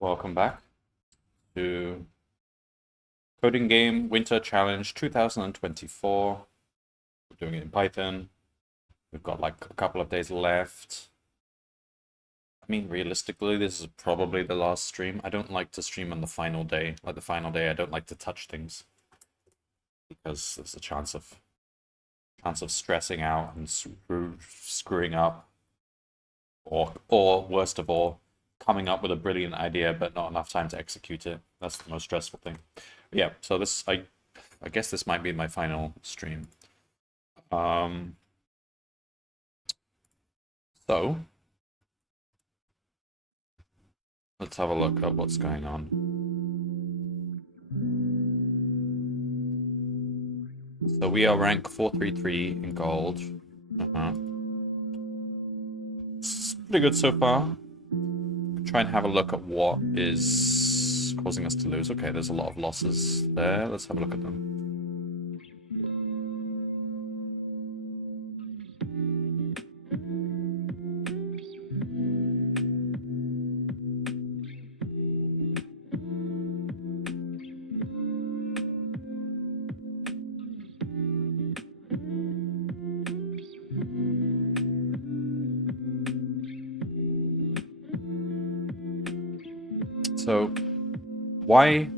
Welcome back to Coding Game Winter Challenge 2024. We're doing it in Python. We've got like a couple of days left. I mean, realistically, this is probably the last stream. I don't like to stream on the final day. Like the final day, I don't like to touch things because there's a chance of stressing out and screwing up, or worst of all, coming up with a brilliant idea but not enough time to execute it. That's the most stressful thing. But yeah, so this I guess this might be my final stream. So let's have a look at what's going on. So we are rank 433 in gold. It's pretty good so far. Try and have a look at what is causing us to lose. Okay, there's a lot of losses there. Let's have a look at them. So, why?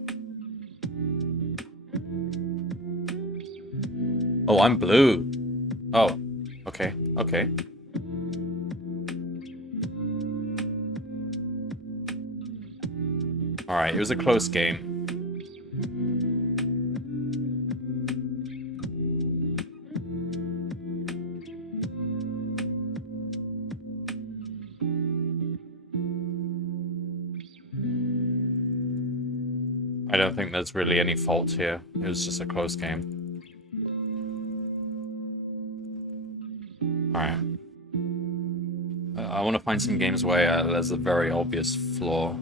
Oh, I'm blue. Oh, okay, okay. Alright, it was a close game. I don't think there's really any fault here. It was just a close game. Alright. I want to find some games where there's a very obvious flaw.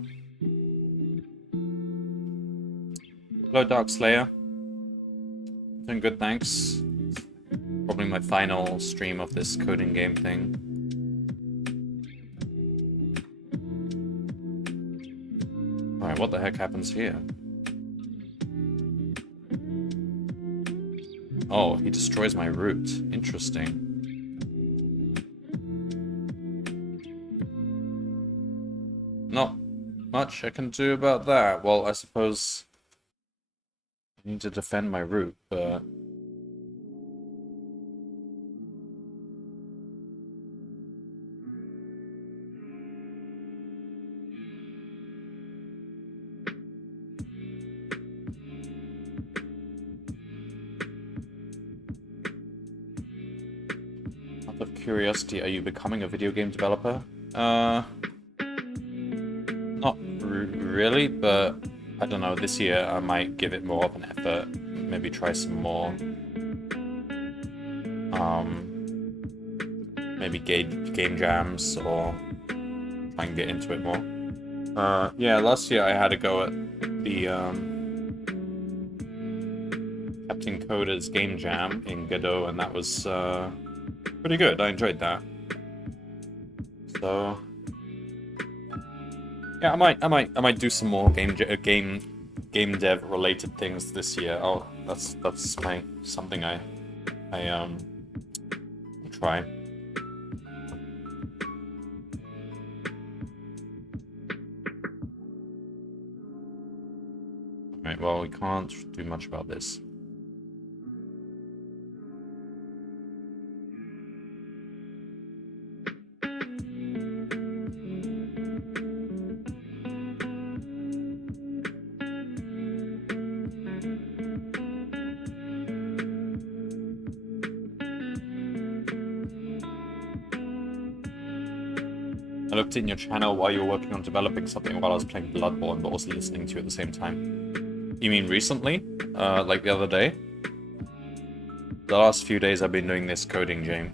Hello, Dark Slayer. Doing good, thanks. Probably my final stream of this coding game thing. Alright, what the heck happens here? Oh, he destroys my route. Interesting. Not much I can do about that. Well, I suppose I need to defend my route, but... Out of curiosity, are you becoming a video game developer? Not really, but I don't know, this year I might give it more of an effort. Maybe try some more. Maybe game jams, or try and get into it more. Yeah, last year I had a go at the Captain Coder's game jam in Godot, and that was pretty good. I enjoyed that. So yeah, I might do some more game dev related things this year. Oh, that's something I try. Right, well, we can't do much about this. I looked in your channel while you were working on developing something while I was playing Bloodborne, but also listening to you at the same time. You mean recently? Like the other day? The last few days I've been doing this coding game.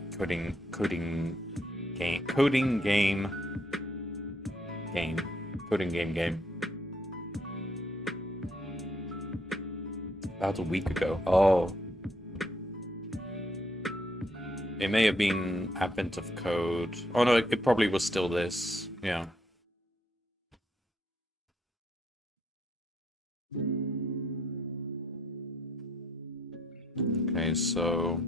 About a week ago. Oh. It may have been Advent of Code. Oh no, it probably was still this. Yeah. Okay, so...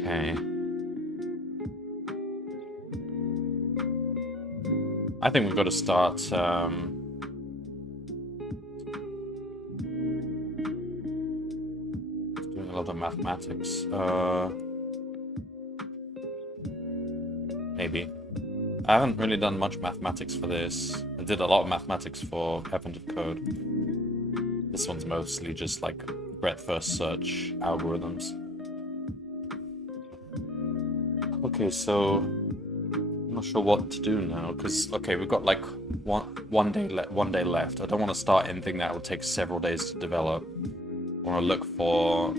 Okay. I think we've got to start, doing a lot of mathematics. Maybe. I haven't really done much mathematics for this. I did a lot of mathematics for Heaven of Code. This one's mostly just like breadth first search algorithms. Okay, so I'm not sure what to do now because okay, we've got like one day left. I don't want to start anything that will take several days to develop. I want to look for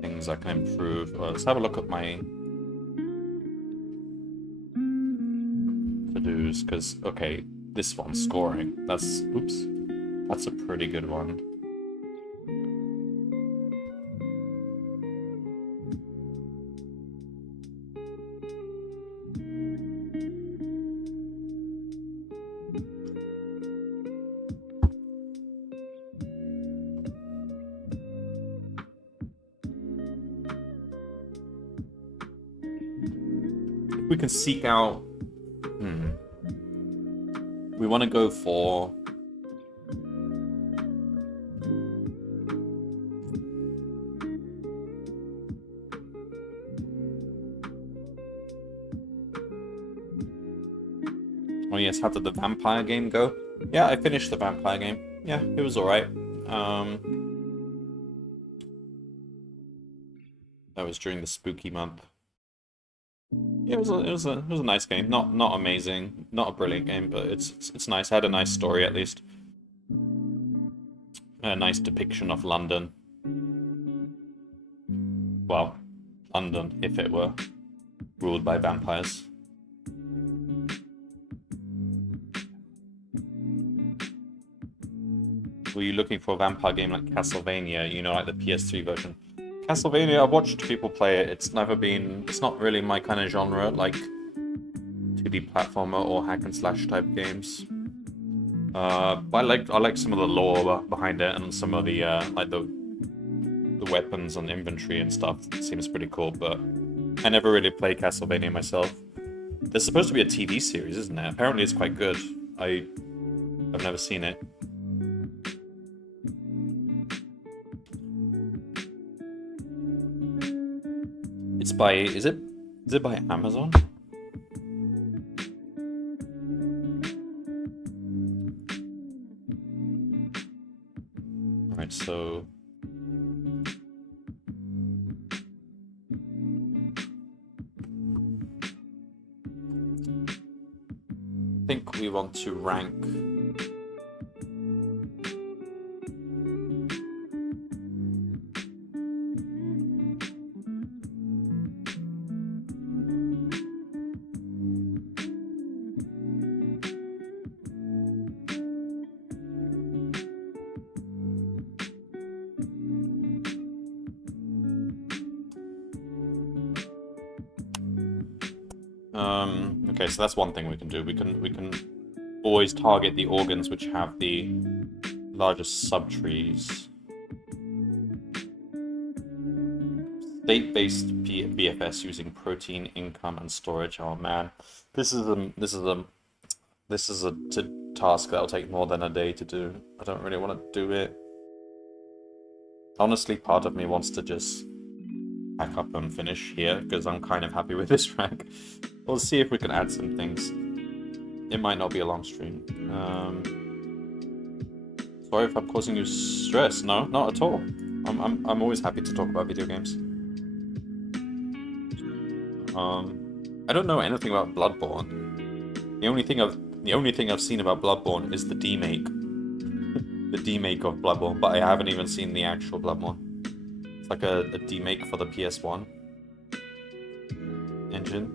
things I can improve. Let's have a look at my to-dos because okay, this one's scoring. That's a pretty good one. We can seek out. We want to go for. Oh yes, how did the vampire game go? Yeah, I finished the vampire game. Yeah, it was alright. That was during the spooky month. Yeah, it was a nice game. Not amazing, not a brilliant game, but it's nice. It had a nice story at least. A nice depiction of London. Well, London, if it were ruled by vampires. Were you looking for a vampire game like Castlevania, you know, like the PS3 version? Castlevania, I've watched people play it. It's not really my kind of genre, like 2D platformer or hack and slash type games. But I like some of the lore behind it and some of the like the weapons and inventory and stuff. It seems pretty cool, but I never really played Castlevania myself. There's supposed to be a TV series, isn't there? Apparently it's quite good. I've never seen it. It's by is it by Amazon? Alright, so I think we want to rank okay, so that's one thing we can do. We can always target the organs which have the largest subtrees. State-based BFS using protein, income, and storage. Oh man, this is a task that'll take more than a day to do. I don't really want to do it. Honestly, part of me wants to just pack up and finish here because I'm kind of happy with this rank. We'll see if we can add some things. It might not be a long stream. Sorry if I'm causing you stress. No, not at all. I'm always happy to talk about video games. I don't know anything about Bloodborne. The only thing I've seen about Bloodborne is the demake. The demake of Bloodborne, but I haven't even seen the actual Bloodborne. It's like a demake for the PS1 engine.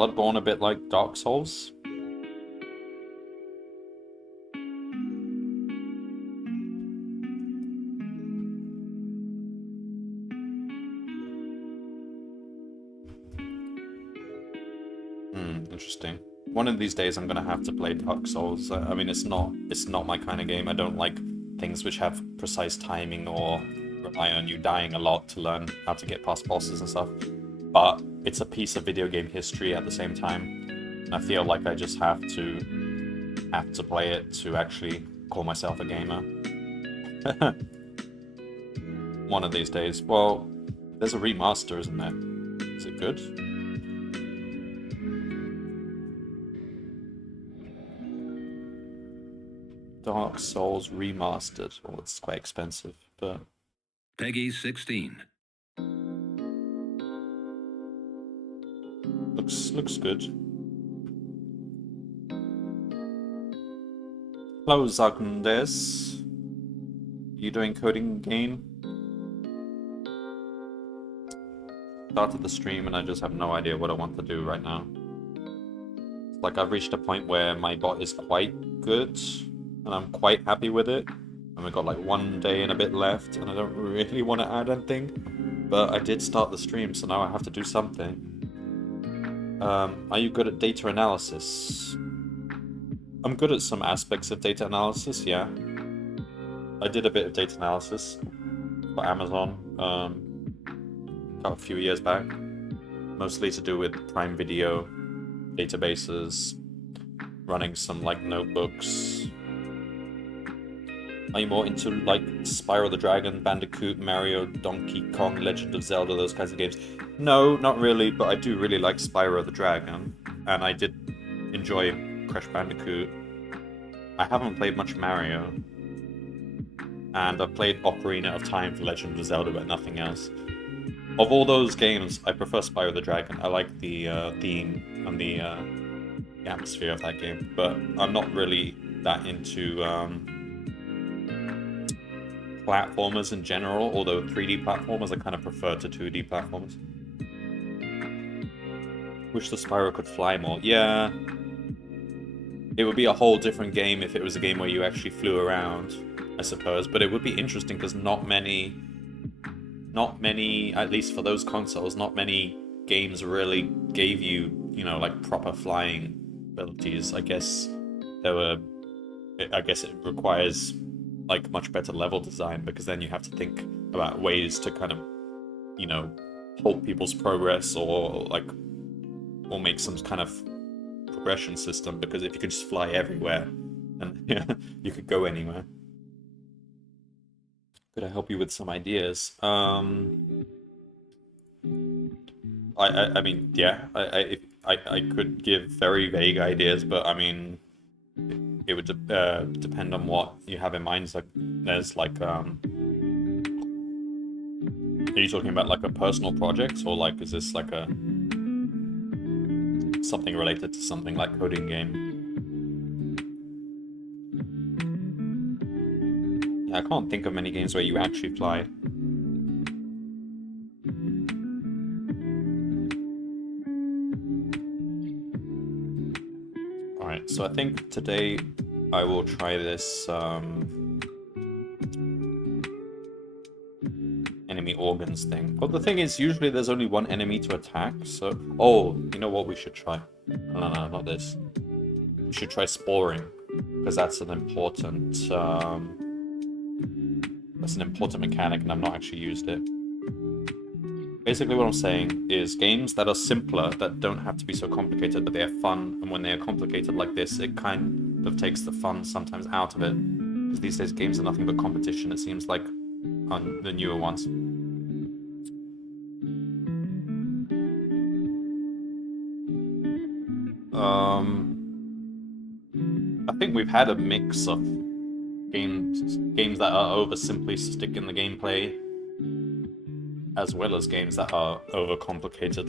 Bloodborne a bit like Dark Souls? Interesting. One of these days I'm gonna have to play Dark Souls. I mean, it's not my kind of game. I don't like things which have precise timing or rely on you dying a lot to learn how to get past bosses and stuff. But it's a piece of video game history at the same time. And I feel like I just have to play it to actually call myself a gamer. One of these days. Well, there's a remaster, isn't there? Is it good? Dark Souls Remastered. Well, it's quite expensive, but... Peggy 16. Looks good. Hello, Zagundes. You doing coding game? Started the stream and I just have no idea what I want to do right now. It's like I've reached a point where my bot is quite good, and I'm quite happy with it. And we've got like 1 day and a bit left, and I don't really want to add anything. But I did start the stream, so now I have to do something. Are you good at data analysis? I'm good at some aspects of data analysis, yeah. I did a bit of data analysis for Amazon a few years back. Mostly to do with Prime Video, databases, running some like notebooks. Are you more into like Spyro the Dragon, Bandicoot, Mario, Donkey Kong, Legend of Zelda, those kinds of games? No, not really, but I do really like Spyro the Dragon, and I did enjoy Crash Bandicoot. I haven't played much Mario, and I've played Ocarina of Time for Legend of Zelda, but nothing else. Of all those games, I prefer Spyro the Dragon. I like the theme and the atmosphere of that game, but I'm not really that into platformers in general, although 3D platformers I kind of prefer to 2D platformers. Wish the Spyro could fly more. Yeah. It would be a whole different game if it was a game where you actually flew around, I suppose, but it would be interesting because not many, at least for those consoles, not many games really gave you, you know, like proper flying abilities. I guess it requires like much better level design, because then you have to think about ways to kind of, you know, halt people's progress or make some kind of progression system, because if you could just fly everywhere, and yeah, you could go anywhere. Could I help you with some ideas? I mean, yeah, I could give very vague ideas, but I mean, it would depend on what you have in mind. So there's like, are you talking about like a personal project, or like is this like a something related to something like CodinGame? Yeah, I can't think of many games where you actually fly. Alright, so I think today I will try this enemy organs thing. Well, the thing is, usually there's only one enemy to attack, so... Oh, you know what we should try? No, not this. We should try sporing, because that's an important... That's an important mechanic, and I've not actually used it. Basically what I'm saying is games that are simpler, that don't have to be so complicated, but they are fun, and when they are complicated like this, it kind of takes the fun sometimes out of it. Because these days games are nothing but competition, it seems like, on the newer ones. I think we've had a mix of games that are oversimplistic in the gameplay, as well as games that are overcomplicated.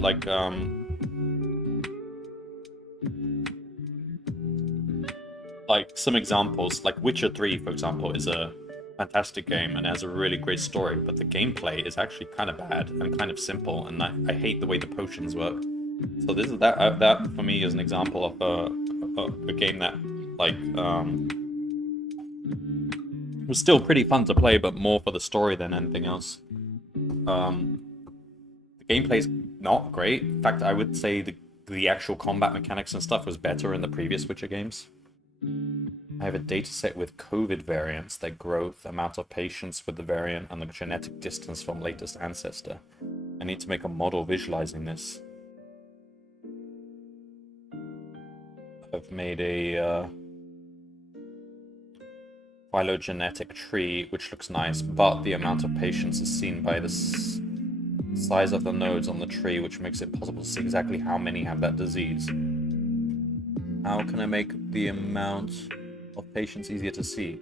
Like some examples, like Witcher 3, for example, is a fantastic game and has a really great story, but the gameplay is actually kind of bad and kind of simple, and I hate the way the potions work. So this is that for me is an example of a game that like was still pretty fun to play, but more for the story than anything else. The gameplay's not great. In fact, I would say the actual combat mechanics and stuff was better in the previous Witcher games. I have a dataset with COVID variants, their growth, amount of patients with the variant, and the genetic distance from latest ancestor. I need to make a model visualizing this. I've made a phylogenetic tree, which looks nice, but the amount of patients is seen by the size of the nodes on the tree, which makes it possible to see exactly how many have that disease. How can I make the amount of patients easier to see?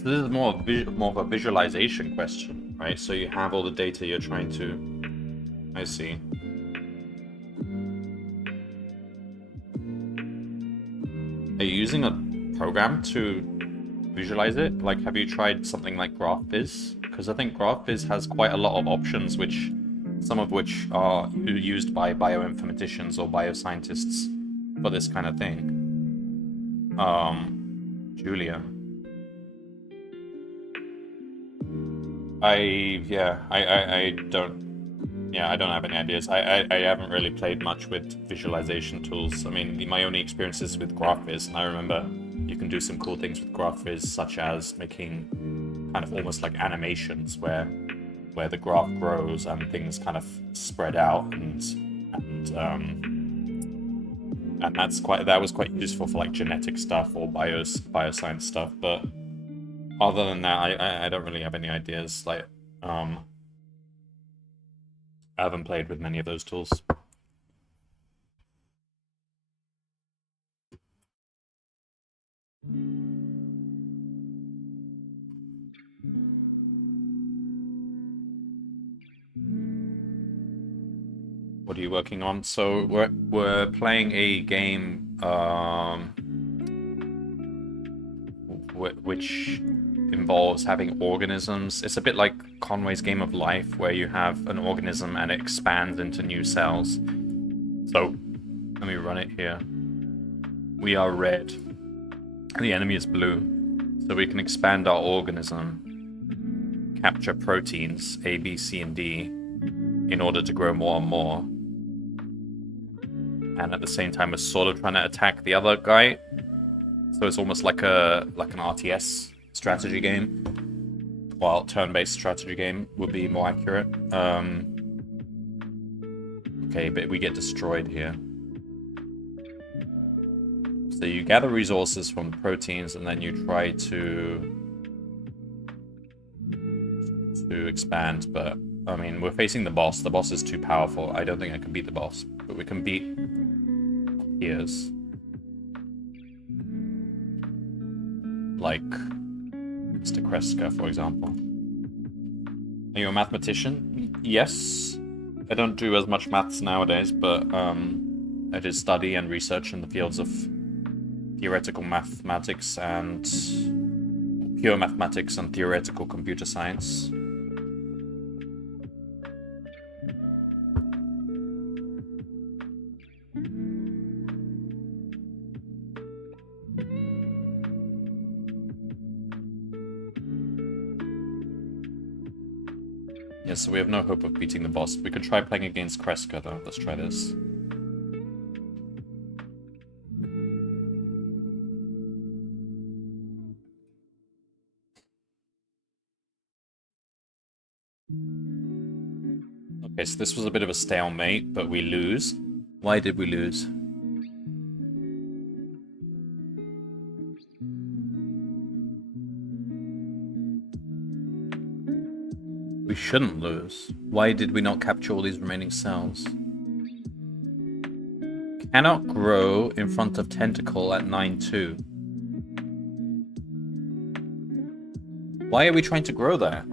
So this is more of a visualization question, right? So you have all the data you're trying to... I see. Are you using a program to visualize it? Like, have you tried something like GraphViz? Because I think GraphViz has quite a lot of options, which some of which are used by bioinformaticians or bioscientists for this kind of thing. Julia. I don't have any ideas. I haven't really played much with visualization tools. I mean, my only experience is with GraphViz, and I remember you can do some cool things with GraphViz, such as making kind of almost like animations where the graph grows and things kind of spread out, and that was quite useful for like genetic stuff or bioscience stuff. But other than that, I don't really have any ideas. Like, I haven't played with many of those tools. What are you working on? So we're playing a game which involves having organisms. It's a bit like Conway's Game of Life, where you have an organism and it expands into new cells. So let me run it here. We are red. The enemy is blue. So we can expand our organism, capture proteins A, B, C, and D in order to grow more and more. And at the same time, we're sort of trying to attack the other guy. So it's almost like an RTS strategy game. While turn-based strategy game would be more accurate. Okay, but we get destroyed here. So you gather resources from the proteins, and then you try to expand. But I mean, we're facing the boss. The boss is too powerful. I don't think I can beat the boss, but we can beat peers. Like Mr. Kreska, for example. Are you a mathematician? Yes. I don't do as much maths nowadays, but I did study and research in the fields of theoretical mathematics and pure mathematics and theoretical computer science. Yeah, so we have no hope of beating the boss. We could try playing against Kreska, though. Let's try this. Okay, so this was a bit of a stalemate, but we lose. Why did we lose? We shouldn't lose. Why did we not capture all these remaining cells? Cannot grow in front of tentacle at 9-2. Why are we trying to grow that?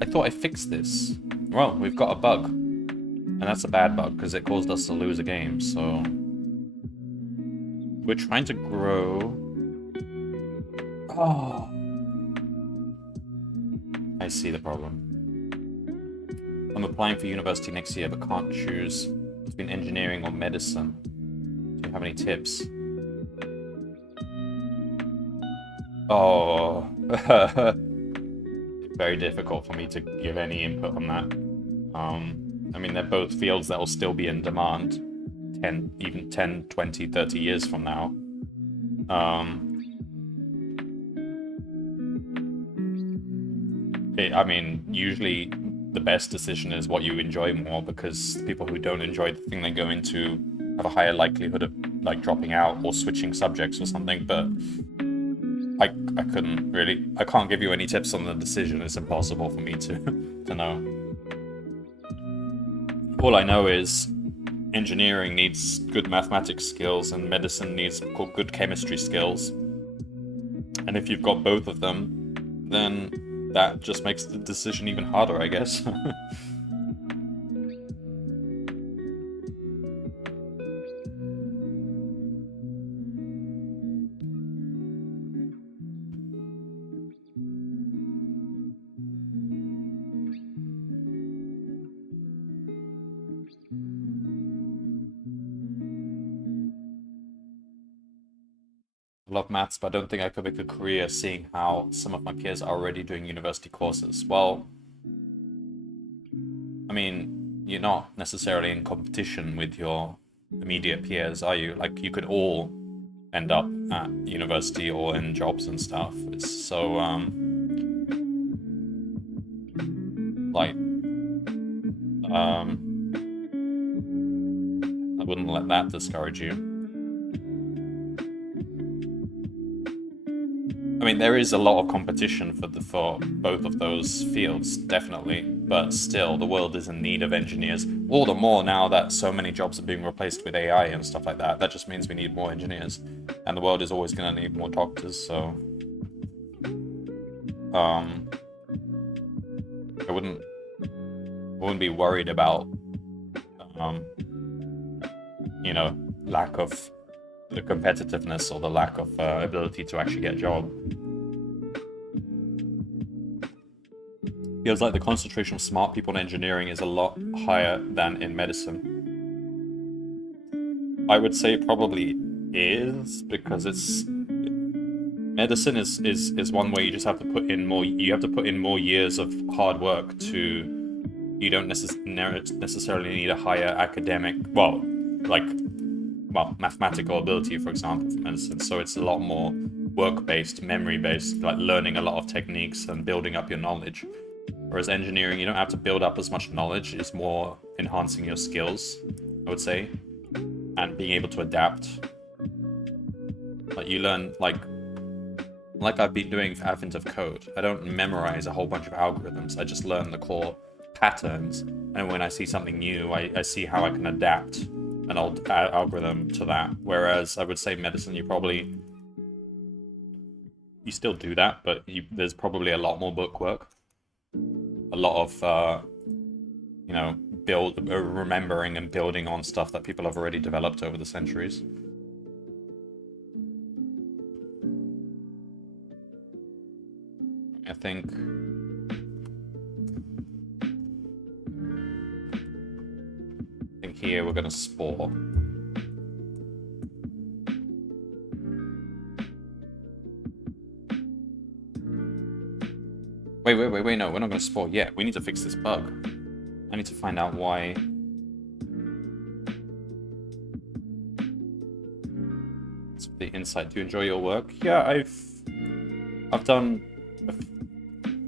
I thought I fixed this. Well, we've got a bug. And that's a bad bug, because it caused us to lose a game, so... We're trying to grow... Oh. I see the problem. I'm applying for university next year, but can't choose between engineering or medicine. Do you have any tips? Oh... Very difficult for me to give any input on that. I mean, they're both fields that will still be in demand 10, 20, 30 years from now. I mean, usually the best decision is what you enjoy more, because people who don't enjoy the thing they go into have a higher likelihood of like dropping out or switching subjects or something, but I can't give you any tips on the decision. It's impossible for me to know. All I know is engineering needs good mathematics skills and medicine needs good chemistry skills. And if you've got both of them, then that just makes the decision even harder, I guess. I love maths, but I don't think I could make a career seeing how some of my peers are already doing university courses. Well, I mean, you're not necessarily in competition with your immediate peers, are you? Like, you could all end up at university or in jobs and stuff. It's so, like, I wouldn't let that discourage you. I mean, there is a lot of competition for both of those fields, definitely, but still, the world is in need of engineers. All the more now that so many jobs are being replaced with AI and stuff like that. That just means we need more engineers, and the world is always going to need more doctors. So, I wouldn't be worried about, you know, lack of the competitiveness or the lack of ability to actually get a job. Feels like the concentration of smart people in engineering is a lot higher than in medicine. I would say probably is, because medicine is one where you just have to put in more. You have to put in more years of hard work to. You don't necessarily need a higher academic, mathematical ability, for example, for medicine. So it's a lot more work-based, memory-based, like learning a lot of techniques and building up your knowledge. Whereas engineering, you don't have to build up as much knowledge. It's more enhancing your skills, I would say, and being able to adapt. Like you learn, like I've been doing for Advent of Code. I don't memorize a whole bunch of algorithms. I just learn the core patterns, and when I see something new, I see how I can adapt an old algorithm to that. Whereas I would say medicine, you still do that, but there's probably a lot more book work, a lot of remembering and building on stuff that people have already developed over the centuries. I think here we're gonna spore. Wait, no, we're not gonna spore yet. We need to fix this bug. I need to find out why. It's the insight. Do you enjoy your work? Yeah, I've done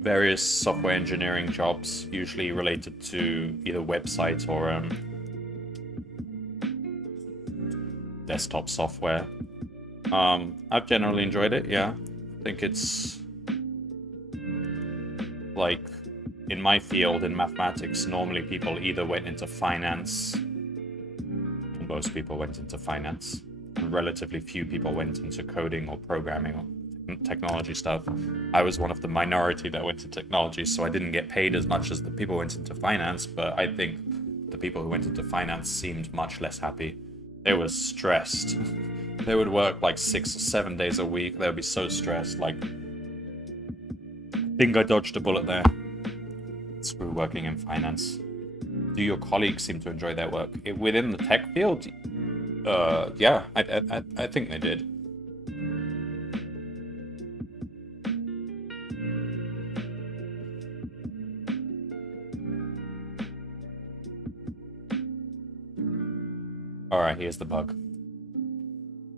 various software engineering jobs, usually related to either websites or desktop software. I've generally enjoyed it, yeah. I think it's like in my field, in mathematics, normally people either went into finance, and most people went into finance, and relatively few people went into coding or programming or technology stuff. I was one of the minority that went to technology, so I didn't get paid as much as the people who went into finance, but I think the people who went into finance seemed much less happy. They were stressed. They would work like 6 or 7 days a week. They would be so stressed. Like, I think I dodged a bullet there. Screw working in finance. Do your colleagues seem to enjoy their work? Within the tech field? Yeah, I think they did. Alright, here's the bug.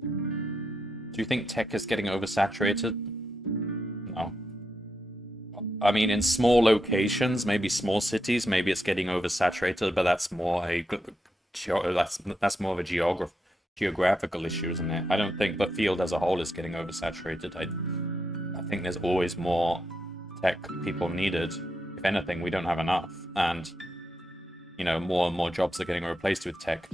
Do you think tech is getting oversaturated? No. I mean, in small locations, maybe small cities, maybe it's getting oversaturated, but that's more that's more of a geographical issue, isn't it? I don't think the field as a whole is getting oversaturated. I think there's always more tech people needed. If anything, we don't have enough, and you know, more and more jobs are getting replaced with tech.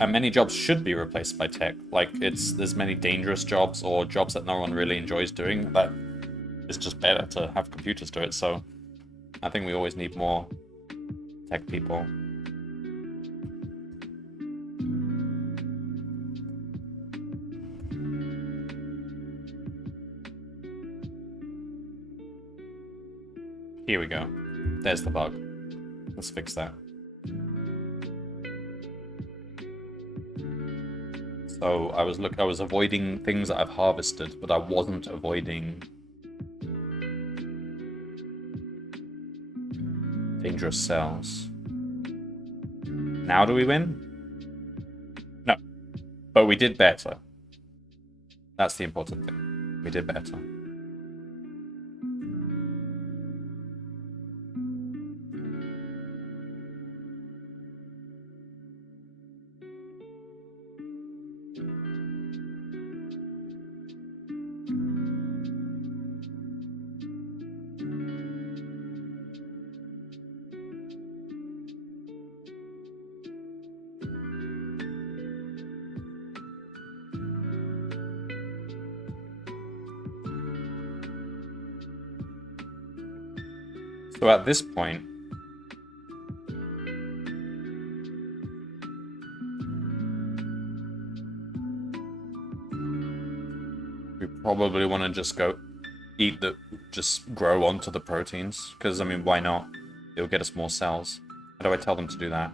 And many jobs should be replaced by tech. Like, there's many dangerous jobs or jobs that no one really enjoys doing that it's just better to have computers do it. So I think we always need more tech people. Here we go. There's the bug. Let's fix that. So I was avoiding things that I've harvested, but I wasn't avoiding dangerous cells. Now do we win? No. But we did better. That's the important thing. We did better. So at this point, we probably want to just go just grow onto the proteins. Because, I mean, why not? It'll get us more cells. How do I tell them to do that?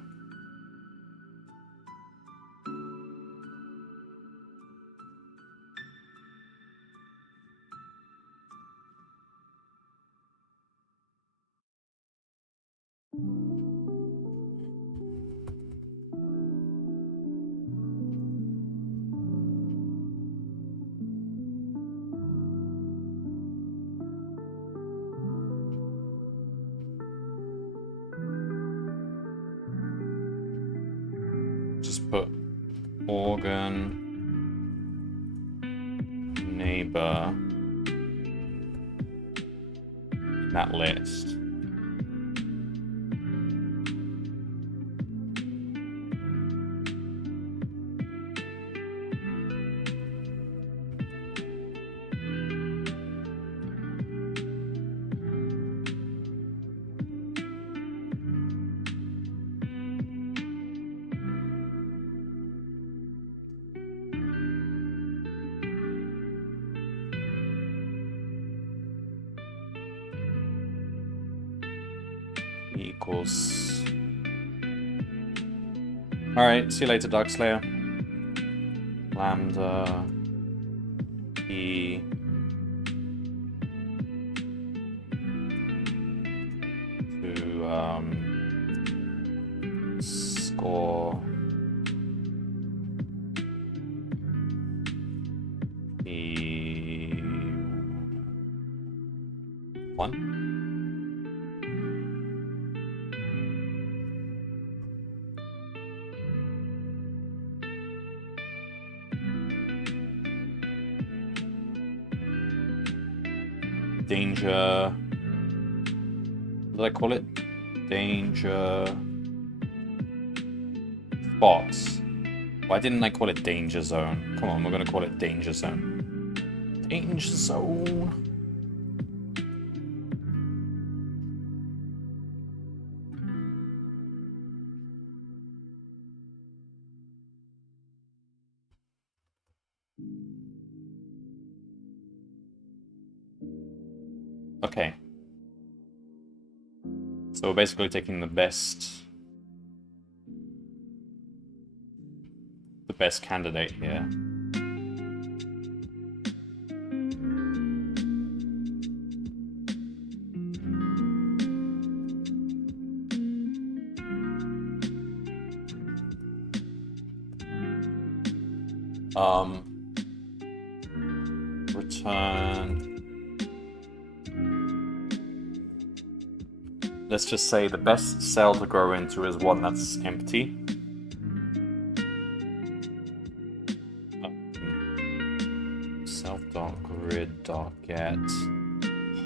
Just put organ neighbor in that list. Equals. Alright, see you later, Darkslayer. Lambda E to score E1. Danger. What did I call it? Danger spots. Why didn't I call it danger zone? Come on, we're gonna call it danger zone. Danger zone. Okay. So we're basically taking the best candidate here. Return. Let's just say the best cell to grow into is one that's empty. Self.grid.get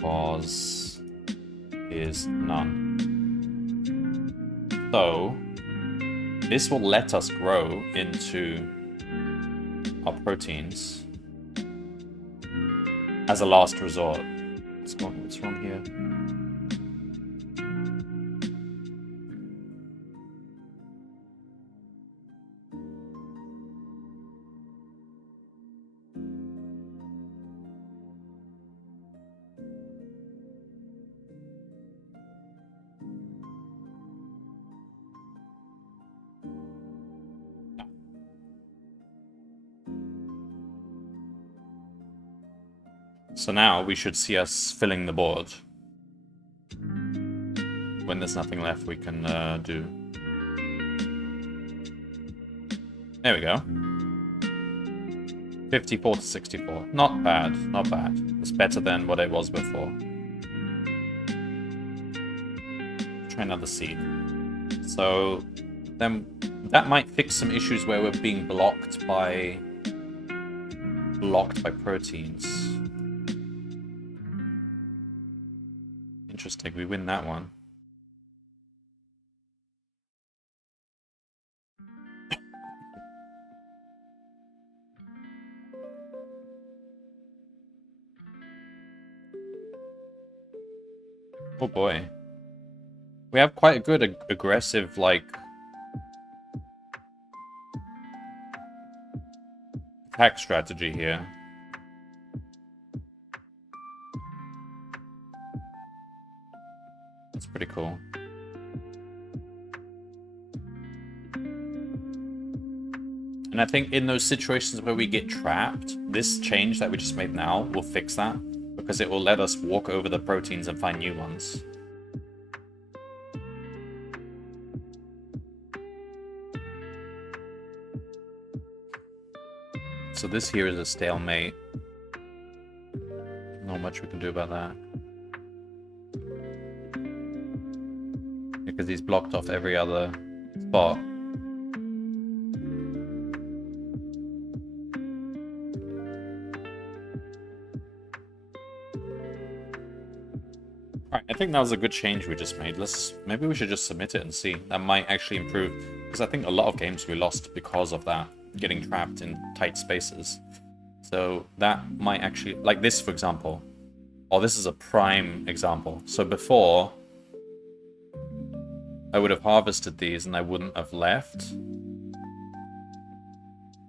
pause is none. So this will let us grow into our proteins as a last resort. What's wrong here? So now we should see us filling the board. When there's nothing left we can do. There we go. 54 to 64. Not bad, not bad. It's better than what it was before. Try another seed. So then that might fix some issues where we're being blocked by proteins. Interesting, we win that one. Oh boy. We have quite a good aggressive, like, attack strategy here. That's pretty cool. And I think in those situations where we get trapped, this change that we just made now will fix that, because it will let us walk over the proteins and find new ones. So this here is a stalemate. Not much we can do about that. Because he's blocked off every other spot. Alright, I think that was a good change we just made. Maybe we should just submit it and see. That might actually improve. Because I think a lot of games we lost because of that. Getting trapped in tight spaces. So that might actually... Like this, for example. Oh, this is a prime example. So before, I would have harvested these and I wouldn't have left.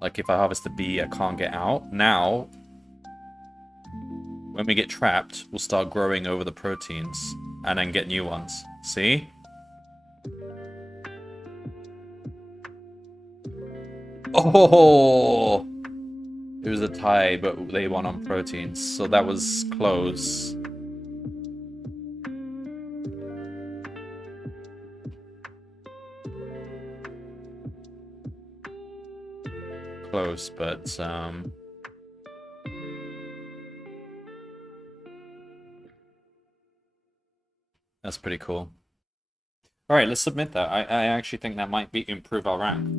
Like if I harvest the bee, I can't get out. Now, when we get trapped, we'll start growing over the proteins and then get new ones. See? Oh! It was a tie, but they won on proteins, so that was close. Close, but that's pretty cool. Alright, let's submit that. I actually think that might improve our rank.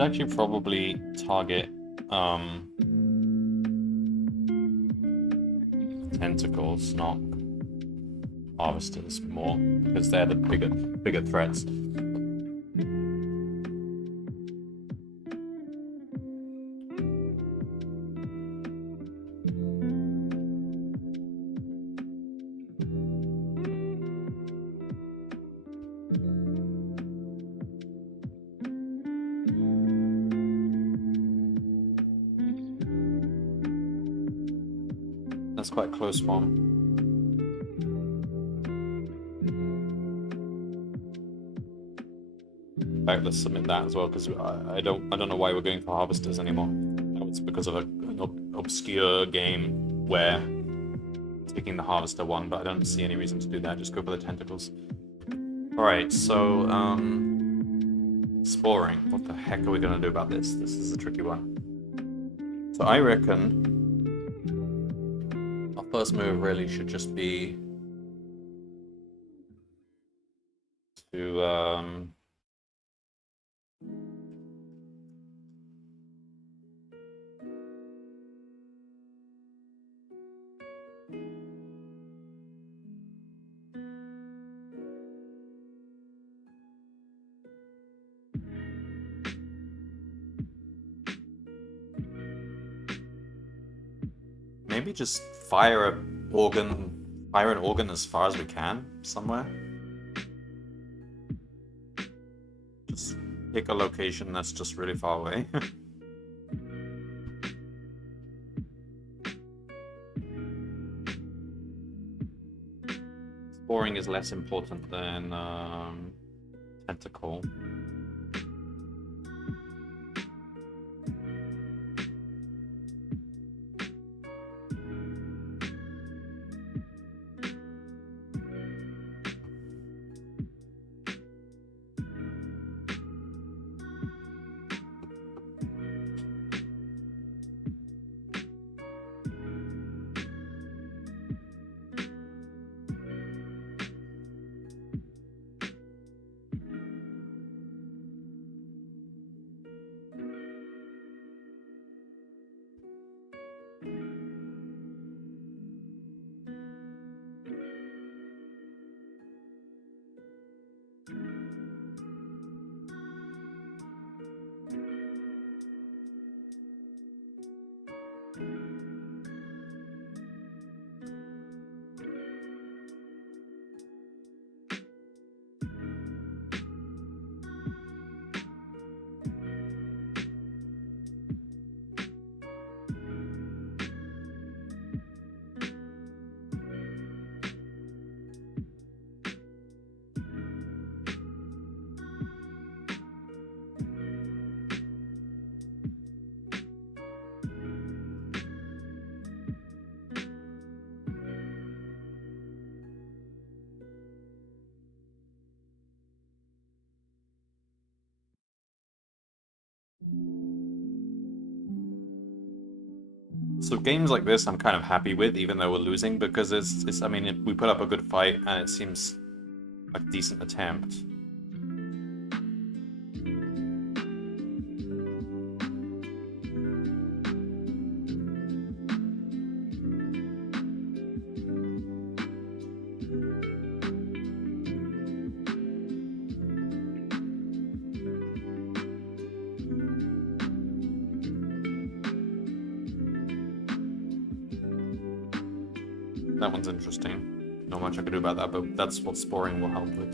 should actually probably target tentacles, not harvesters more, because they're the bigger threats. That's quite a close one. In fact, let's submit that as well, because I don't know why we're going for harvesters anymore. Oh, it's because of an obscure game where taking the harvester one, but I don't see any reason to do that. Just go for the tentacles. Alright, so sporing. What the heck are we gonna do about this? This is a tricky one. So I reckon our first move really should just be to maybe just fire an organ as far as we can somewhere. Just pick a location that's just really far away. Sporing is less important than tentacle. So games like this I'm kind of happy with, even though we're losing, because I mean, we put up a good fight, and it seems like a decent attempt. That one's interesting. Not much I could do about that, but that's what sporing will help with.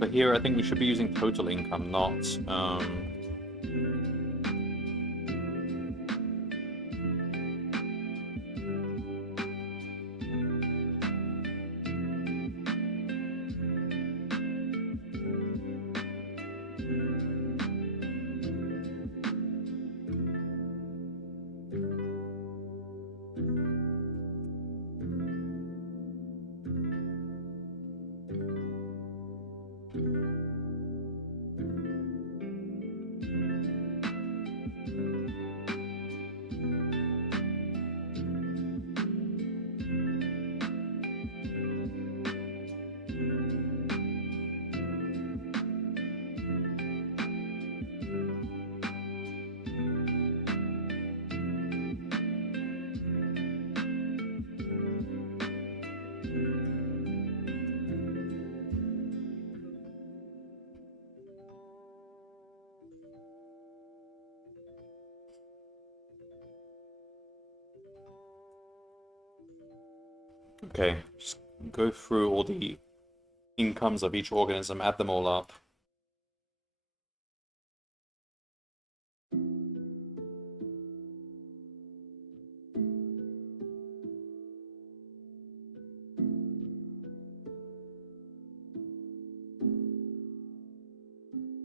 So here, I think we should be using total income, not Okay, just go through all the incomes of each organism, add them all up.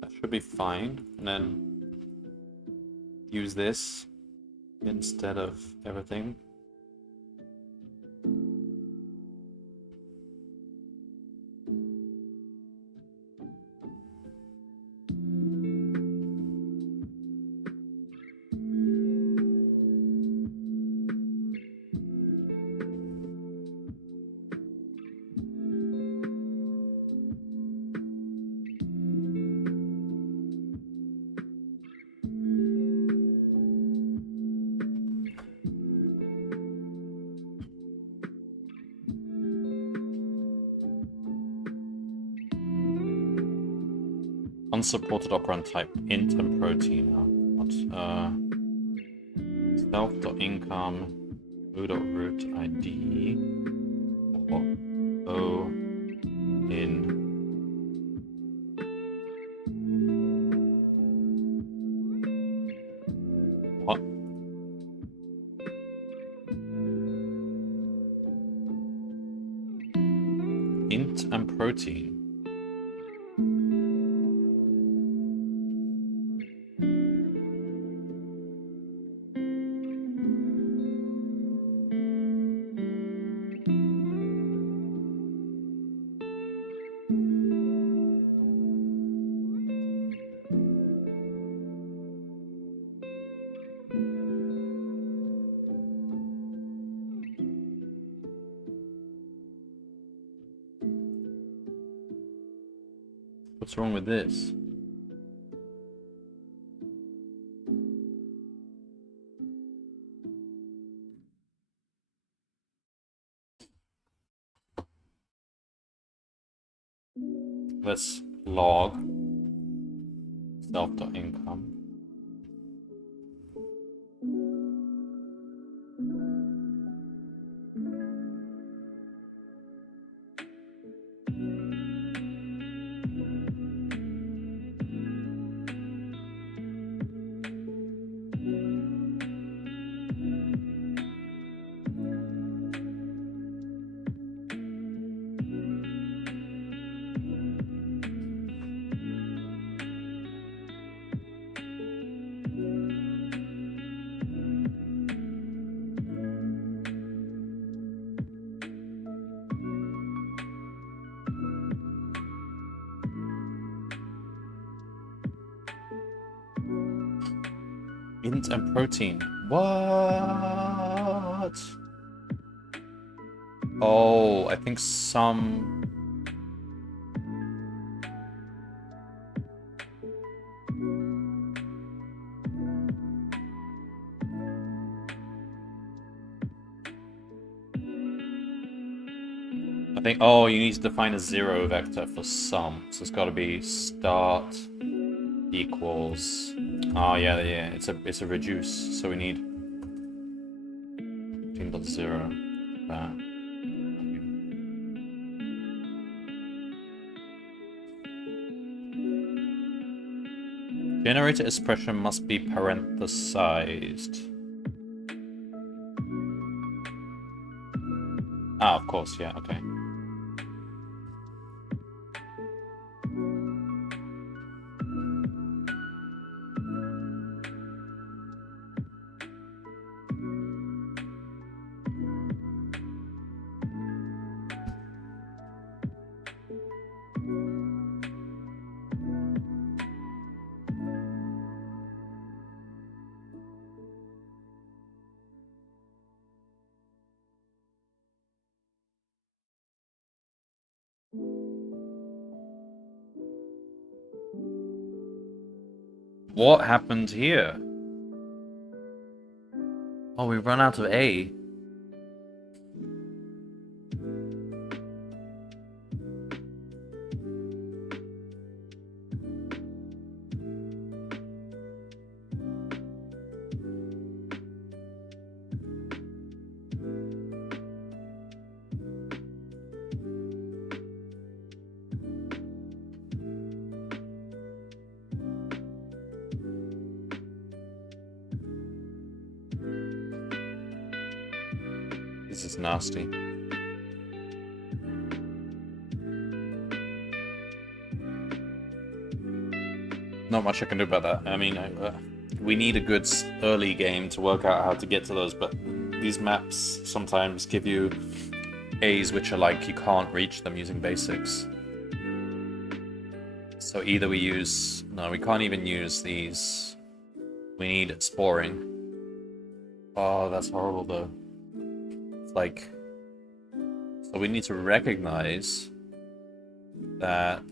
That should be fine. And then use this instead of everything. Unsupported operand type int and protein. What? Self.income, o.root ID, or o in. What? Int and protein. What's wrong with this? Let's log self.income. Int and protein. What? Oh, I think some... I think, oh, you need to define a zero vector for sum. So it's got to be start equals... Oh, yeah, it's a reduce. So we need 15.0. That. Generated expression must be parenthesized. Ah, of course, yeah, okay. What happened here? Oh, we run out of A. is nasty. Not much I can do about that. I mean, we need a good early game to work out how to get to those, but these maps sometimes give you A's which are like you can't reach them using basics. So either we use... No, we can't even use these. We need sporing. Oh, that's horrible though. It's like... So we need to recognize that...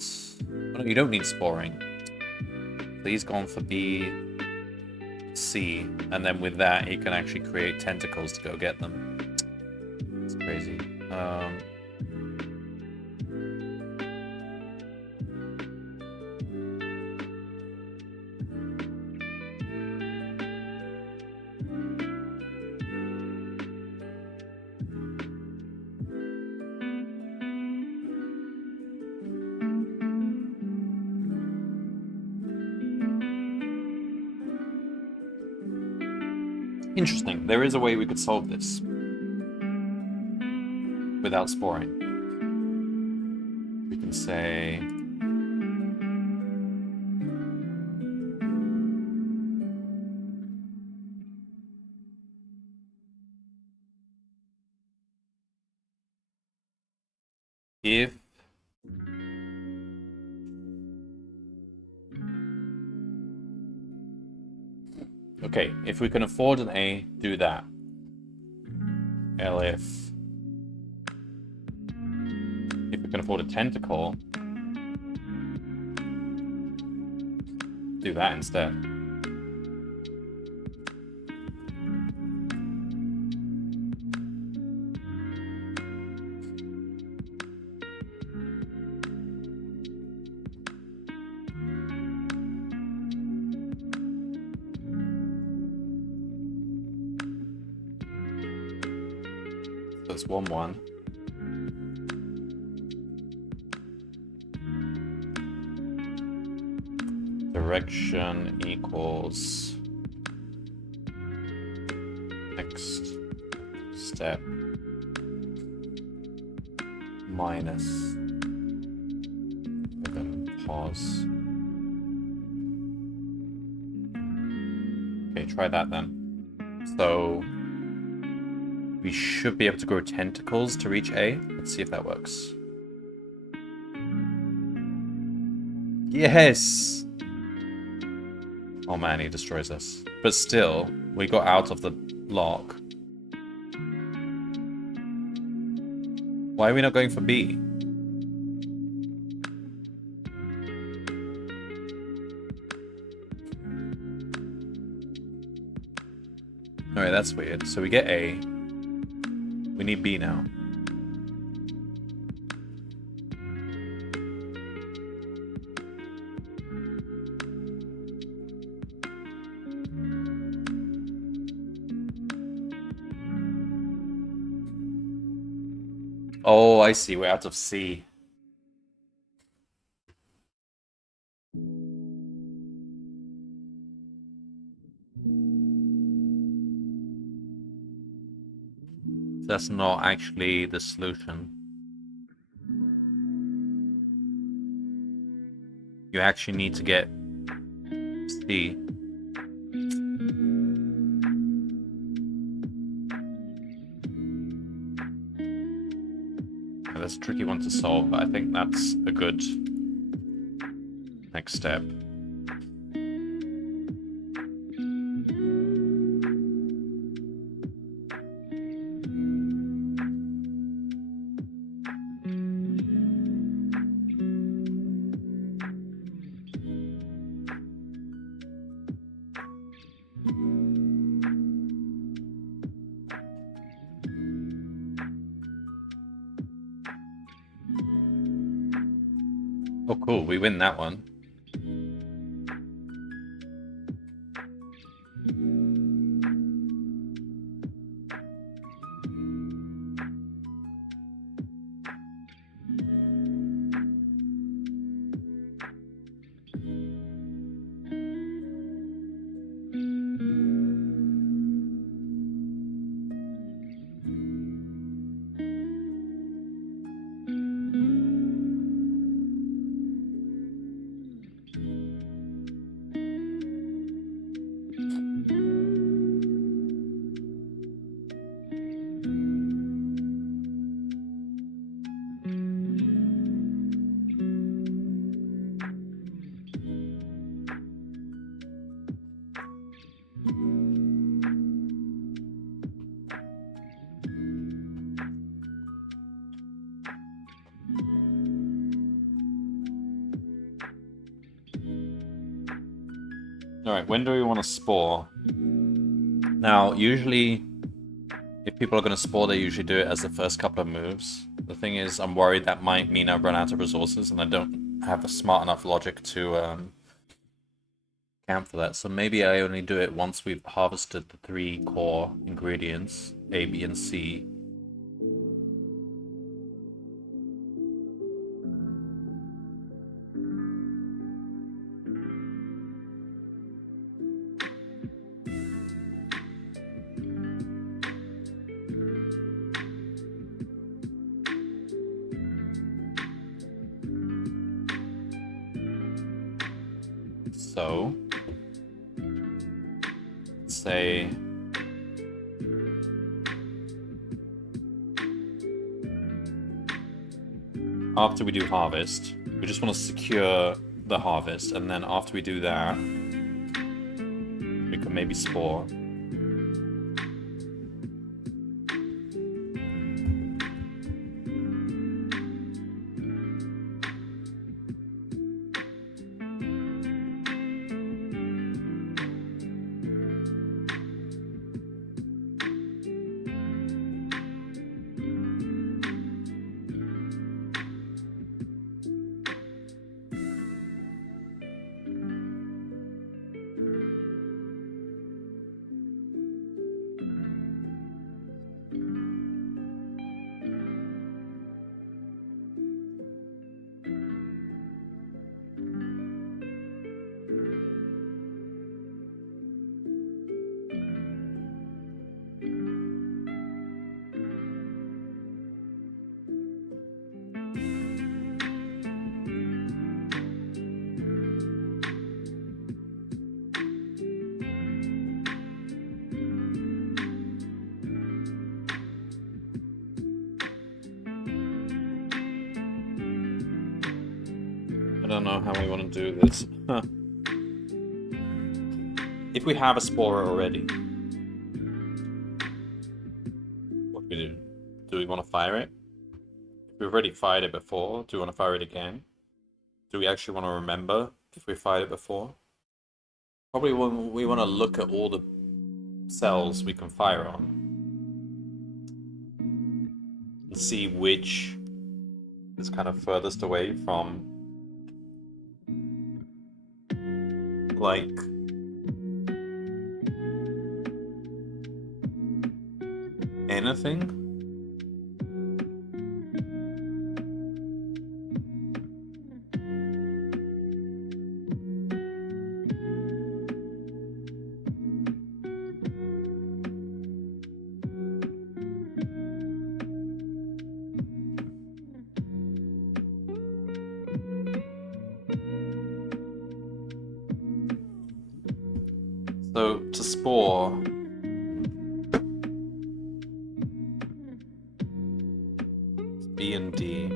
Oh, no, you don't need sporing. So he's gone for B, C, and then with that he can actually create tentacles to go get them. It's crazy. Interesting. There is a way we could solve this without sporing. We can say... If... Okay, if we can afford an A, do that. If we can afford a tentacle, do that instead. So it's 1-1. Direction equals next step minus, and then pause. Okay, try that then. So we should be able to grow tentacles to reach A. Let's see if that works. Yes! Oh man, he destroys us. But still, we got out of the lock. Why are we not going for B? Alright, that's weird. So we get A. We need B now. Oh, I see. We're out of C. That's not actually the solution. You actually need to get C. That's a tricky one to solve, but I think that's a good next step. Oh, cool. We win that one. Alright, when do we want to spore? Now, usually, if people are going to spore, they usually do it as the first couple of moves. The thing is, I'm worried that might mean I've run out of resources, and I don't have a smart enough logic to camp for that. So maybe I only do it once we've harvested the 3 core ingredients, A, B, and C. So, say after we do harvest, we just want to secure the harvest, and then after we do that, we can maybe spore. I don't know how we want to do this. If we have a spore already, what do we do? Do we want to fire it? If we've already fired it before, do we want to fire it again? Do we actually want to remember if we fired it before? Probably when we want to look at all the cells we can fire on and see which is kind of furthest away from like anything. So to spore, B and D.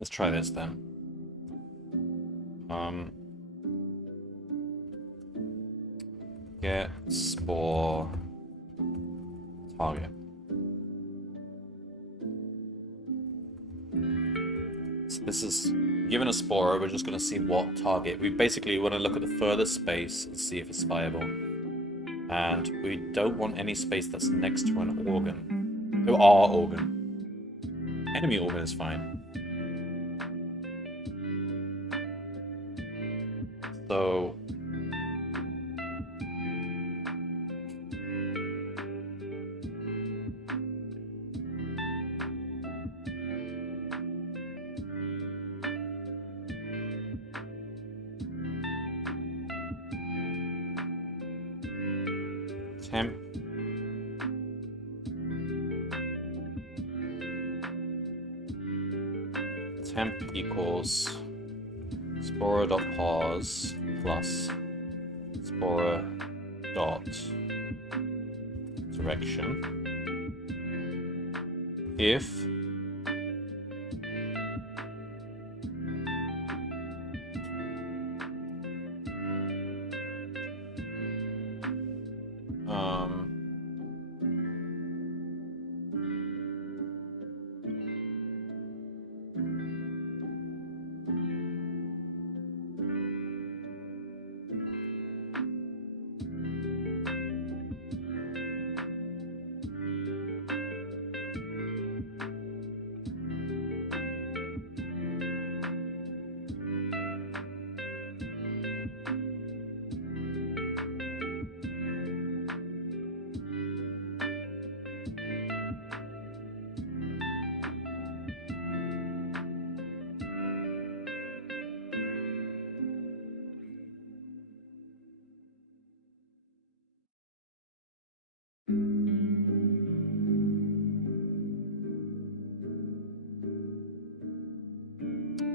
Let's try this then. Get spore target. So this is given a spore, we're just going to see what target. We basically want to look at the furthest space and see if it's viable. And we don't want any space that's next to an organ. Oh, our organ. Enemy organ is fine. So temp equals spora.pause plus spora.direction if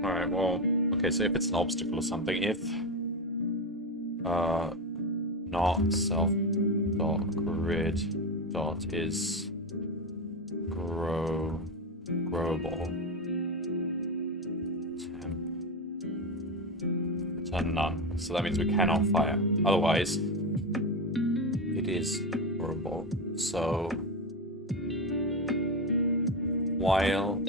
Alright, well, okay, so if it's an obstacle or something, if not self.grid dot is growable temp return none. So that means we cannot fire. Otherwise, it is growable. So while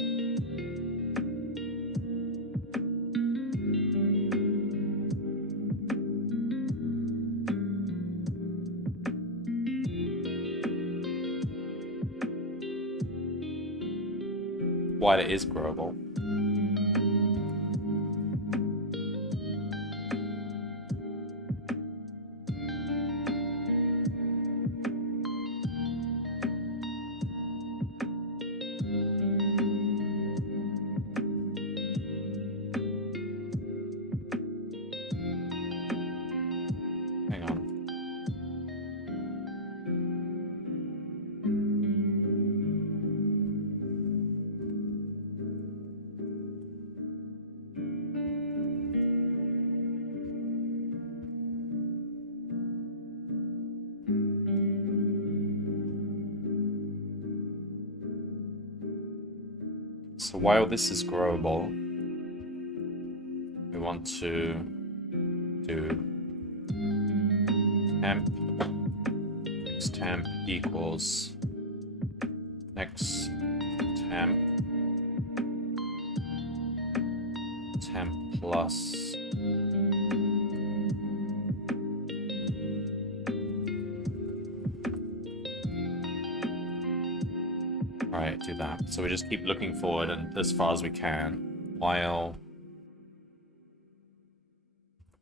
it is growable. Hang on. So while this is growable, we want to do temp equals next temp plus Alright, do that. So we just keep looking forward and as far as we can while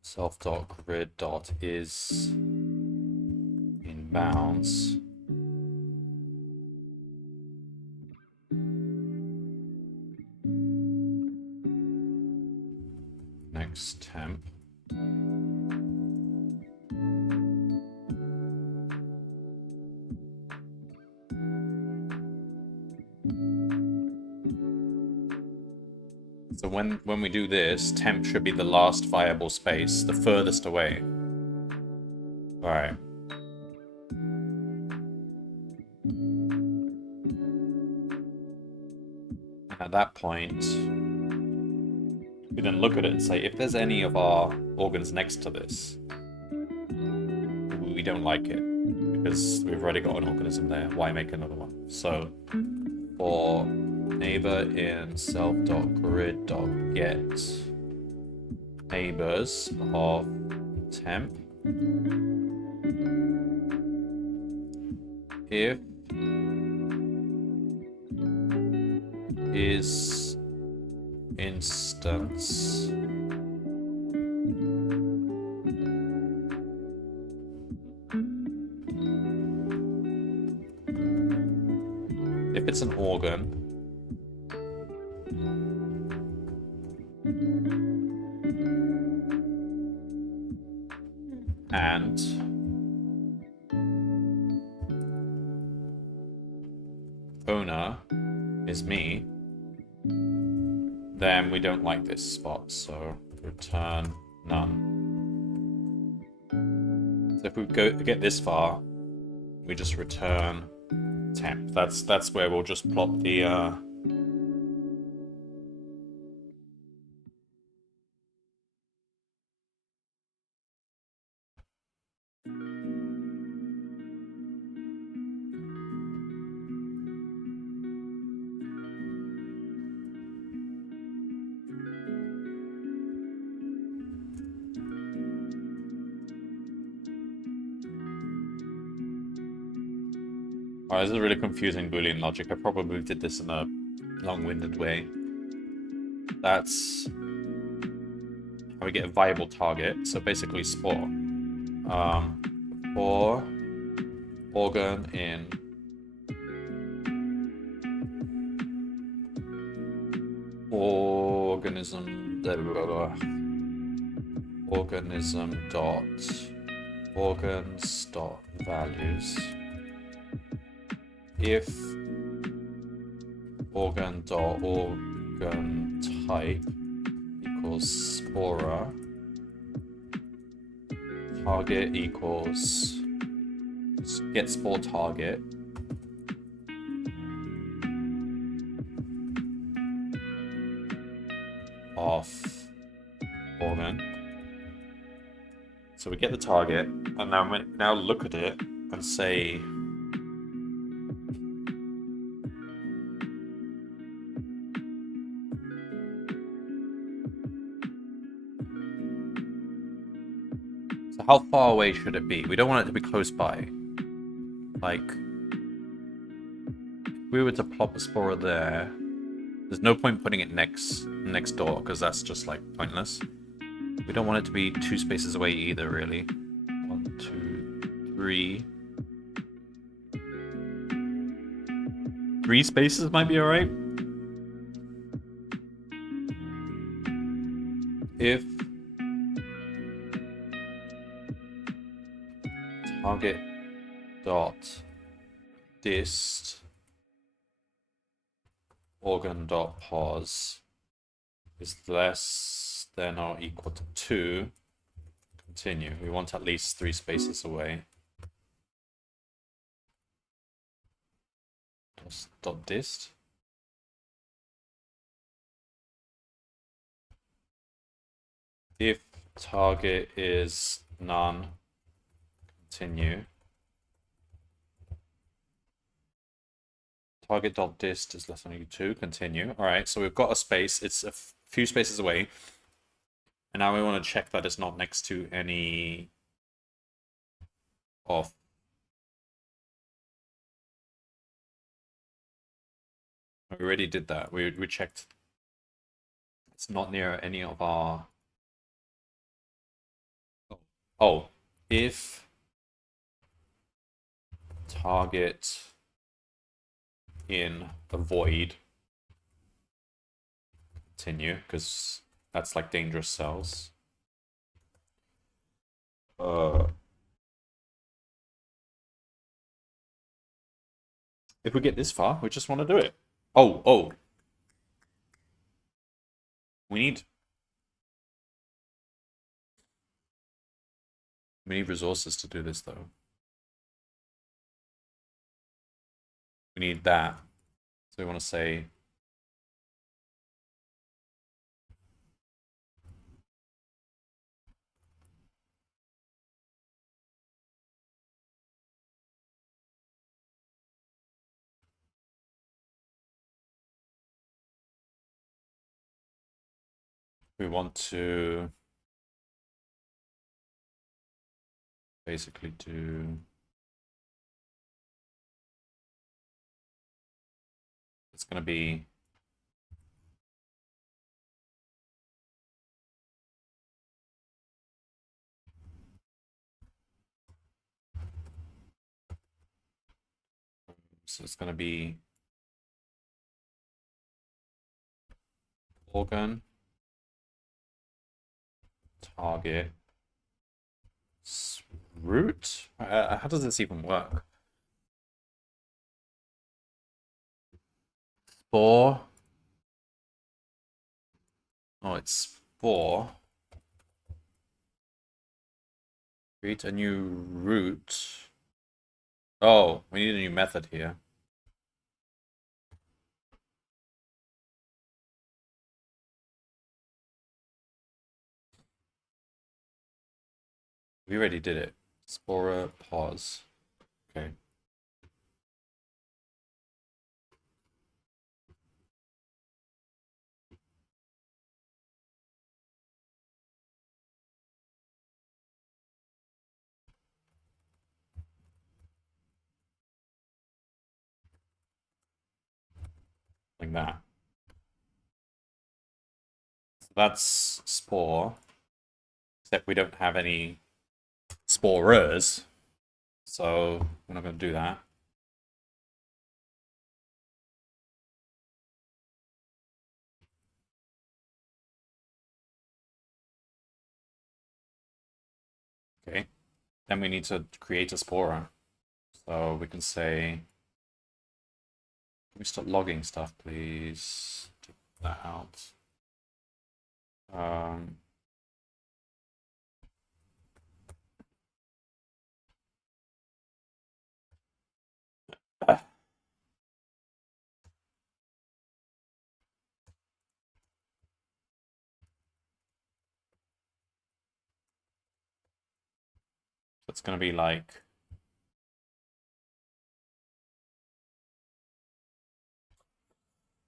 self.grid.is in bounds. Next temp. So when we do this, temp should be the last viable space, the furthest away. Alright. At that point, we then look at it and say, if there's any of our organs next to this, we don't like it because we've already got an organism there. Why make another one? So for neighbor in self.grid.get neighbors of temp, if is instance if it's an organ and owner is me, then we don't like this spot, so return none. So if we get this far, we just return temp. That's where we'll just plot the Alright, this is a really confusing Boolean logic. I probably did this in a long-winded way. That's how we get a viable target. So basically spore. For organ in organism organism dot organs dot values. If organ dot organ type equals spora, target equals get spore target of organ. So we get the target, and now look at it and say so how far away should it be? We don't want it to be close by. Like, if we were to plop a spore there, there's no point putting it next door because that's just like pointless. We don't want it to be 2 spaces away either, really. 1, 2, 3. 3 spaces might be alright. If target dot dist organ dot pos is less than or equal to 2, continue. We want at least 3 spaces away. Dot dist. If target is none, continue. Target dot dist is less than or equal to 2, continue. Alright, so we've got a space. It's a few spaces away. And now we want to check that it's not next to any of. We already did that. We checked. It's not near any of our. Oh, if target in the void, continue, because that's like dangerous cells. If we get this far, we just want to do it. Oh. We need resources to do this, though. We need that. So we want to say We want to basically do... It's going to be... So it's going to be organ, target, root? How does this even work? Spore. Oh, it's spore. Create a new root. Oh, we need a new method here. We already did it. Spora pause. Okay. Like that. So that's spore. Except we don't have any sporers. So we're not going to do that. Okay. Then we need to create a sporer. So we can say, can we stop logging stuff, please? Take that out. It's going to be like...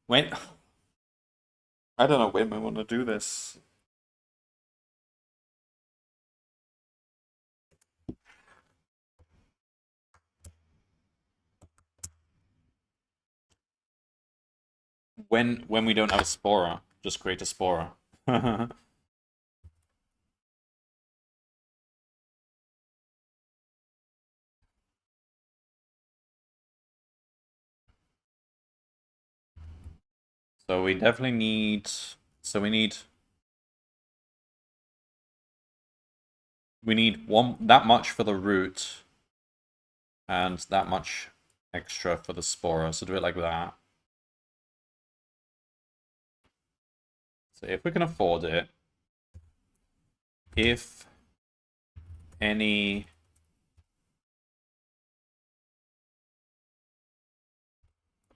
When... I don't know when we want to do this. When we don't have a sporer, just create a sporer. So we definitely need... So we need that much for the root and that much extra for the sporer. So do it like that. So if we can afford it, if any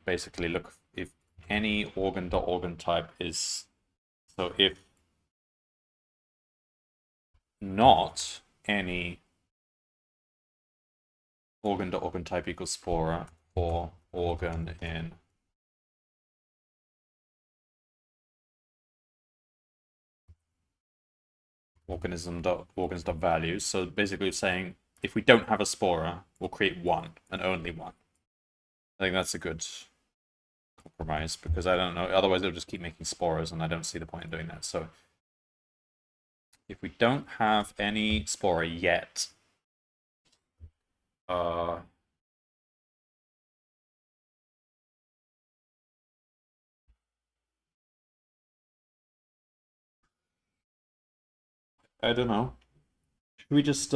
basically look if any organ type is, so if not any organ type equals sporer for organ in organism.values. So basically saying if we don't have a sporer, we'll create one and only one. I think that's a good compromise because I don't know, otherwise it'll just keep making sporers and I don't see the point in doing that. So if we don't have any sporer yet, I don't know. Should we just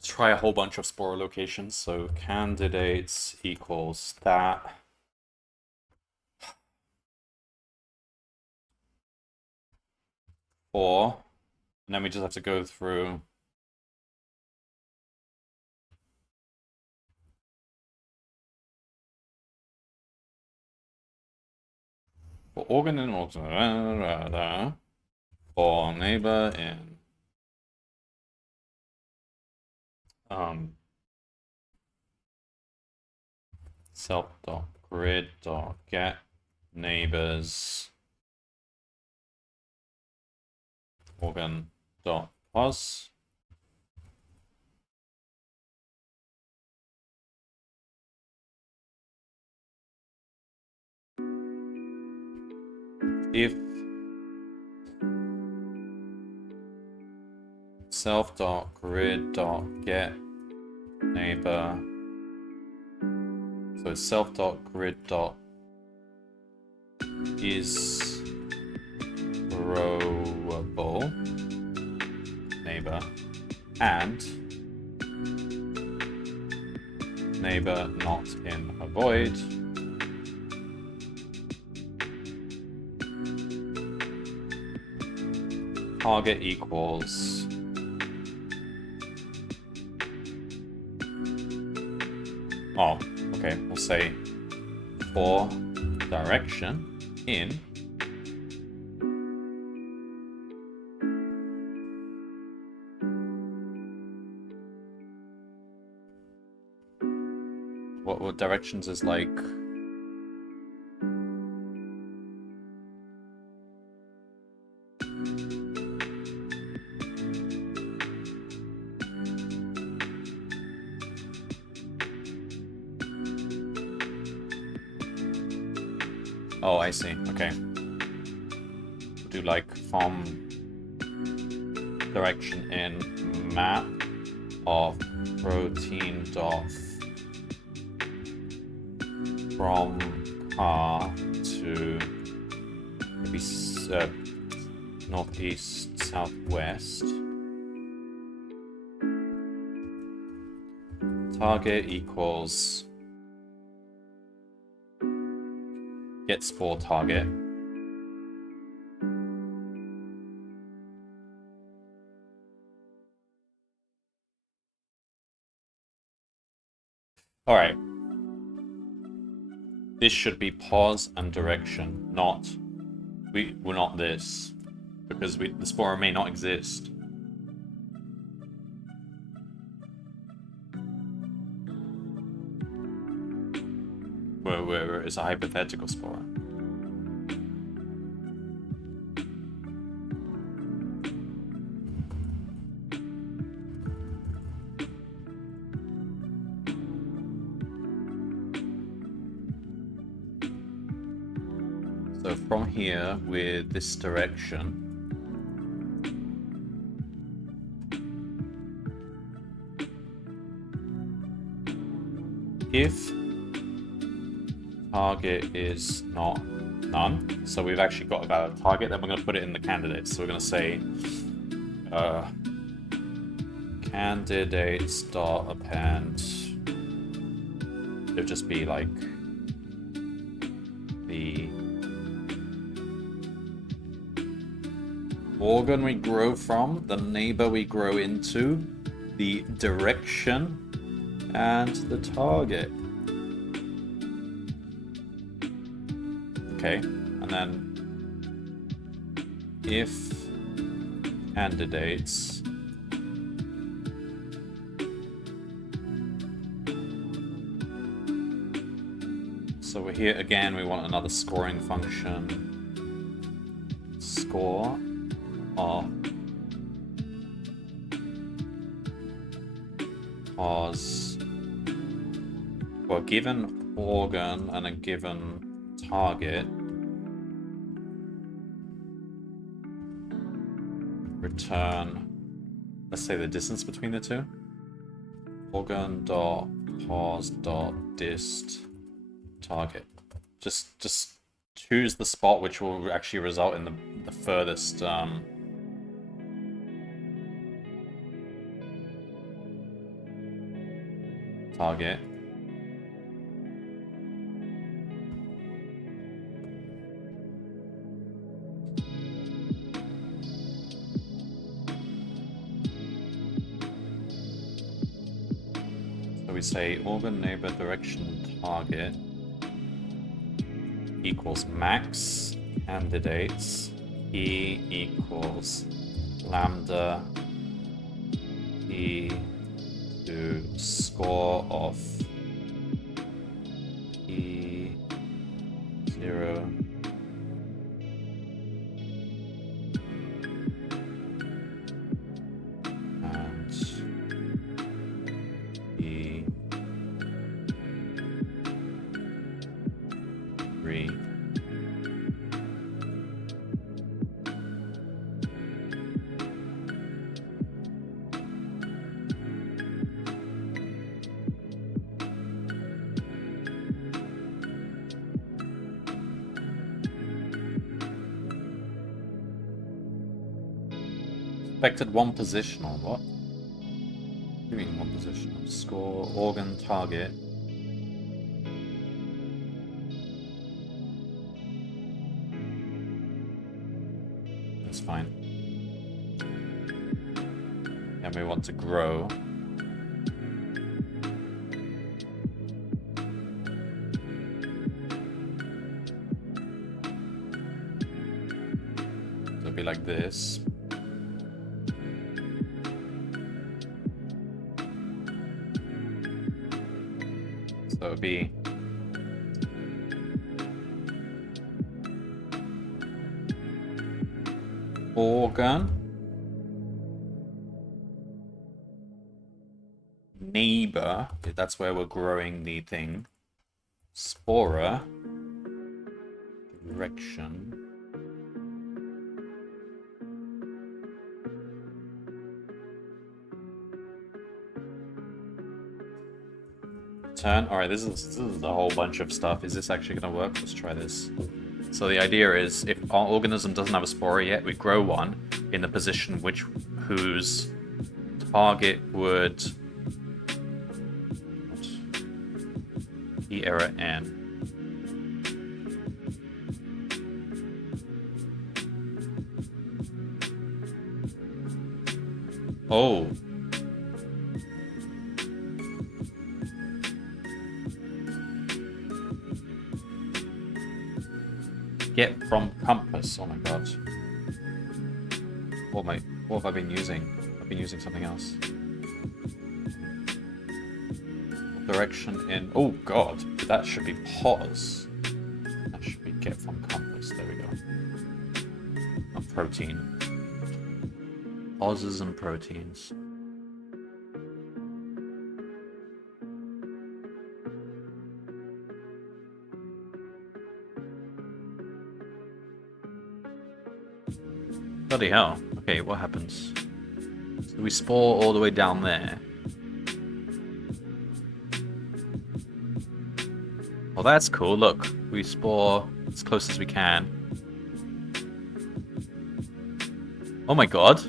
to try a whole bunch of sporer locations? So candidates equals that. 4, and then we just have to go through for organ in for neighbor in self.grid.get neighbors organ.pos. If self.grid.get neighbor, so self.grid. Is growable neighbor and neighbor not in a void. Target equals okay, we'll say for direction in what directions is like oh, I see. Okay. Do like from direction in map of protein dot from car to maybe northeast southwest. Target equals get spore target. All right. This should be pause and direction, not we're not this, because the spore may not exist. Where it's a hypothetical spore. So from here, with this direction, if target is not none, so we've actually got a valid target, then we're going to put it in the candidates. So we're going to say candidates.append. It'll just be like the organ we grow from, the neighbor we grow into, the direction, and the target. Okay, and then if candidates so we're here again, we want another scoring function. Score pause for a given organ and a given target, return, let's say the distance between the two. Organ.pause.dist target. Just choose the spot which will actually result in the furthest target. So we say organ neighbor direction target equals max candidates E equals lambda E to score of E0 and E3. Expected one position or what? Doing one position. Score organ target. That's fine. And we want to grow. So it'll be like this. So it'll be organ neighbor, that's where we're growing the thing. Spora direction turn. Alright, this is a whole bunch of stuff. Is this actually gonna work? Let's try this. So the idea is, if our organism doesn't have a spora yet, we grow one in the position whose target would error n. Oh. Get from compass. Oh my god. What have I been using? I've been using something else. Direction in. Oh god. That should be pause. That should be get from compass. There we go. Not protein. Pauses and proteins. Bloody hell. Okay, what happens? So we spore all the way down there. Well, that's cool. Look, we spore as close as we can. Oh my god.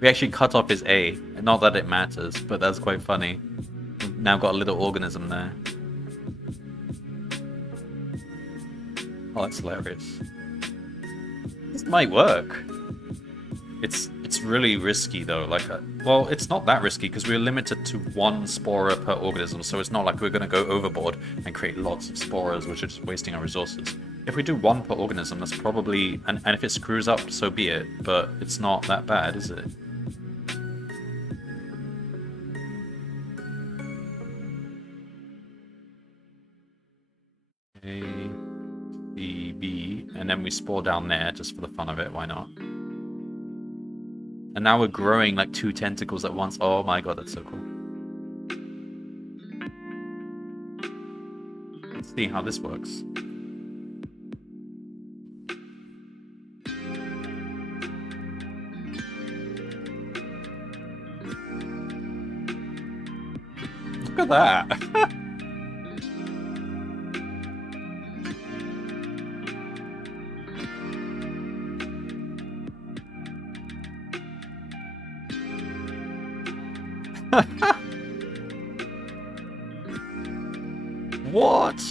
We actually cut off his A. Not that it matters, but that's quite funny. We've now got a little organism there. Oh, that's hilarious. This might work. It's really risky though. Like, well, it's not that risky because we're limited to one spora per organism, so it's not like we're going to go overboard and create lots of sporas, which are just wasting our resources. If we do one per organism, that's probably, and if it screws up, so be it. But it's not that bad, is it? A, B, B, and then we spore down there just for the fun of it. Why not? And now we're growing like 2 tentacles at once. Oh my god, that's so cool. Let's see how this works. Look at that. What?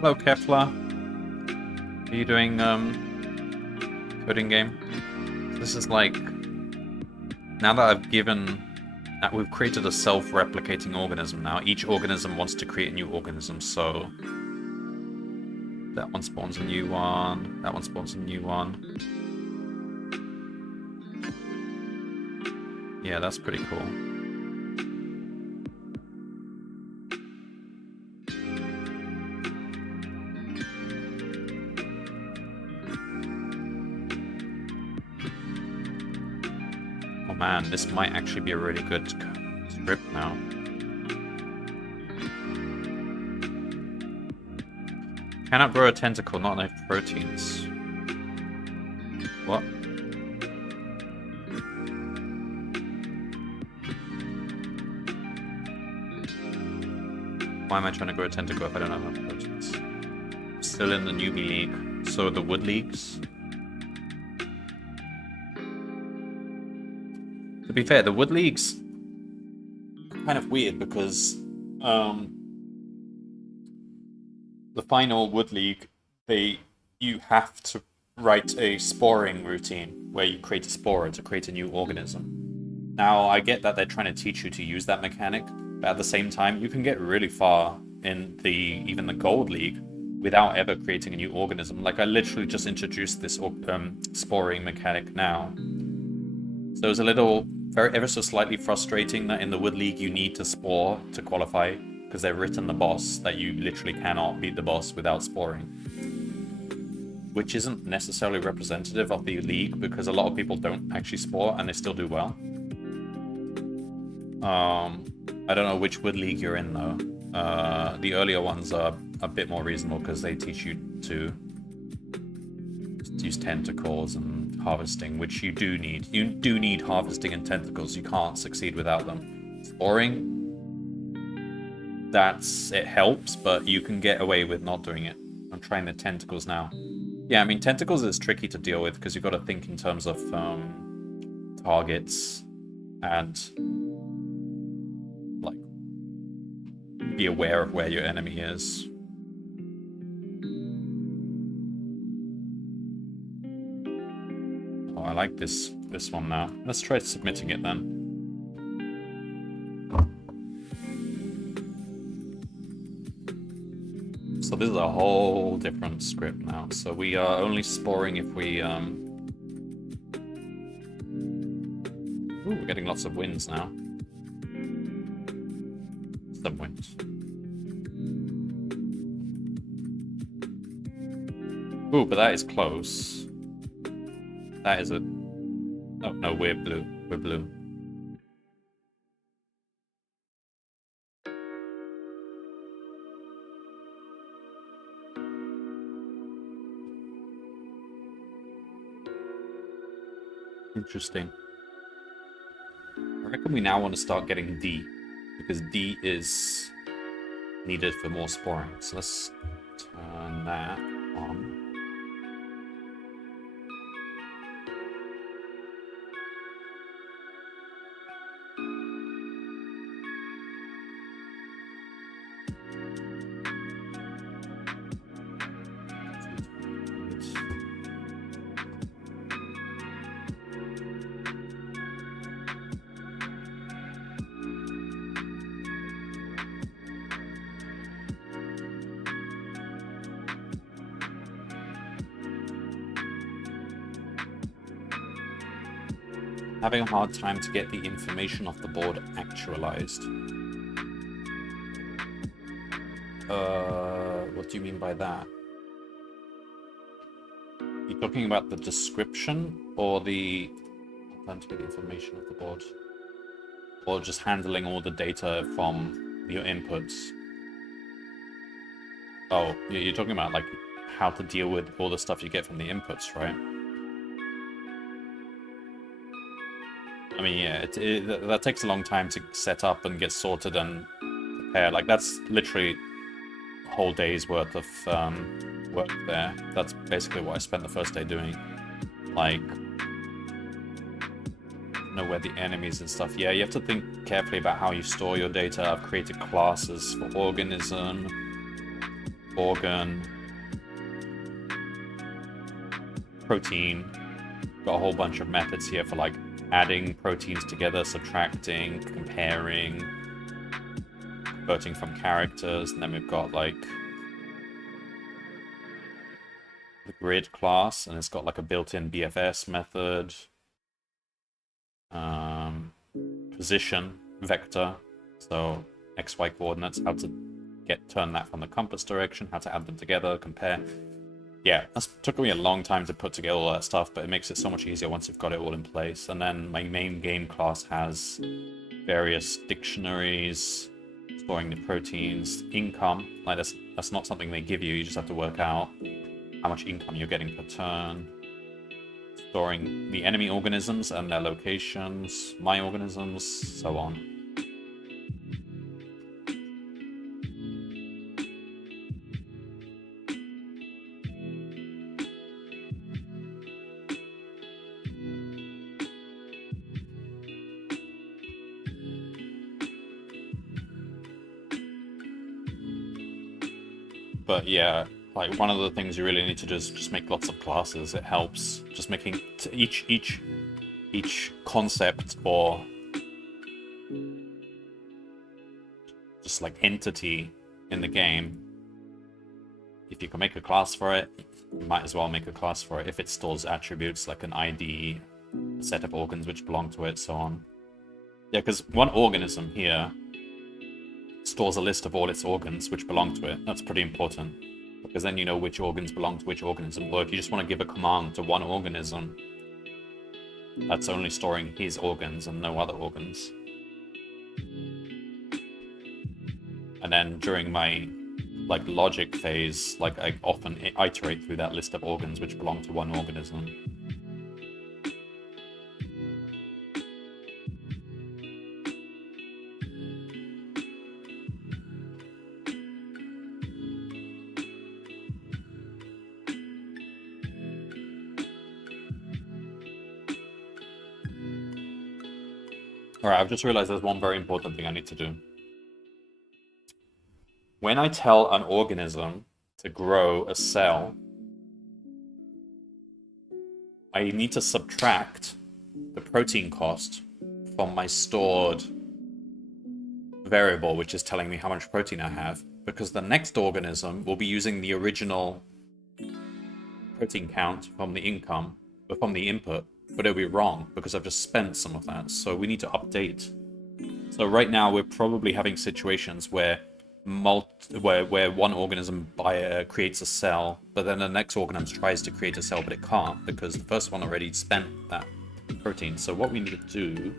Hello, Kefla. Are you doing coding game? This is like, now that I've given we've created a self-replicating organism now. Each organism wants to create a new organism, so that one spawns a new one, that one spawns a new one. Yeah, that's pretty cool. Oh man, this might actually be a really good script now. Cannot grow a tentacle, not enough proteins. What? Why am I trying to grow a tentacle if I don't have enough proteins? Still in the newbie league. So the wood leagues. To be fair, the wood leagues are kind of weird because the final wood league, you have to write a sporing routine where you create a sporer to create a new organism. Now, I get that they're trying to teach you to use that mechanic, but at the same time, you can get really far in even the gold league without ever creating a new organism. Like, I literally just introduced this sporing mechanic now. So it's a little, ever so slightly frustrating that in the wood league you need to spore to qualify, because they've written the boss that you literally cannot beat the boss without sporing. Which isn't necessarily representative of the league, because a lot of people don't actually spore and they still do well. I don't know which wood league you're in though. The earlier ones are a bit more reasonable because they teach you to use tentacles and harvesting, which you do need. You do need harvesting and tentacles. You can't succeed without them. Sporing, it helps, but you can get away with not doing it. I'm trying the tentacles now. Yeah, I mean, tentacles is tricky to deal with because you've got to think in terms of targets and like be aware of where your enemy is. Oh, I like this one now. Let's try submitting it then. So this is a whole different script now. So we are only sporing if we Ooh, we're getting lots of wins now. Some wins. Ooh, but that is close. That is a... Oh, no, we're blue. We're blue. Interesting. I reckon we now want to start getting D, because D is needed for more sporing. So let's turn that on. Having a hard time to get the information off the board actualized. What do you mean by that? You're talking about the description or the time to get the information off the board? Or just handling all the data from your inputs? Oh, you're talking about like how to deal with all the stuff you get from the inputs, right? I mean, yeah, that takes a long time to set up and get sorted and prepare. Like, that's literally a whole day's worth of work there. That's basically what I spent the first day doing. Like, know where the enemies and stuff. Yeah, you have to think carefully about how you store your data. I've created classes for organism, organ, protein. Got a whole bunch of methods here for, like, adding proteins together, subtracting, comparing, converting from characters, and then we've got like the grid class, and it's got like a built-in BFS method, position vector, so XY coordinates, how to turn that from the compass direction, how to add them together, compare. Yeah, that took me a long time to put together all that stuff, but it makes it so much easier once you've got it all in place. And then my main game class has various dictionaries, storing the proteins, income. Like that's not something they give you, you just have to work out how much income you're getting per turn. Storing the enemy organisms and their locations, my organisms, so on. But yeah, like one of the things you really need to do is just make lots of classes. It helps just making each concept or just like entity in the game. If you can make a class for it, you might as well make a class for it if it stores attributes like an ID, a set of organs which belong to it, so on. Yeah, because one organism here stores a list of all its organs which belong to it. That's pretty important, because then you know which organs belong to which organism. Or if you just want to give a command to one organism, that's only storing his organs and no other organs. And then during my like logic phase, like I often iterate through that list of organs which belong to one organism. Alright, I've just realized there's one very important thing I need to do. When I tell an organism to grow a cell, I need to subtract the protein cost from my stored variable, which is telling me how much protein I have, because the next organism will be using the original protein count from the input, but it'll be wrong because I've just spent some of that. So we need to update. So right now we're probably having situations where one organism creates a cell, but then the next organism tries to create a cell, but it can't because the first one already spent that protein. So what we need to do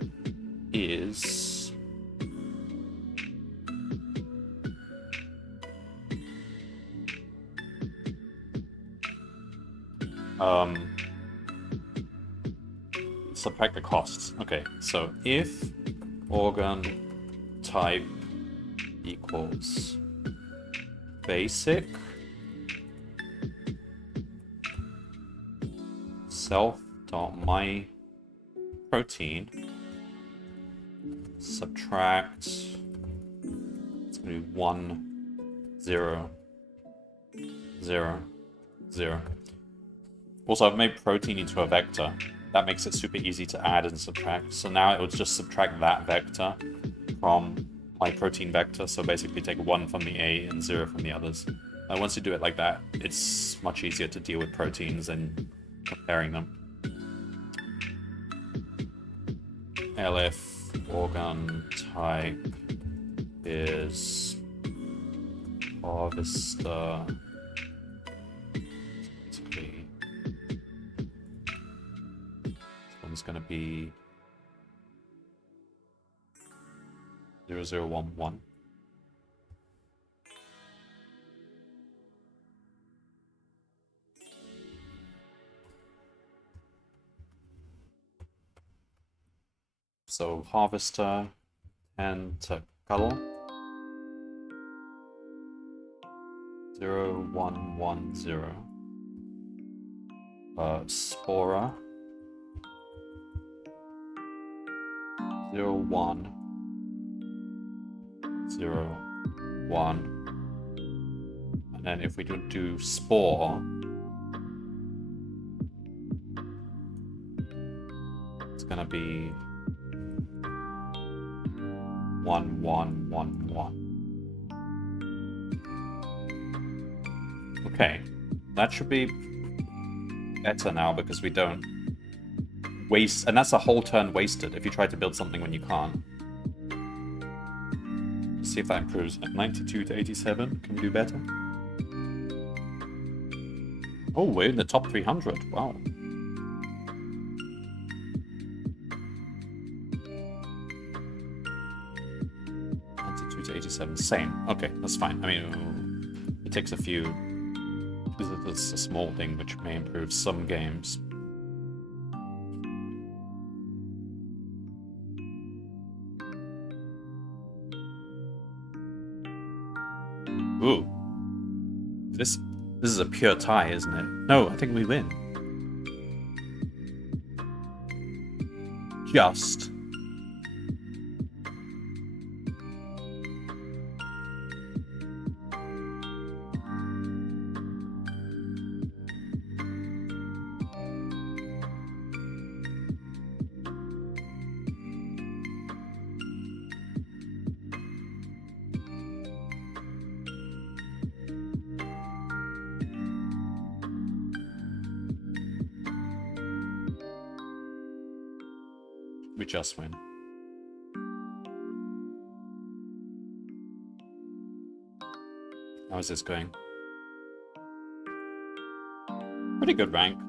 is subtract the costs. Okay, so if organ type equals basic self.my protein, subtract, it's going to be 1 0 0 0. Also, I've made protein into a vector. That makes it super easy to add and subtract. So now it will just subtract that vector from my protein vector. So basically take 1 from the A and 0 from the others. And once you do it like that, it's much easier to deal with proteins and comparing them. elif organ type is harvester. It's going to be 0011. So harvester and tentacle 0110. Spora 01 01, and then if we do spore, it's gonna be 1, 1, 1, 1. Okay, that should be better now because we don't waste, and that's a whole turn wasted if you try to build something when you can't. Let's see if that improves. 92 to 87. Can we do better? Oh, we're in the top 300. Wow. To 87. Same. Okay, that's fine. I mean, it takes a few. This is a small thing which may improve some games. Ooh. This is a pure tie, isn't it? No, I think we win. Just. We just win. How is this going? Pretty good rank.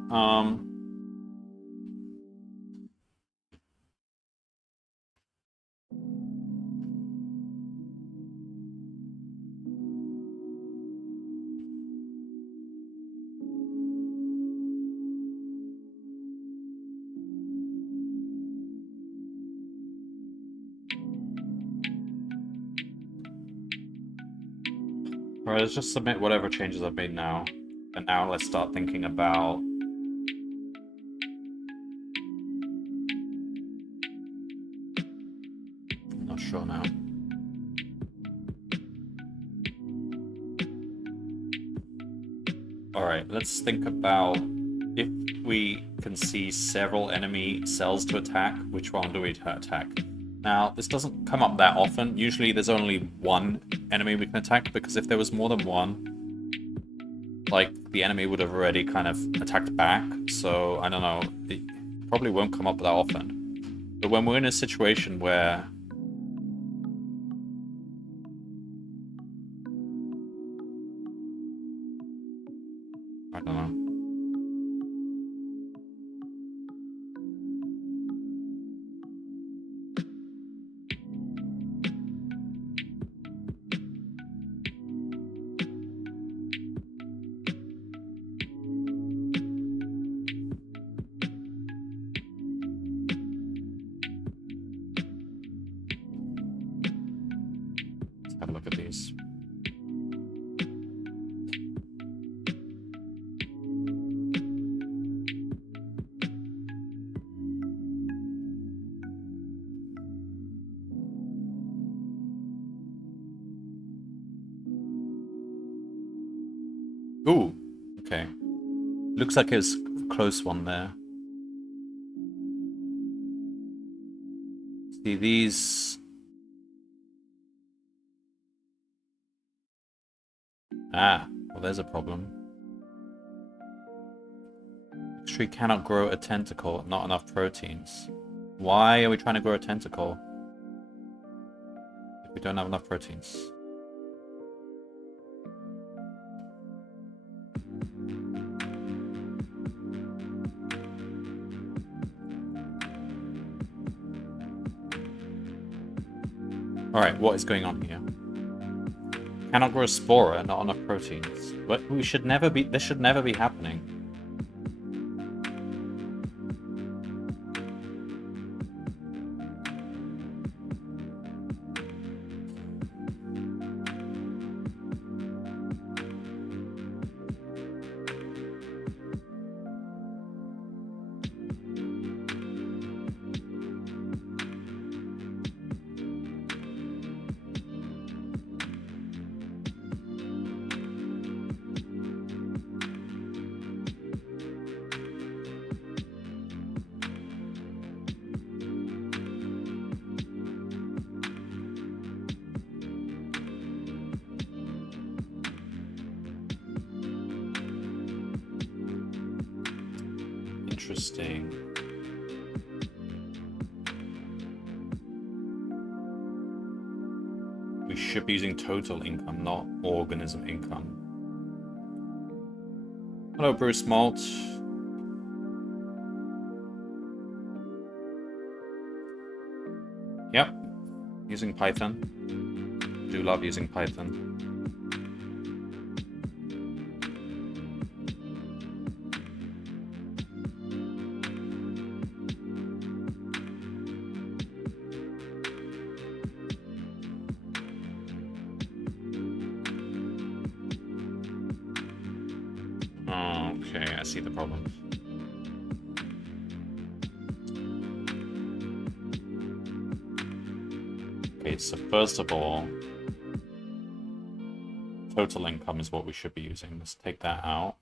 Alright, let's just submit whatever changes I've made now. And now let's start thinking about... I'm not sure now. Alright, let's think about if we can see several enemy cells to attack, which one do we attack? Now, this doesn't come up that often. Usually there's only one enemy we can attack, because if there was more than one, like, the enemy would have already kind of attacked back. So, I don't know. It probably won't come up that often. But when we're in a situation where... I don't know. Have a look at these. Ooh, okay. Looks like it's a close one there. See, these... Ah, well, there's a problem. This tree cannot grow a tentacle, not enough proteins. Why are we trying to grow a tentacle if we don't have enough proteins? Alright, what is going on here? Cannot grow a spora, not enough proteins. But we should never be... This should never be happening. Interesting. We should be using total income, not organism income. Hello, Bruce Malt. Yep, using Python. Do love using Python. Okay, I see the problem. Okay, so first of all, total income is what we should be using. Let's take that out.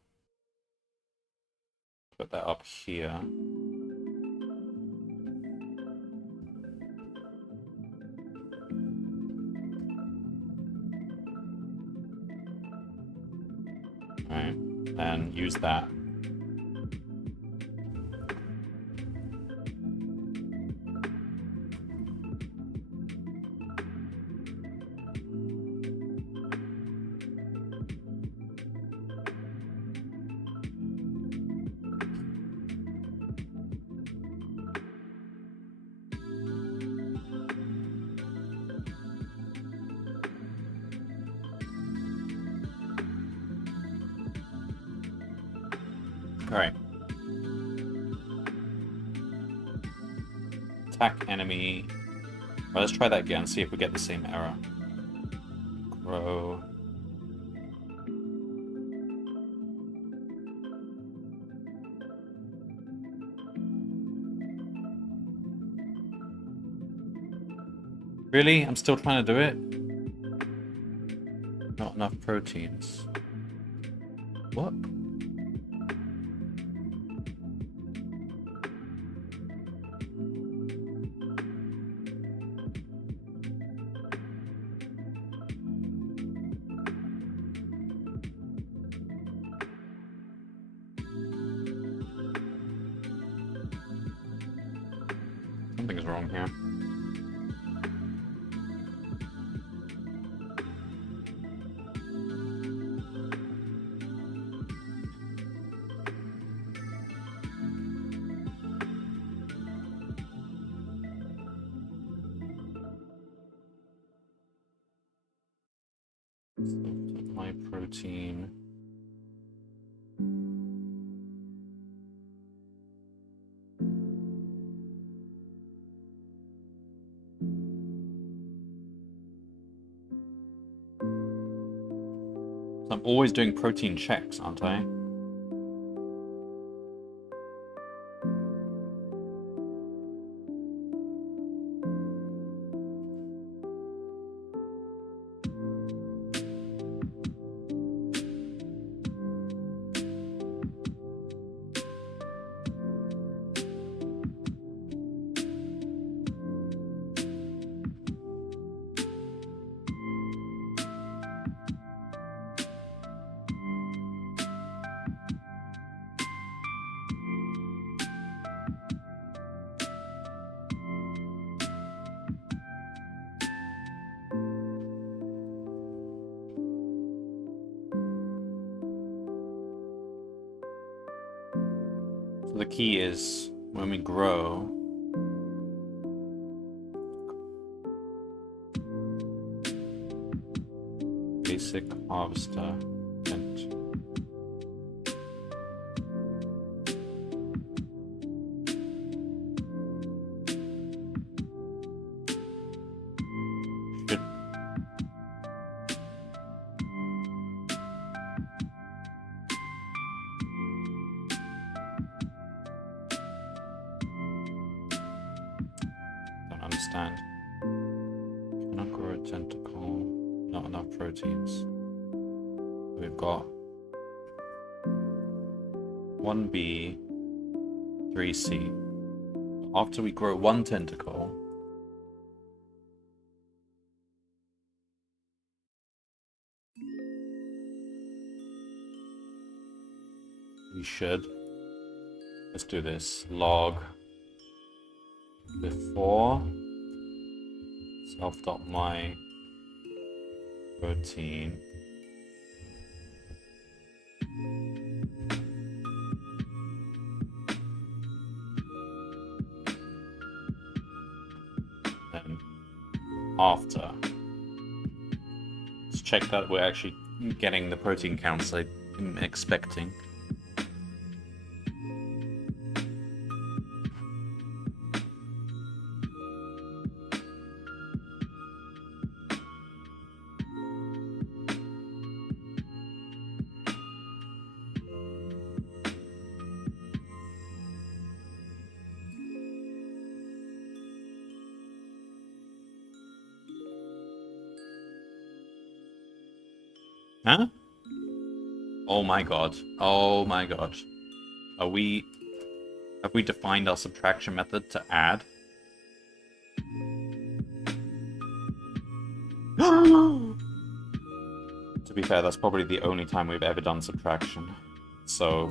Put that up here. Alright, and use that. Alright. Attack enemy. Well, let's try that again, see if we get the same error. Grow. Really? I'm still trying to do it? Not enough proteins. What? Something's wrong here. My protein. So I'm always doing protein checks, aren't I? So the key is when we grow, basic harvester and should don't understand. Cannot grow a tentacle, not enough proteins. We've got 1B, 3C. After we grow one tentacle, we should Let's do this. Log before self.my protein and after. Let's check that we're actually getting the protein counts I'm expecting. Huh? Oh my god. Oh my god. Have we defined our subtraction method to add? To be fair, that's probably the only time we've ever done subtraction. So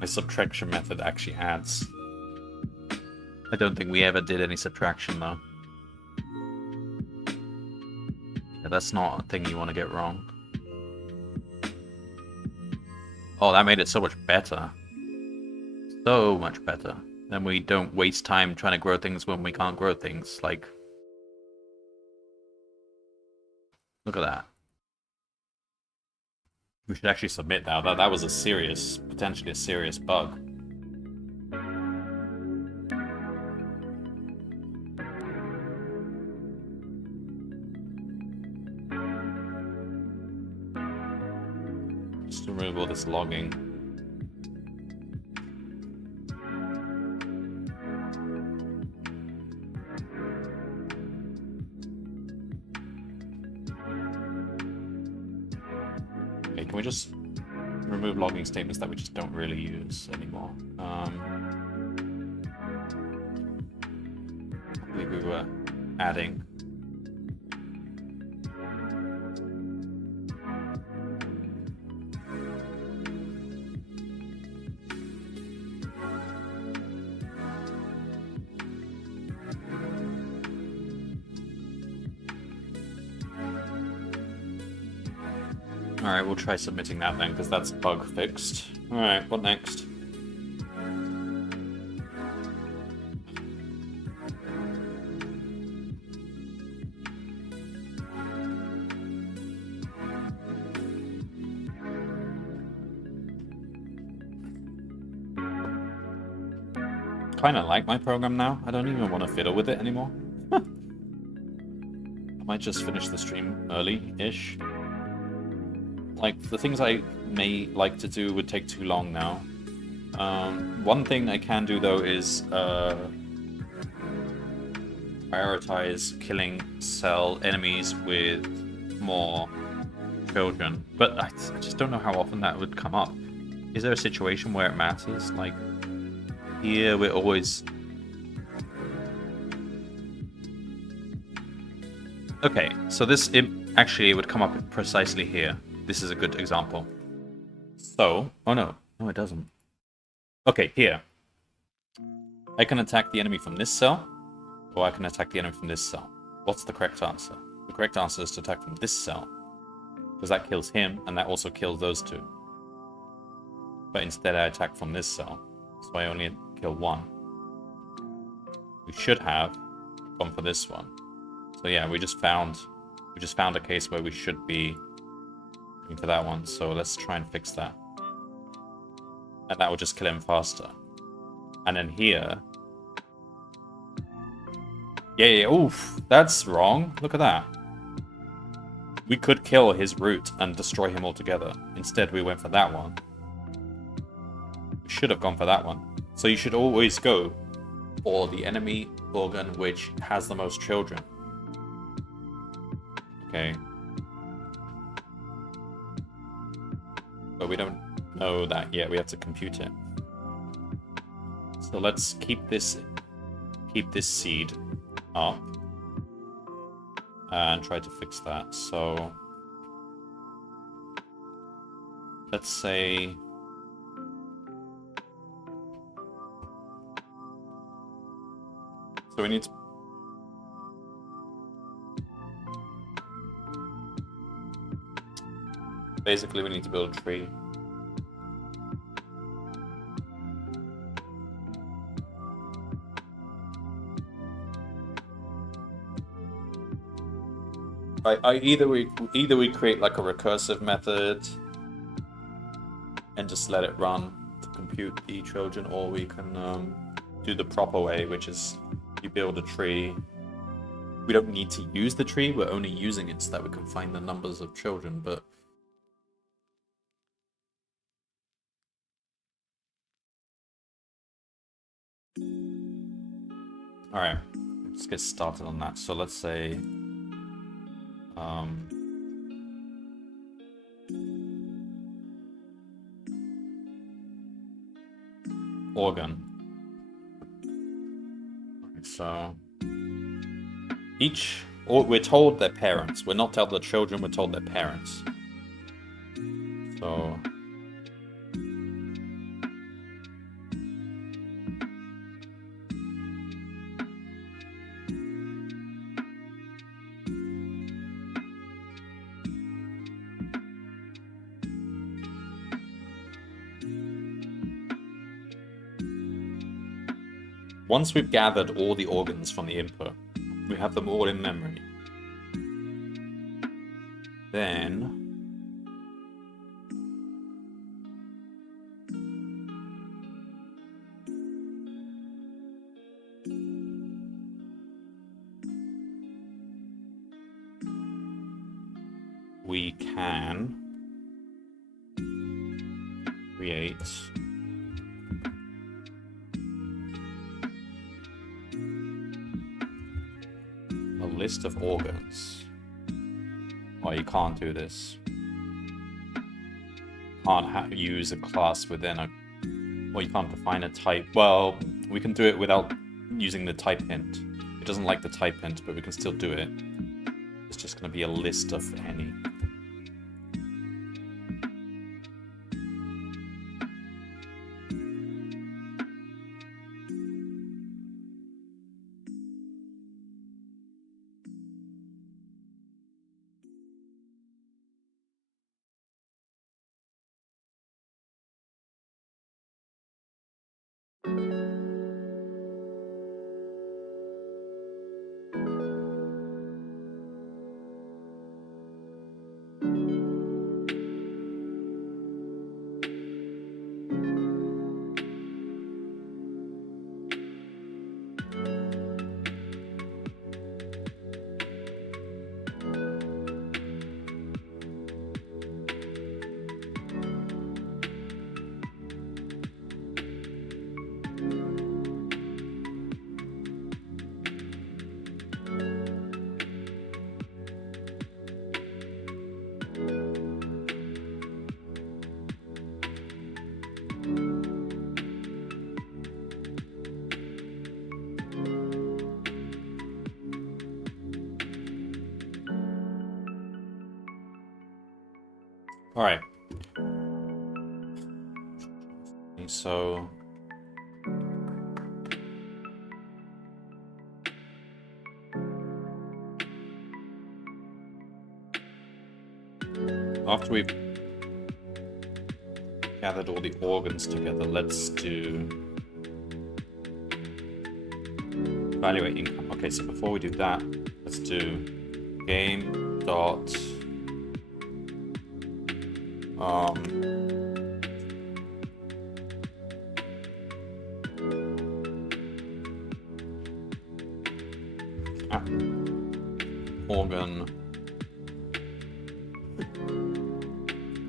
my subtraction method actually adds. I don't think we ever did any subtraction though. Yeah, that's not a thing you want to get wrong. Oh, that made it so much better. So much better. Then we don't waste time trying to grow things when we can't grow things. Like, look at that. We should actually submit that. That was a serious, potentially a serious bug. Just to remove all this logging. Okay, can we just remove logging statements that we just don't really use anymore? I believe we were adding. Alright, we'll try submitting that then, because that's bug fixed. Alright, what next? Kinda like my program now. I don't even want to fiddle with it anymore. I might just finish the stream early-ish. Like, the things I may like to do would take too long now. One thing I can do, though, is prioritize killing cell enemies with more children. But I just don't know how often that would come up. Is there a situation where it matters? Like, here we're always... Okay, so this actually it would come up precisely here. This is a good example. So, oh no, it doesn't. Okay, here. I can attack the enemy from this cell, or I can attack the enemy from this cell. What's the correct answer? The correct answer is to attack from this cell, because that kills him, and that also kills those two. But instead I attack from this cell, so I only kill one. We should have gone for this one. So yeah, we just found a case where we should be for that one, so let's try and fix that. And that will just kill him faster. And then here... Yeah, oof, that's wrong. Look at that. We could kill his root and destroy him altogether. Instead, we went for that one. We should have gone for that one. So you should always go for the enemy organ which has the most children. Okay. But we don't know that yet. We have to compute it. So let's keep this seed up. and try to fix that. So let's say we need to basically we need to build a tree. Either we create like a recursive method and just let it run to compute the Trojan, or we can do the proper way, which is you build a tree. We don't need to use the tree, we're only using it so that we can find the numbers of children, but alright, let's get started on that. So let's say organ. So we're told their parents. We're not told the children, we're told their parents. So once we've gathered all the organs from the input, we have them all in memory. Then we can create a list of organs. Well, you can't do this. Can't use a class within a... Well, you can't define a type. Well, we can do it without using the type hint. It doesn't like the type hint, but we can still do it. It's just going to be a list of any. Alright. So after we've gathered all the organs together, let's do evaluate income. Okay, so before we do that, let's do game dot organ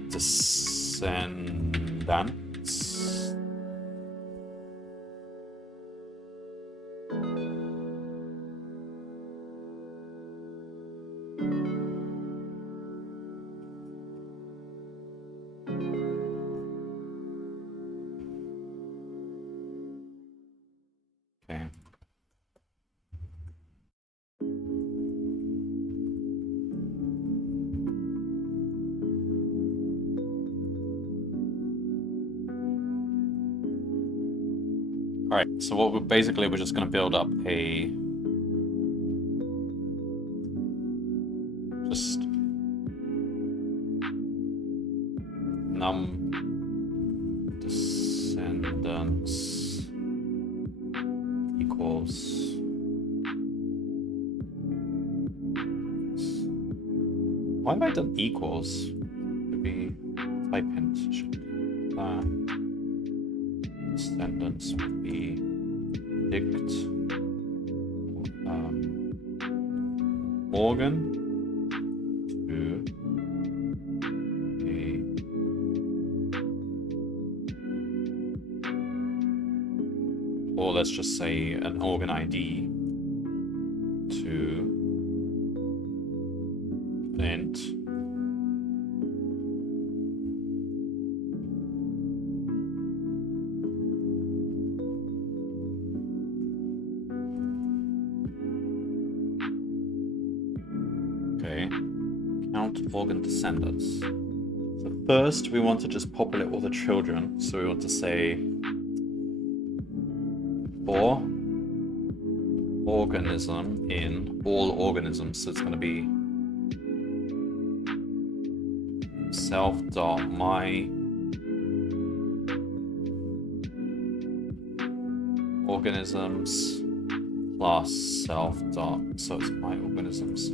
descendants. Okay. Alright, so what we're basically, we're just going to build up a... just... descendants equals... Why have I done equals? Should be type int. Should descendants would be dict organ to a or let's just say an organ ID to int count organ descendants. So first we want to just populate all the children. So we want to say for organism in all organisms. So it's going to be self.my organisms plus self dot, so it's my organisms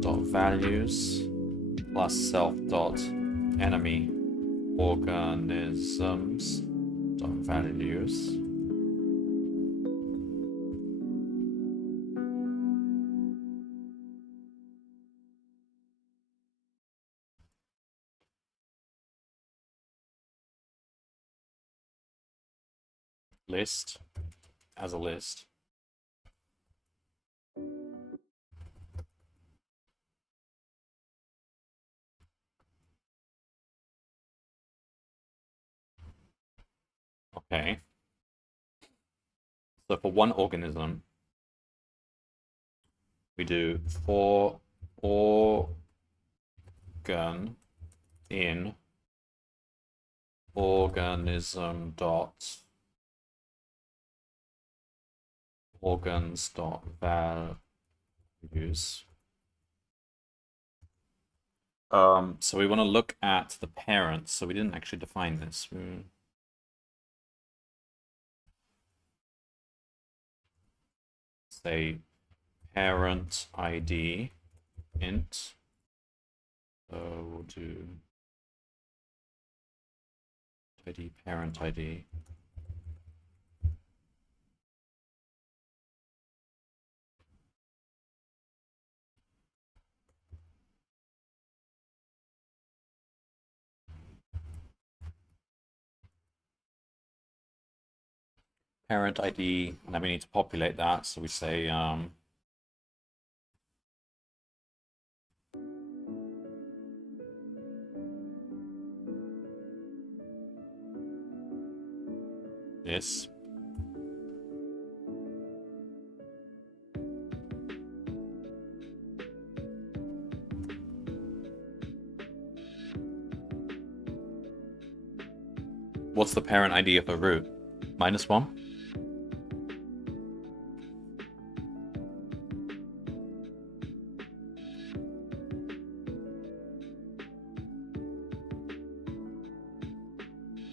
dot values plus self dot enemy organisms dot values. List as a list. Okay. So for one organism, we do for organ in organism dot organs dot values. So we want to look at the parents. So we didn't actually define this. Say parent ID int. So we'll do ID parent ID. Parent ID, and then we need to populate that. So we say this. What's the parent ID of a root? -1?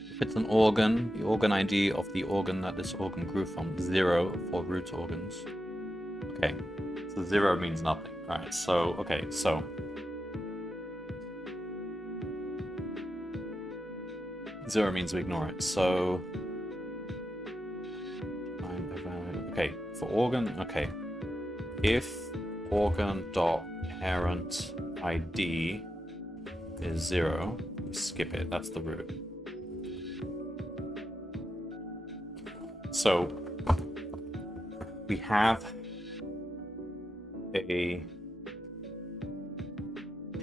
If it's an organ, the organ ID of the organ that this organ grew from, 0 for root organs. Okay, so 0 means nothing. Alright, so, okay, so. Zero means we ignore it, so. Okay, for organ, okay. If organ dot parent ID is 0, we skip it, that's the root. So we have a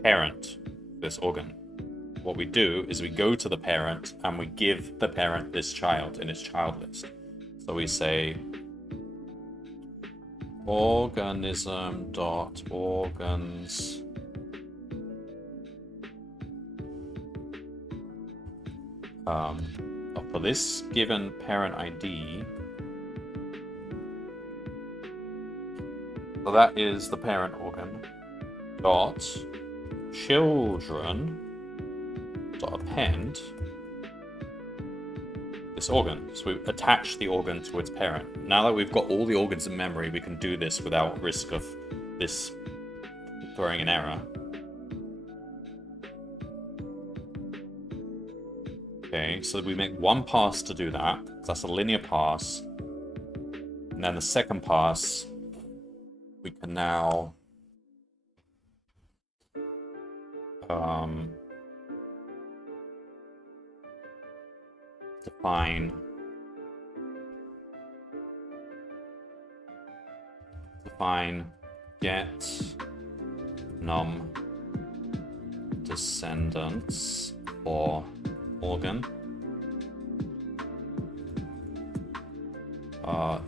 parent, this organ. What we do is we go to the parent and we give the parent this child in its child list. So we say organism dot organs for this given parent ID, that is the parent organ. Dot children dot append this organ. So we attach the organ to its parent. Now that we've got all the organs in memory, we can do this without risk of this throwing an error. Okay, so we make one pass to do that. So that's a linear pass. And then the second pass, we can now define get num descendants for organ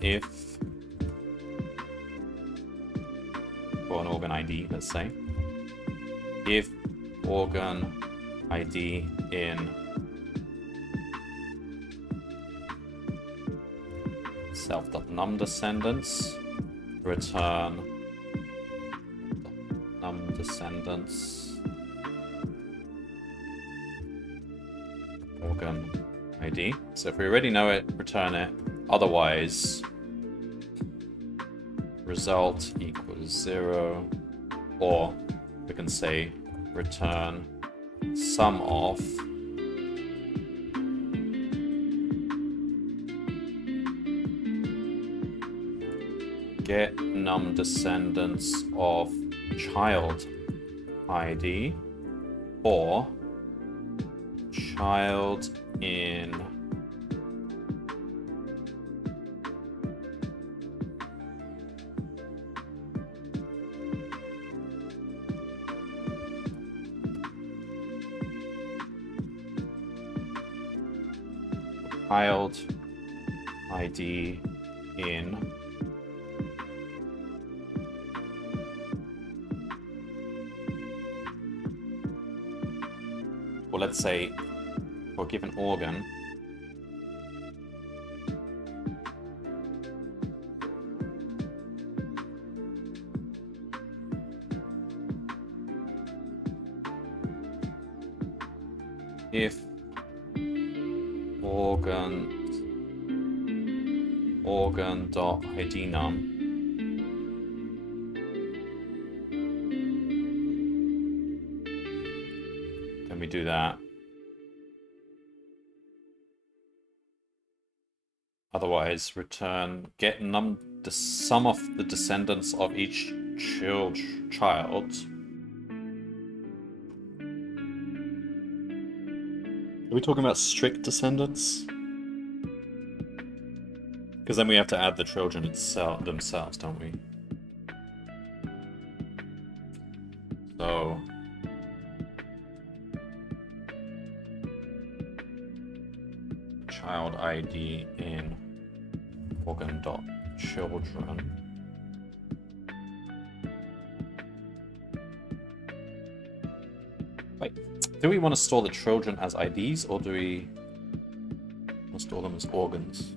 if for an organ ID, let's say, if organ ID in self.num descendants return num descendants organ ID. So if we already know it, return it. Otherwise, result equals 0, or we can say return sum of get num descendants of child ID or child in child ID in or let's say for a given organ if organ.id num then we do that. Otherwise, return get num the sum of the descendants of each child. Are we talking about strict descendants? Because then we have to add the children themselves, don't we? So child ID in organ.children. Wait, do we want to store the children as IDs, or do we want to store them as organs?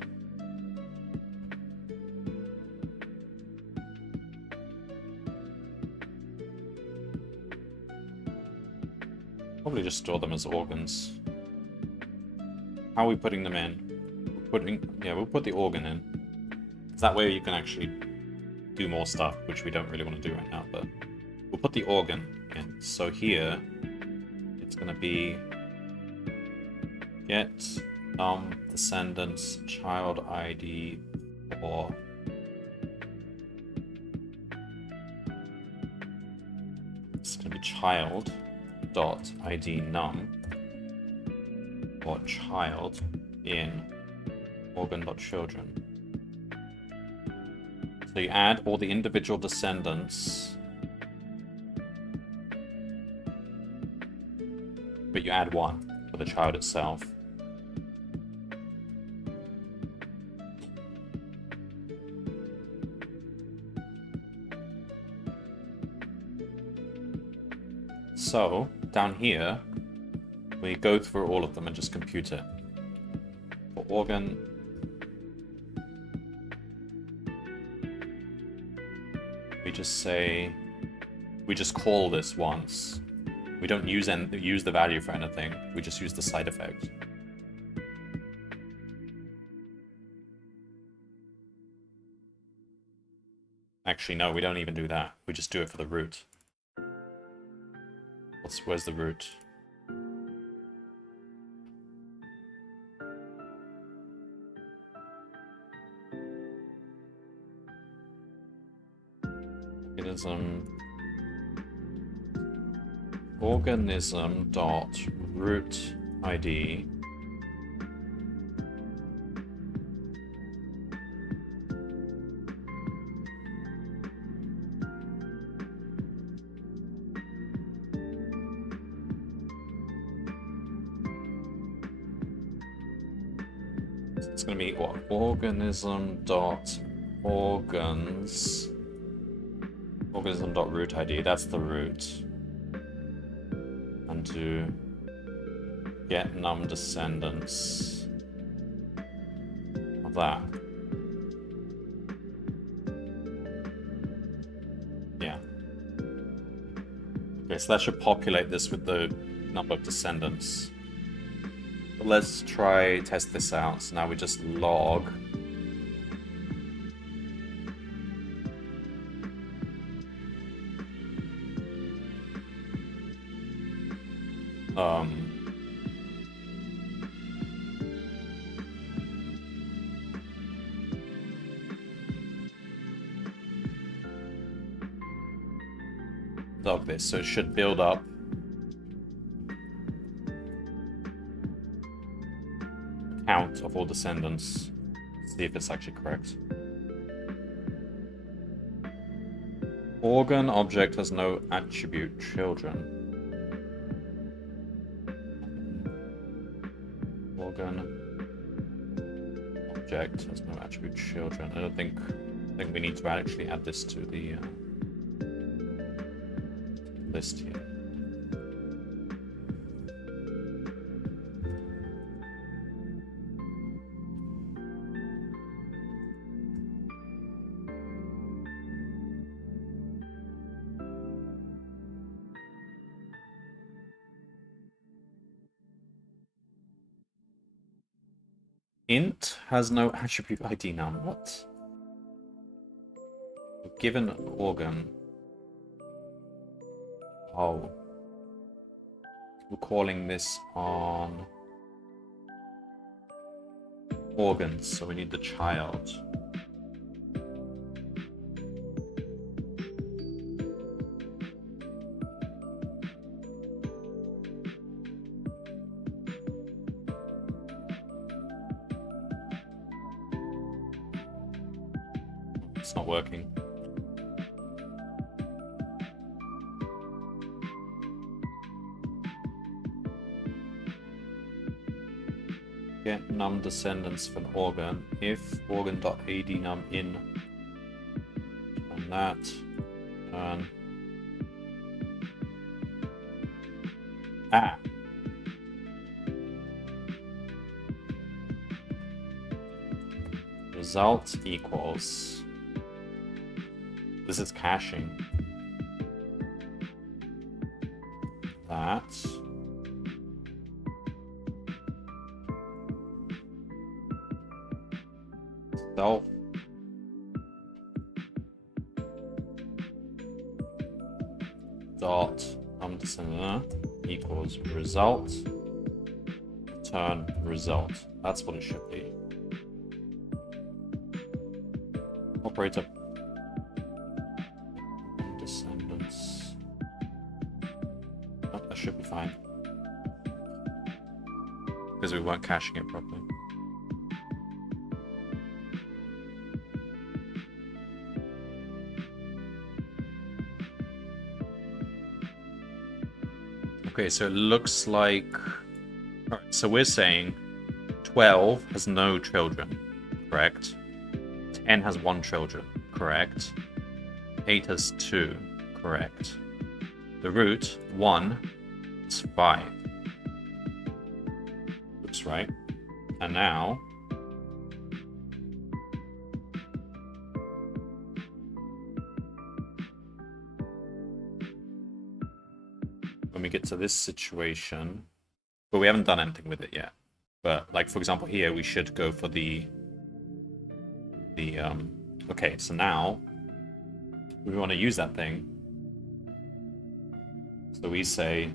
Probably just store them as organs. How are we putting them in? We'll put the organ in. That way you can actually do more stuff, which we don't really want to do right now, but we'll put the organ in. So here, it's going to be get num descendants child ID or it's going to be child dot ID num or child in organ.children. So you add all the individual descendants, but you add one for the child itself. So down here, we go through all of them and just compute it. For organ, we just say, we just call this once. We don't use the value for anything. We just use the side effect. Actually, no, we don't even do that. We just do it for the root. Where's the root? Organism dot root ID. It's going to be what? Organism dot organs. Organism dot root ID. That's the root. And to get num descendants of that. Yeah. Okay, so that should populate this with the number of descendants. But let's try test this out. So now we just log. Log this, so it should build up. Count of all descendants. See if it's actually correct. Organ object has no attribute children. Organ object has no attribute children. I don't think we need to actually add this to the list here. Int has no attribute ID now. What? Given organ. Oh. We're calling this on organs, so we need the child. It's not working. Get num descendants for an organ if organ.adnum in on that and result equals, this is caching that self dot descendant equals result return result. That's what it should be. Operator descendants. Oh, that should be fine because we weren't caching it properly. Okay, so it looks like... Alright, so we're saying 12 has no children, correct? 10 has 1 children, correct? 8 has 2, correct? The root, 1, is 5. Looks right. And now... we get to this situation, but we haven't done anything with it yet. But like, for example, here we should go for the okay, so now we want to use that thing. So we say,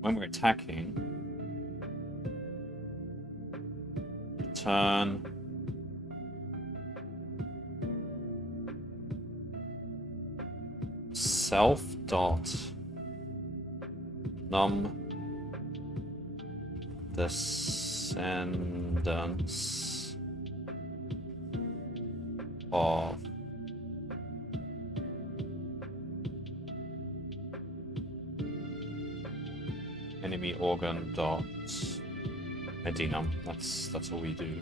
when we're attacking, turn self dot num descendants of enemy organ dot medinum. That's all we do.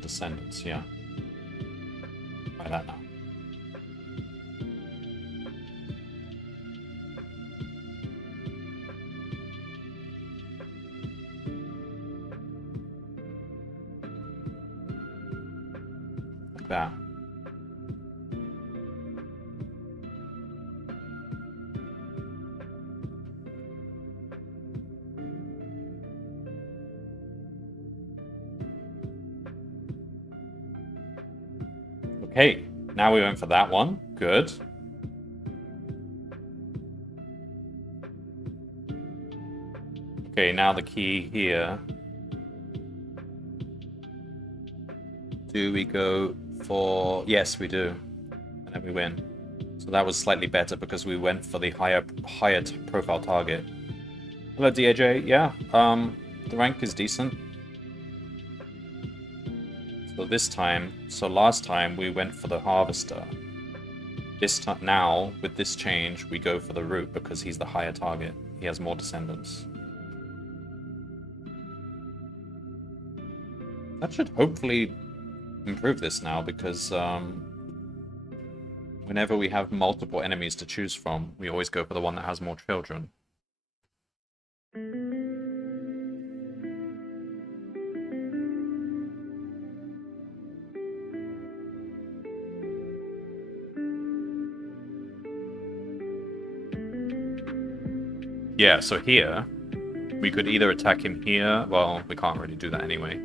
Descendants, yeah. Try that now. Like that. Okay, now we went for that one. Good. Okay, now the key here. Do we go for... Yes, we do. And then we win. So that was slightly better because we went for the higher profile target. Hello, DAJ. Yeah, the rank is decent. So this time, last time we went for the harvester. This time, now with this change, we go for the root because he's the higher target. He has more descendants. That should hopefully improve this now because whenever we have multiple enemies to choose from, we always go for the one that has more children. Yeah, so here, we could either attack him here, well, we can't really do that anyway,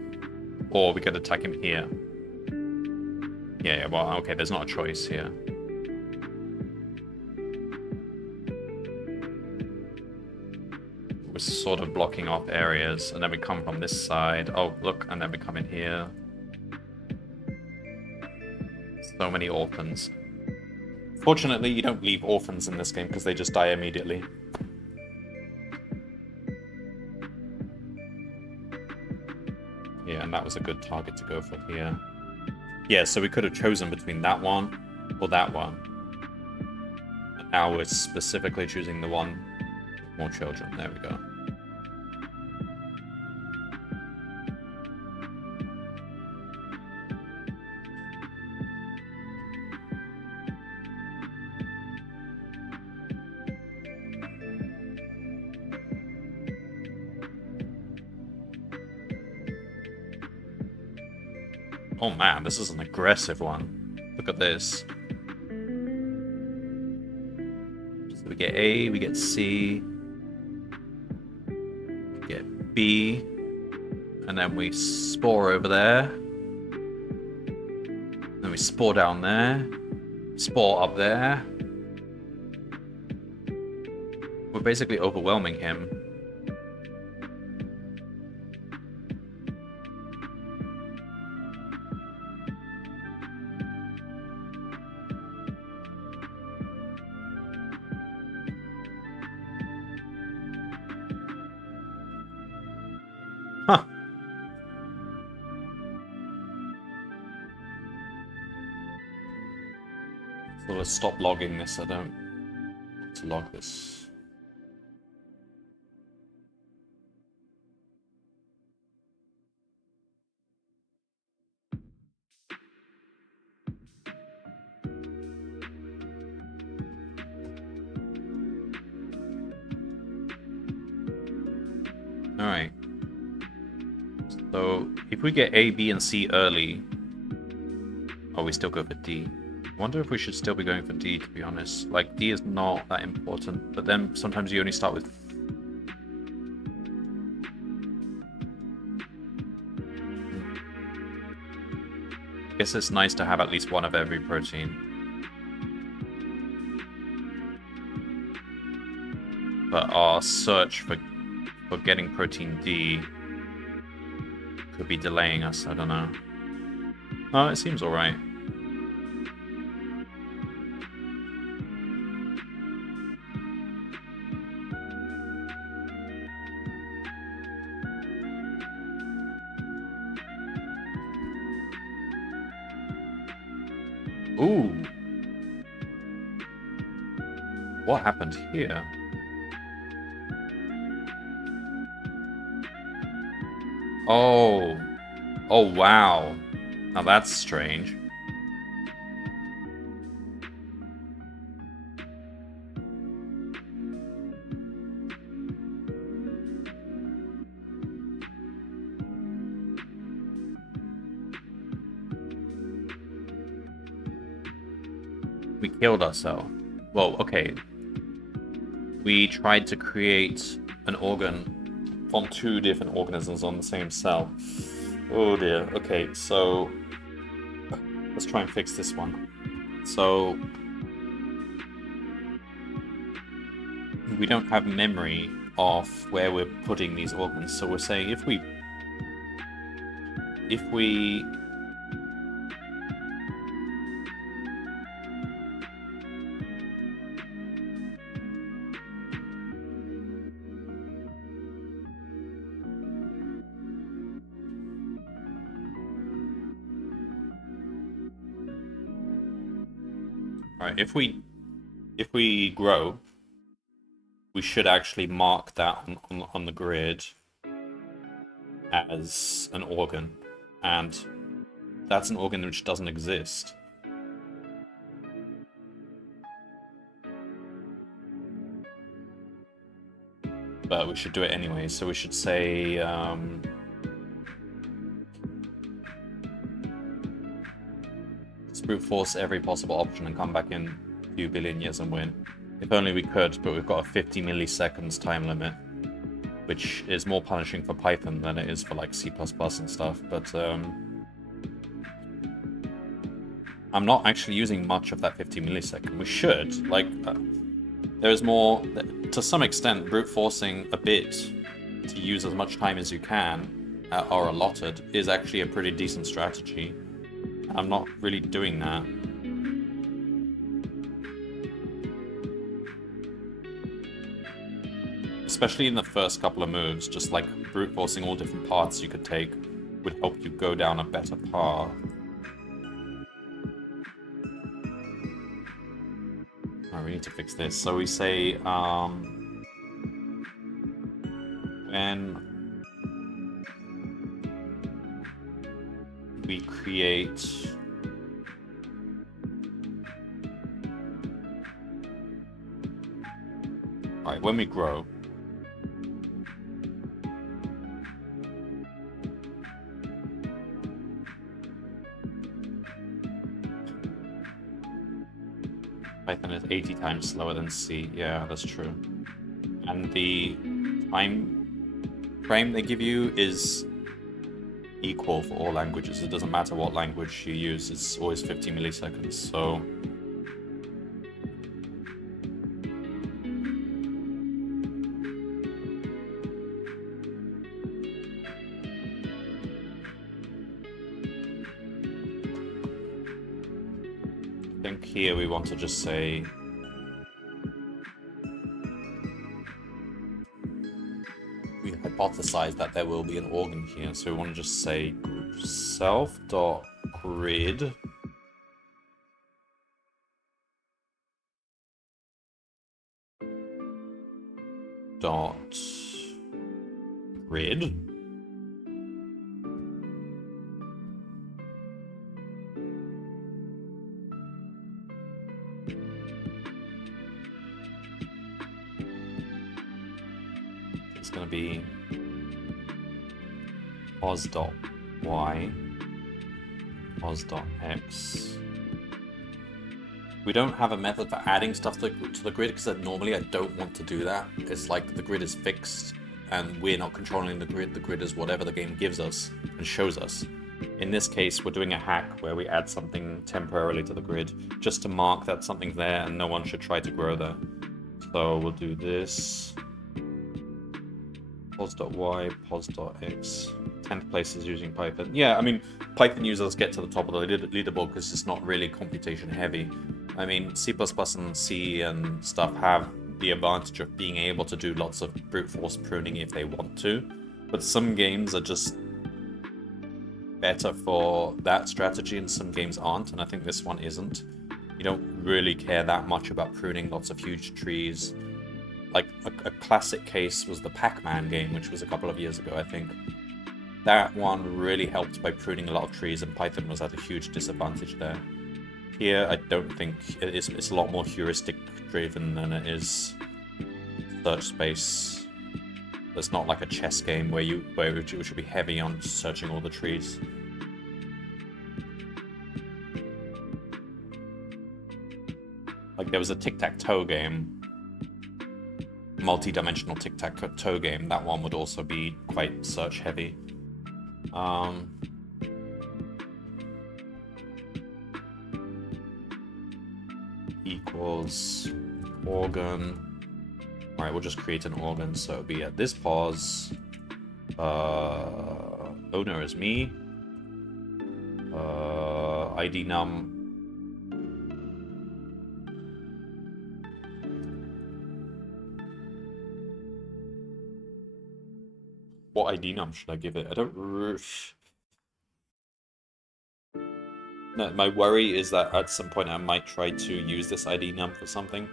or we could attack him here. Yeah, well, okay, there's not a choice here. We're sort of blocking off areas, and then we come from this side. Oh, look, and then we come in here. So many orphans. Fortunately, you don't leave orphans in this game because they just die immediately. Yeah, and that was a good target to go for here. Yeah, so we could have chosen between that one or that one. And now we're specifically choosing the one with more children. There we go. Oh man, this is an aggressive one. Look at this. So we get A, we get C, we get B, and then we spore over there. Then we spore down there. Spore up there. We're basically overwhelming him. Huh. So let's stop logging this. I don't want to log this. Alright. So if we get A, B, and C early, oh, we still go for D. I wonder if we should still be going for D, to be honest. Like, D is not that important, but then sometimes you only start with... I guess it's nice to have at least one of every protein. But our search for getting protein D could be delaying us, I don't know. Oh, it seems alright. Ooh. What happened here? Oh. Oh, wow. Now that's strange. We killed ourselves. Well, okay. We tried to create an organ from 2 different organisms on the same cell. Oh dear. Okay, so let's try and fix this one. So we don't have memory of where we're putting these organs. So we're saying if we Alright, if we grow, we should actually mark that on the grid as an organ, and that's an organ which doesn't exist. But we should do it anyway, so we should say brute force every possible option and come back in a few billion years and win. If only we could, but we've got a 50 milliseconds time limit, which is more punishing for Python than it is for like C++ and stuff, but I'm not actually using much of that 50 millisecond. We should, like, there's more, to some extent, brute forcing a bit to use as much time as you can, or allotted, is actually a pretty decent strategy. I'm not really doing that. Especially in the first couple of moves, just like brute forcing all different paths you could take would help you go down a better path. Alright, we need to fix this. So we say, when we create alright, when we grow, Python is 80 times slower than C. Yeah, that's true. And the time frame they give you is equal for all languages. It doesn't matter what language you use, it's always 50 milliseconds, so I think here we want to just say we hypothesize that there will be an organ here, so we want to just say group self.grid dot grid it's going to be pos.y, pos.x. We don't have a method for adding stuff to the grid because normally I don't want to do that. It's like the grid is fixed and we're not controlling the grid. The grid is whatever the game gives us and shows us. In this case, we're doing a hack where we add something temporarily to the grid just to mark that something's there and no one should try to grow there. So we'll do this. Pos.y, pos.x. 10th place is using Python. Yeah, I mean, Python users get to the top of the leaderboard because it's not really computation heavy. I mean, C++ and C and stuff have the advantage of being able to do lots of brute force pruning if they want to, but some games are just better for that strategy and some games aren't, and I think this one isn't. You don't really care that much about pruning lots of huge trees. Like, a classic case was the Pac-Man game, which was a couple of years ago, I think. That one really helped by pruning a lot of trees, and Python was at a huge disadvantage there. Here, I don't think it's a lot more heuristic-driven than it is search space. It's not like a chess game where it should be heavy on searching all the trees. Like, there was a tic-tac-toe game, multi-dimensional tic-tac-toe game. That one would also be quite search heavy. Equals organ. All right, we'll just create an organ. So it'll be at this pos. Owner is me. ID num. What ID num should I give it? I don't... No, my worry is that at some point I might try to use this ID num for something.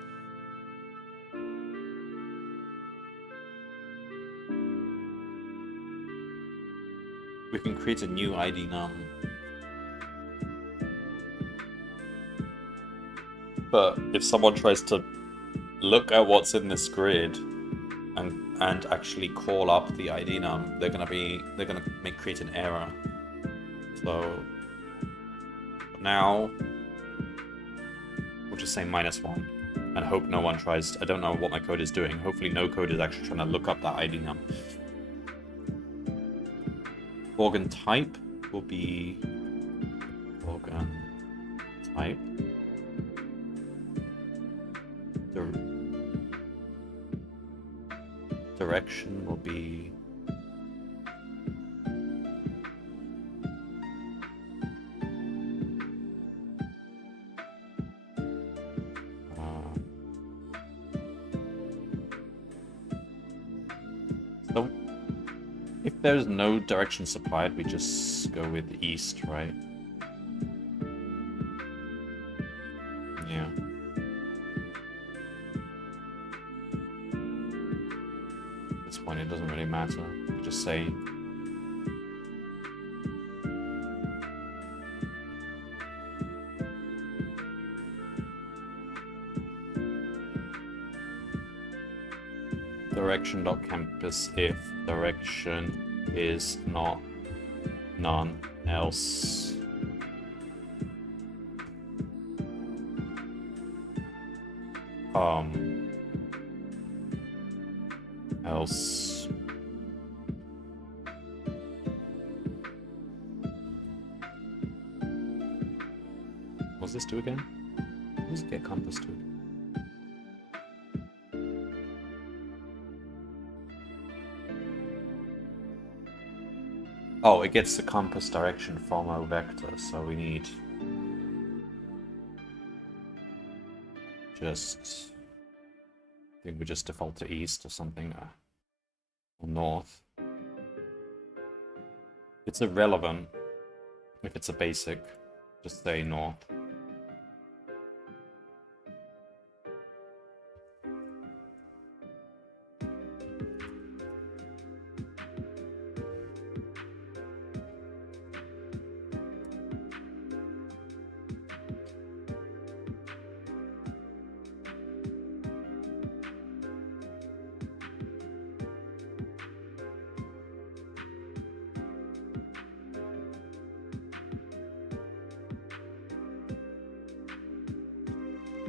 We can create a new ID num. But if someone tries to look at what's in this grid and actually call up the ID num, they're gonna create an error. So now we'll just say -1 and hope no one tries. I don't know what my code is doing. Hopefully no code is actually trying to look up that ID num. Organ type will be organ type. Direction will be so if there's no direction supplied, we just go with east, right? Yeah. At this point, it doesn't really matter. We just say direction.campus if direction is not none else. Else. What does this do again? What does it get compass to? Oh, it gets the compass direction from our vector, so we need just, I think we just default to east or something, or north. It's irrelevant if it's a basic, just say north.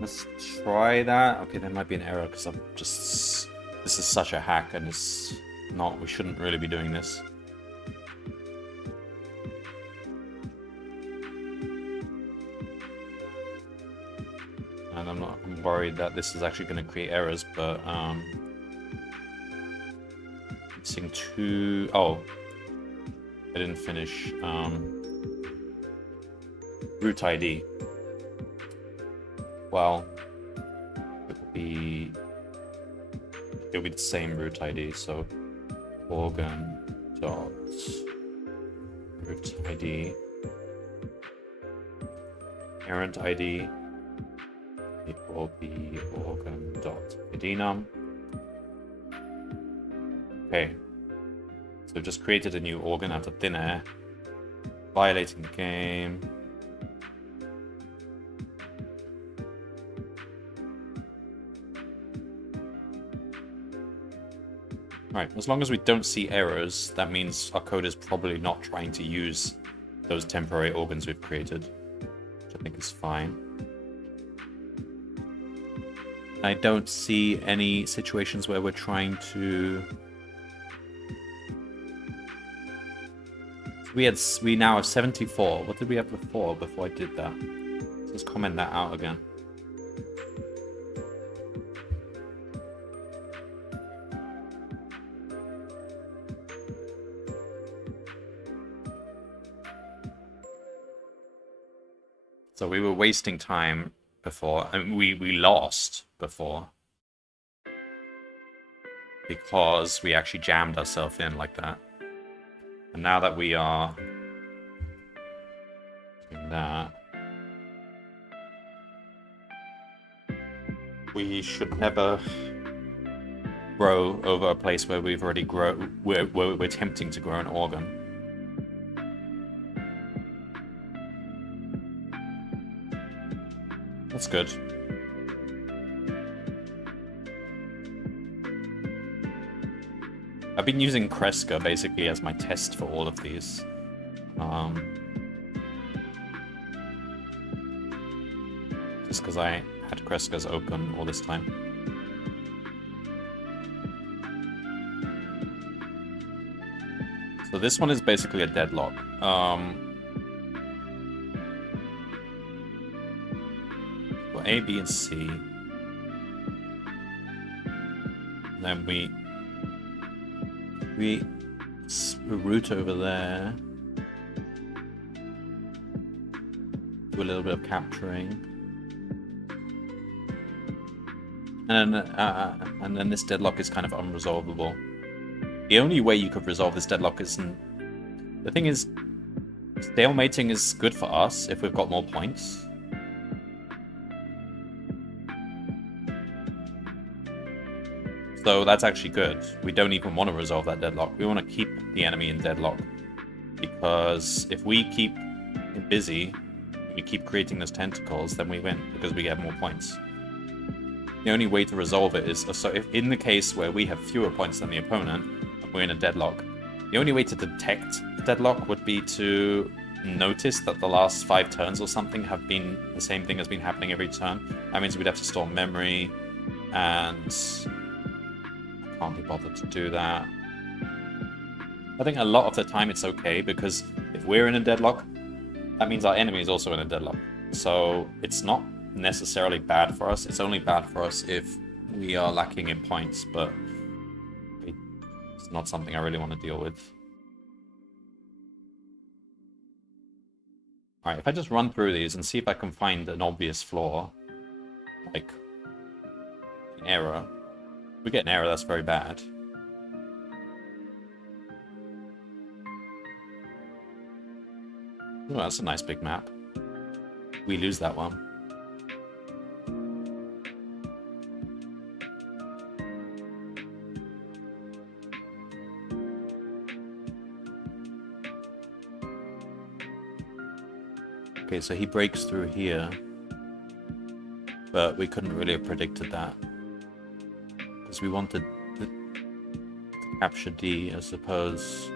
Let's try that. Okay, there might be an error because I'm just... This is such a hack and it's not... We shouldn't really be doing this. And I'm worried that this is actually going to create errors, but missing 2... Oh, I didn't finish root ID. Well, it'll be the same root ID, so organ dot root ID parent ID equal the organ dot idnum. Okay, so just created a new organ out of thin air, violating the game. Right, as long as we don't see errors, that means our code is probably not trying to use those temporary organs we've created, which I think is fine. I don't see any situations where we're trying to... We now have 74. What did we have before I did that? Let's comment that out again. So we were wasting time before, and we lost before because we actually jammed ourselves in like that. And now that we are doing that, we should never grow over a place where we've already where we're attempting to grow an organ. That's good. I've been using Kreska basically as my test for all of these. Just because I had Kreskas open all this time. So this one is basically a deadlock. For A, B, and C. And then we route over there. Do a little bit of capturing. And then this deadlock is kind of unresolvable. The only way you could resolve this deadlock isn't... The thing is, stalemating is good for us if we've got more points. So that's actually good. We don't even want to resolve that deadlock. We want to keep the enemy in deadlock. Because if we keep busy, we keep creating those tentacles, then we win because we get more points. The only way to resolve it is... So if in the case where we have fewer points than the opponent, we're in a deadlock, the only way to detect a deadlock would be to notice that the last 5 turns or something have been the same thing has been happening every turn. That means we'd have to store memory, and I can't be bothered to do that. I think a lot of the time it's okay, because if we're in a deadlock, that means our enemy is also in a deadlock. So it's not necessarily bad for us. It's only bad for us if we are lacking in points, but it's not something I really want to deal with. Alright, if I just run through these and see if I can find an obvious flaw, like an error. If we get an error, that's very bad. Oh, that's a nice big map. We lose that one. Okay, so he breaks through here, but we couldn't really have predicted that because we wanted to capture D, I suppose.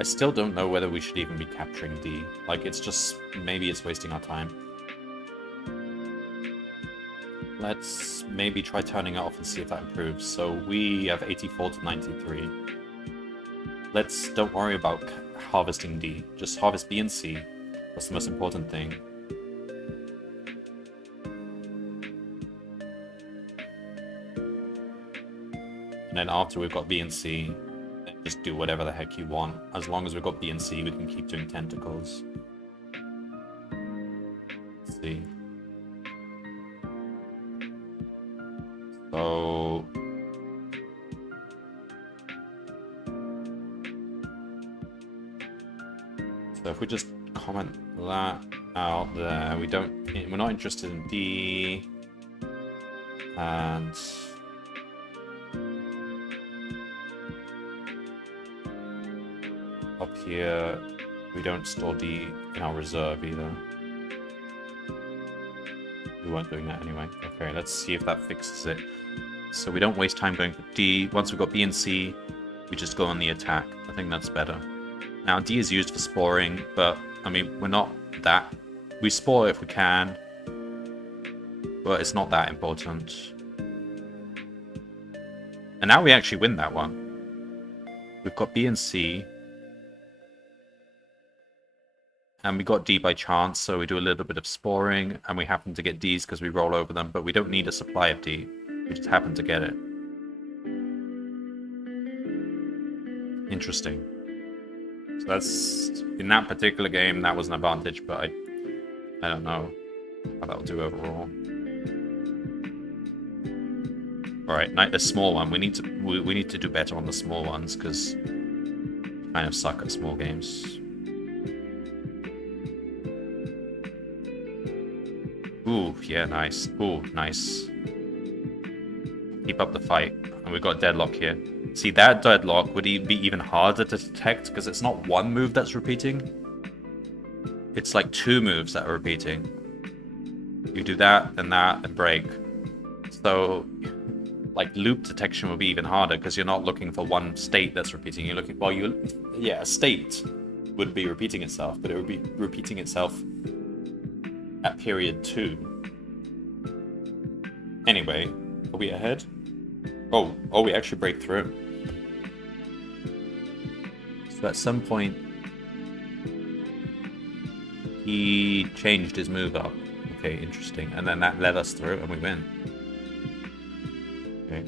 I still don't know whether we should even be capturing D. Like, it's just... maybe it's wasting our time. Let's maybe try turning it off and see if that improves. So we have 84 to 93. Don't worry about harvesting D. Just harvest B and C. That's the most important thing. And then after we've got B and C, just do whatever the heck you want. As long as we've got B and C, we can keep doing tentacles. Let's see. So if we just comment that out there, we're not interested in D, and up here we don't store D in our reserve either. We weren't doing that anyway. Okay, let's see if that fixes it. So we don't waste time going for D. Once we've got B and C, we just go on the attack. I think that's better. Now, D is used for sporing, but, I mean, we're not that... We spore if we can, but it's not that important. And now we actually win that one. We've got B and C. And we got D by chance, so we do a little bit of sporing, and we happen to get Ds because we roll over them, but we don't need a supply of D. We just happen to get it. Interesting. So that's... in that particular game, that was an advantage, but I don't know how that'll do overall. Alright, the small one. We need to do better on the small ones, because we kind of suck at small games. Ooh, yeah, nice. Ooh, nice. Keep up the fight. And we've got deadlock here. See, that deadlock would be even harder to detect, because it's not one move that's repeating. It's like 2 moves that are repeating. You do that, and break. So, like, loop detection will be even harder, because you're not looking for one state that's repeating. You're looking... well, yeah, a state would be repeating itself, but it would be repeating itself at period 2. Anyway, are we ahead? Oh, we actually break through. So at some point, he changed his move up. Okay, interesting. And then that led us through, and we win. Okay.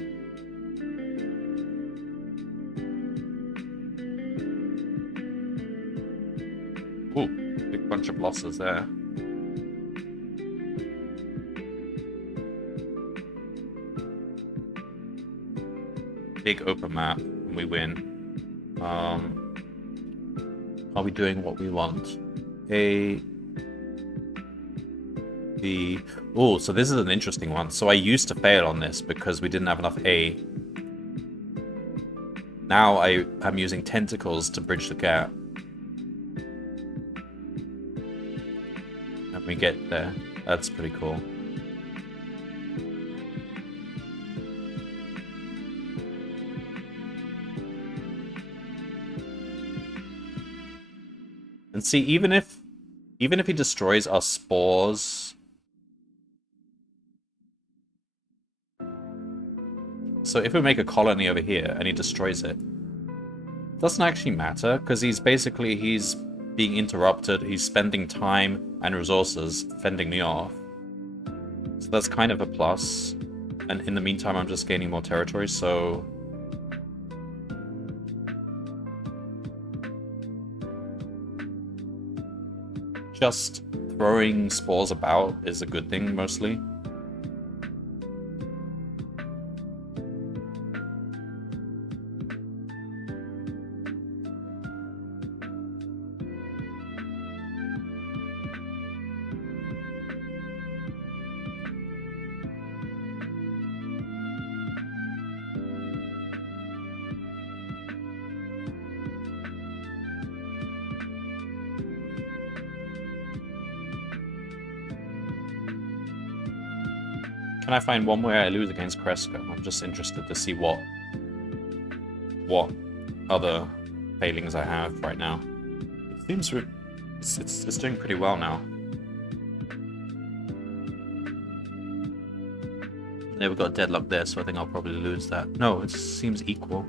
Ooh, big bunch of losses there. Big open map, and we win. Are we doing what we want? A, B. Oh, so this is an interesting one. So I used to fail on this because we didn't have enough A. Now I'm using tentacles to bridge the gap. And we get there. That's pretty cool. And see, even if he destroys our spores... So if we make a colony over here and he destroys it, doesn't actually matter, because he's being interrupted, he's spending time and resources fending me off. So that's kind of a plus. And in the meantime, I'm just gaining more territory, so... just throwing spores about is a good thing, mostly. Can I find one where I lose against Kreska? I'm just interested to see what other failings I have right now. It seems it's doing pretty well now. Yeah, we've got deadlock there, so I think I'll probably lose that. No, it seems equal.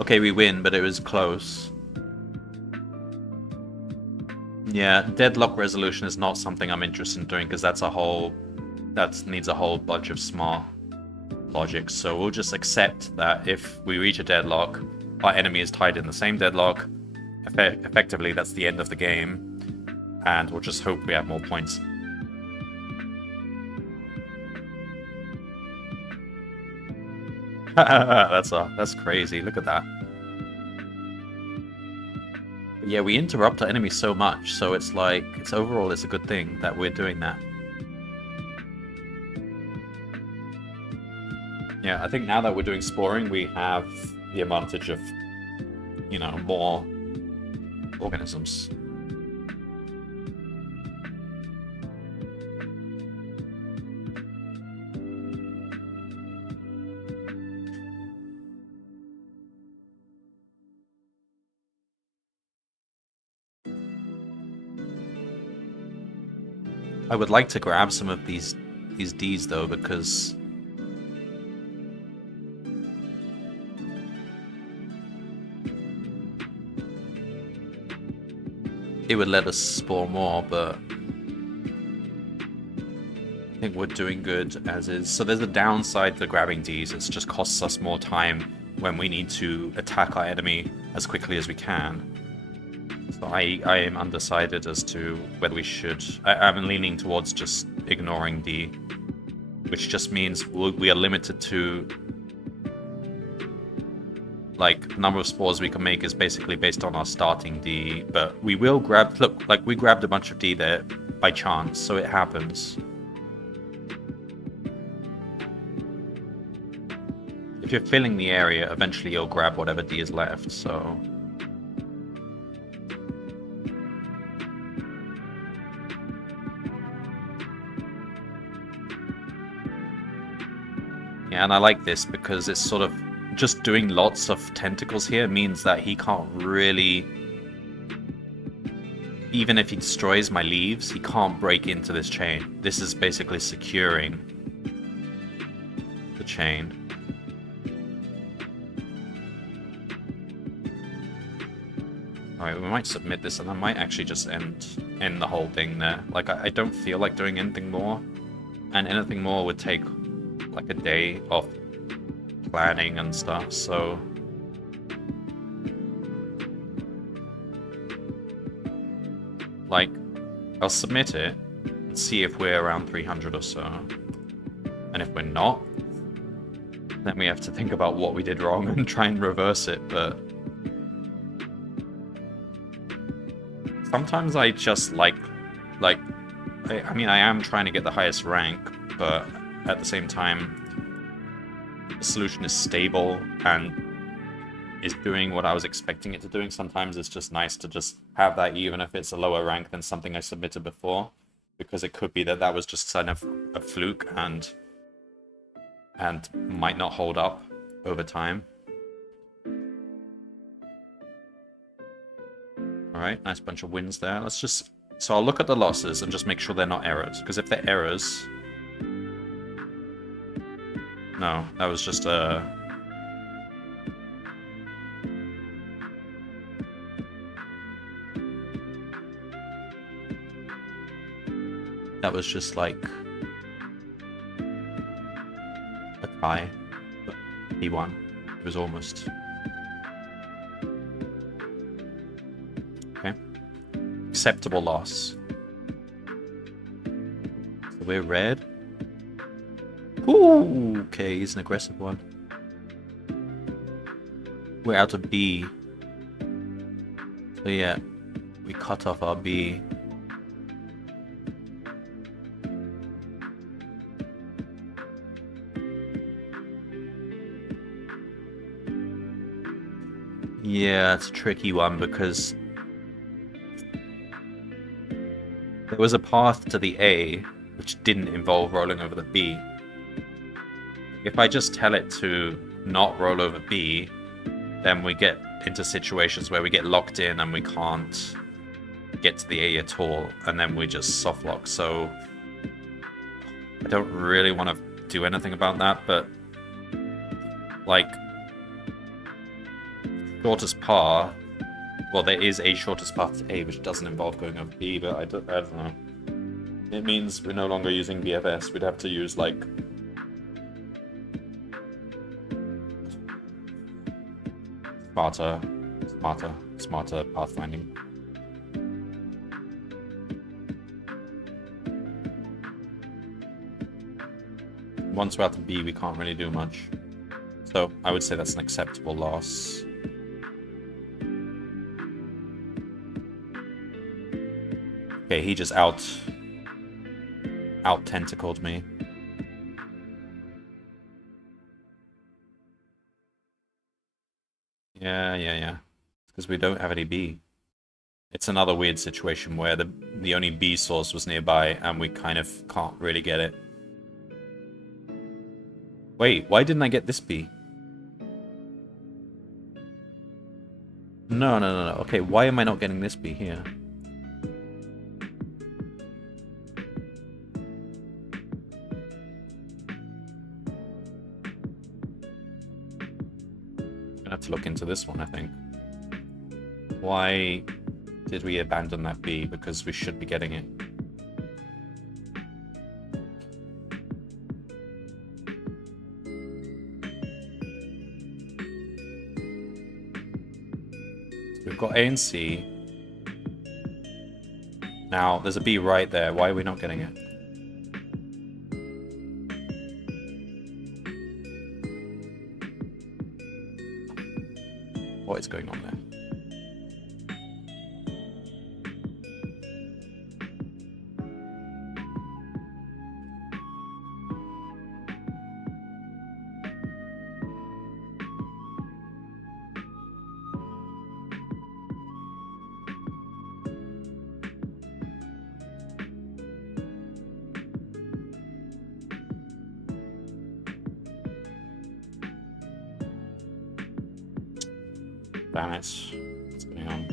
Okay, we win, but it was close. Yeah, deadlock resolution is not something I'm interested in doing because that needs a whole bunch of smart logic. So we'll just accept that if we reach a deadlock, our enemy is tied in the same deadlock. Effectively, that's the end of the game, and we'll just hope we have more points. That's crazy. Look at that. But yeah, we interrupt our enemy so much, so it's like overall it's a good thing that we're doing that. Yeah, I think now that we're doing sporing, we have the advantage of, you know, more organisms. I would like to grab some of these Ds though, because it would let us spore more, but I think we're doing good as is. So there's a downside to grabbing Ds. It just costs us more time when we need to attack our enemy as quickly as we can. So I am undecided as to whether we should. I'm leaning towards just ignoring D, which just means we are limited to, like, number of spores we can make is basically based on our starting D, but we will grab, look, like we grabbed a bunch of D there by chance, so it happens. If you're filling the area, eventually you'll grab whatever D is left, so... Yeah, and I like this because it's sort of just doing lots of tentacles here means that he can't really, even if he destroys my leaves, he can't break into this chain. This is basically securing the chain. Alright, we might submit this and I might actually just end the whole thing there. Like, I don't feel like doing anything more, and anything more would take like a day of planning and stuff, so like I'll submit it and see if we're around 300 or so, and if we're not, then we have to think about what we did wrong and try and reverse it. But sometimes I just like I mean, I am trying to get the highest rank, but at the same time, the solution is stable and is doing what I was expecting it to doing. Sometimes it's just nice to just have that, even if it's a lower rank than something I submitted before, because it could be that that was just kind of a fluke and might not hold up over time. Alright, nice bunch of wins there. Let's just... So I'll look at the losses and just make sure they're not errors, because if they're errors... No, that was just a... That was just like... a tie. But he won. It was almost... Okay. Acceptable loss. So we're red. Ooh, okay, he's an aggressive one. We're out of B. So yeah, we cut off our B. Yeah, it's a tricky one because there was a path to the A which didn't involve rolling over the B. If I just tell it to not roll over B, then we get into situations where we get locked in and we can't get to the A at all, and then we just soft lock. So I don't really want to do anything about that, but like shortest path. Well, there is a shortest path to A, which doesn't involve going over B, but I don't know. It means we're no longer using BFS. We'd have to use, like, smarter pathfinding. Once we're at the B, we can't really do much. So I would say that's an acceptable loss. Okay, he just out-tentacled me. Yeah. Because we don't have any B. It's another weird situation where the only B source was nearby and we kind of can't really get it. Wait, why didn't I get this B? No. Okay, why am I not getting this B here? To look into this one, I think. Why did we abandon that B? Because we should be getting it. So we've got A and C. Now, there's a B right there. Why are we not getting it? What is going on there? Damn it. What's going on?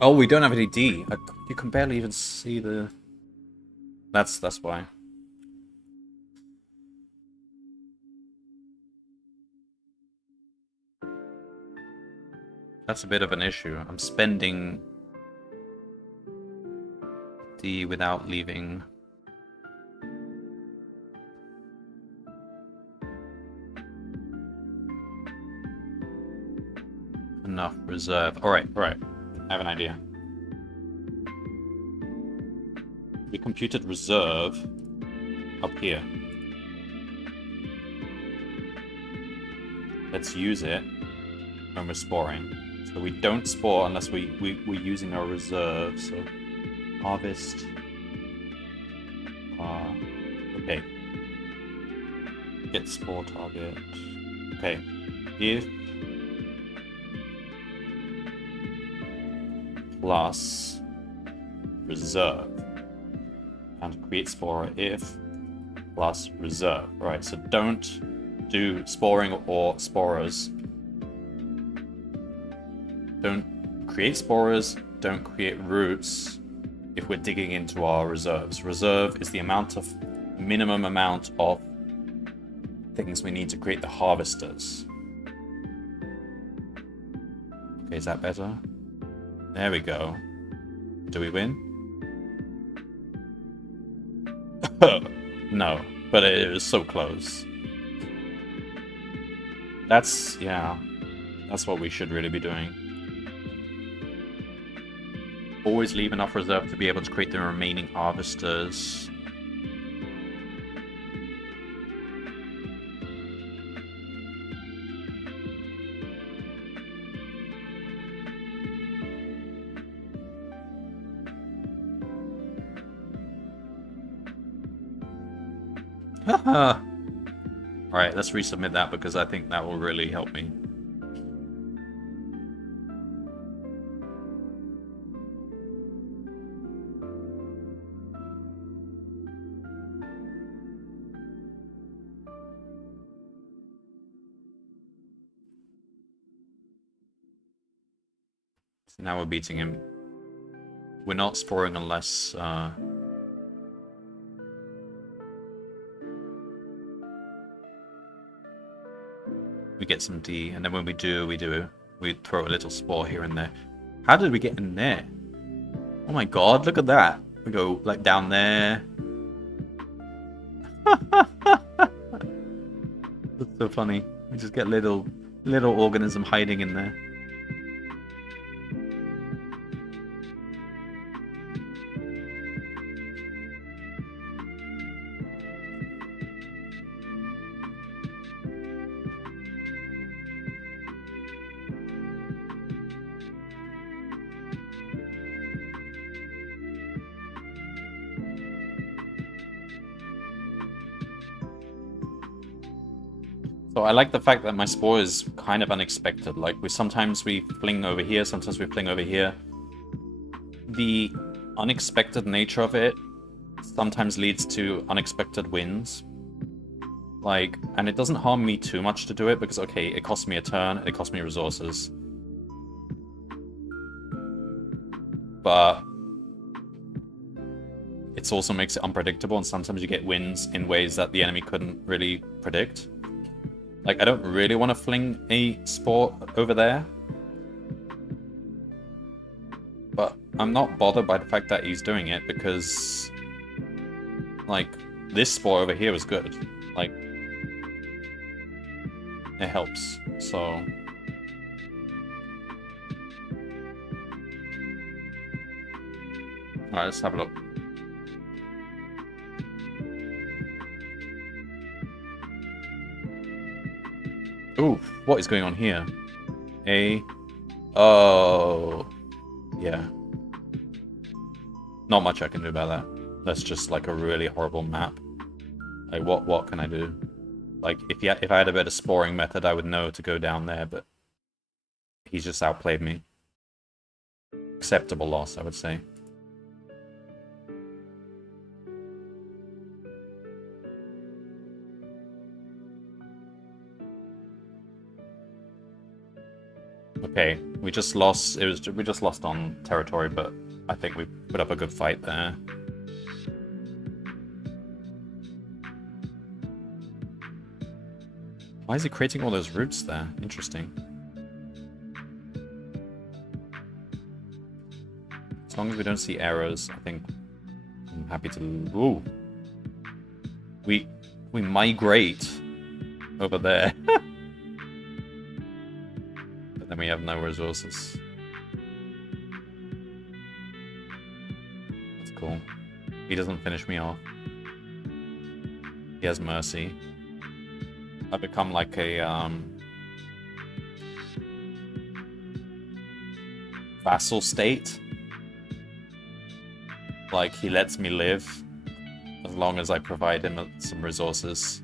Oh, we don't have any D. You can barely even see the... That's why. That's a bit of an issue. I'm spending D without leaving... enough reserve. Alright. I have an idea. We computed reserve up here. Let's use it when we're sporing. So we don't spore unless we're using our reserve. So harvest. Okay. Get spore target. Okay. If plus reserve and create spore if plus reserve. Right, so don't do sporing or sporers. Don't create sporers, don't create roots if we're digging into our reserves. Reserve is the minimum amount of things we need to create the harvesters. Okay, is that better? There we go. Do we win? No, but it was so close. That's what we should really be doing. Always leave enough reserve to be able to create the remaining harvesters. Alright, let's resubmit that because I think that will really help me. So now we're beating him. We're not sporing unless... we get some D, and then when we do, we throw a little spore here and there. How did we get in there? Oh my god, look at that. We go, like, down there. That's so funny. We just get little organism hiding in there. So I like the fact that my spore is kind of unexpected. Like, sometimes we fling over here, sometimes we fling over here. The unexpected nature of it sometimes leads to unexpected wins. Like, and it doesn't harm me too much to do it because, okay, it costs me a turn, it costs me resources. But it also makes it unpredictable, and sometimes you get wins in ways that the enemy couldn't really predict. Like, I don't really want to fling a spore over there. But I'm not bothered by the fact that he's doing it because, like, this spore over here is good. Like, it helps. So... Alright, let's have a look. Ooh, what is going on here? Oh... Yeah. Not much I can do about that. That's just like a really horrible map. Like, what can I do? Like, if I had a better sporing method, I would know to go down there, but... He's just outplayed me. Acceptable loss, I would say. Okay, we just lost. We just lost on territory, but I think we put up a good fight there. Why is he creating all those routes there? Interesting. As long as we don't see arrows, I think I'm happy to. Ooh, we migrate over there. Then we have no resources. That's cool. He doesn't finish me off. He has mercy. I become like a vassal state. Like, he lets me live as long as I provide him some resources.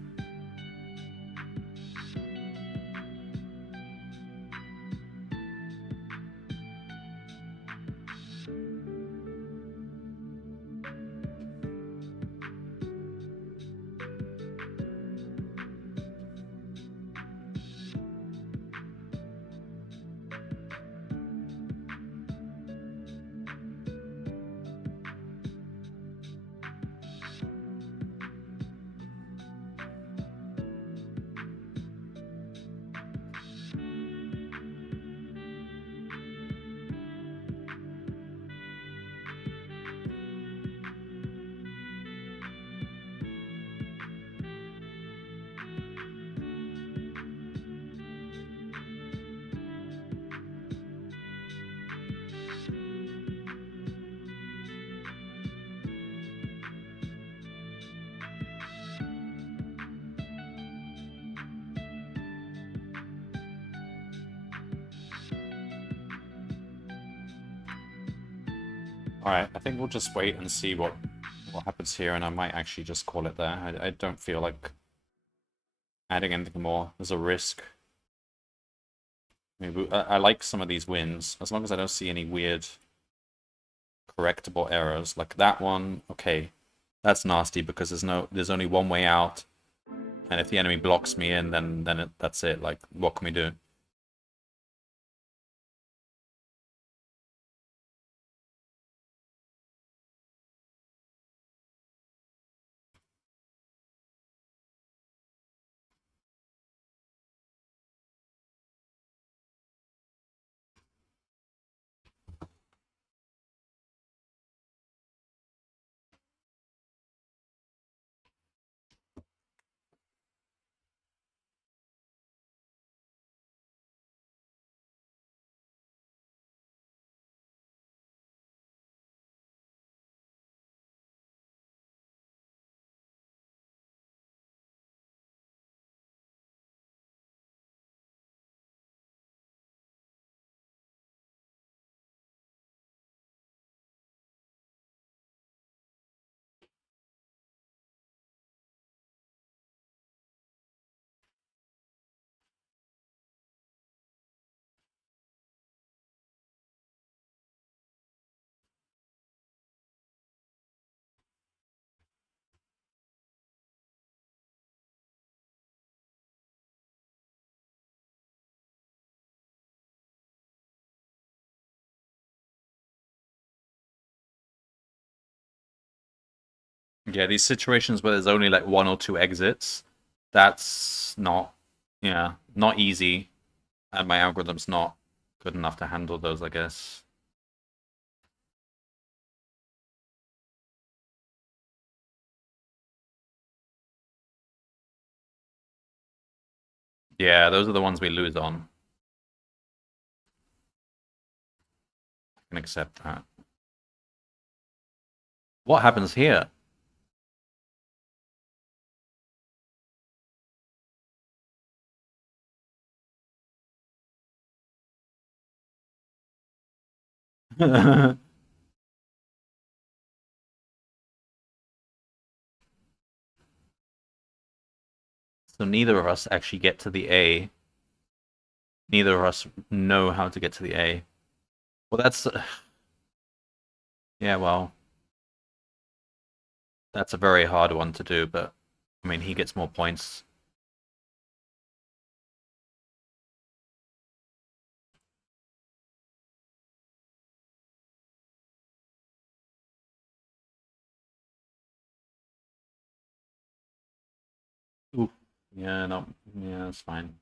Alright, I think we'll just wait and see what what happens here, and I might actually just call it there. I don't feel like adding anything more. There's a risk. Maybe I like some of these wins, as long as I don't see any weird correctable errors. Like that one, okay. That's nasty because there's only one way out. And if the enemy blocks me in, then that's it. Like, what can we do? Yeah, these situations where there's only like one or two exits, that's not, yeah, not easy. And my algorithm's not good enough to handle those, I guess. Yeah, those are the ones we lose on. I can accept that. What happens here? So neither of us actually get to the A. Neither of us know how to get to the A. Well, that's yeah, well, that's a very hard one to do, but I mean, he gets more points. Ooh. Yeah, no, yeah, that's fine.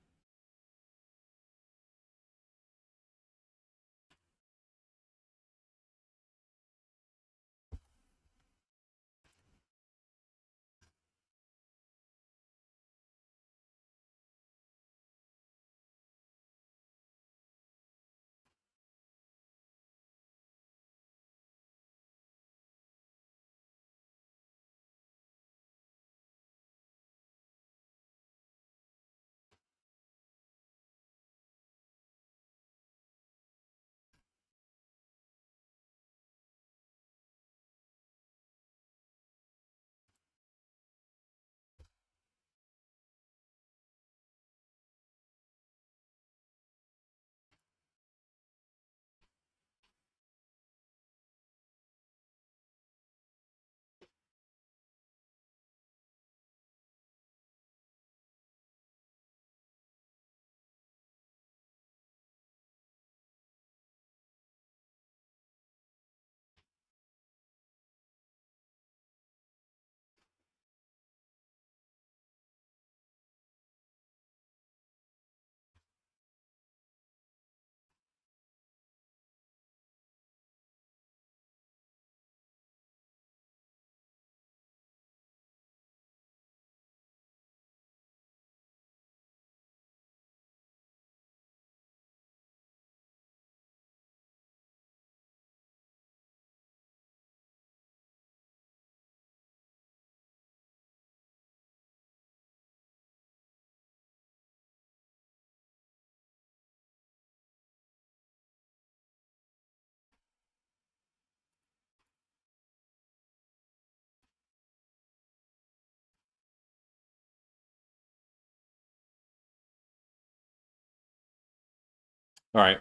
All right.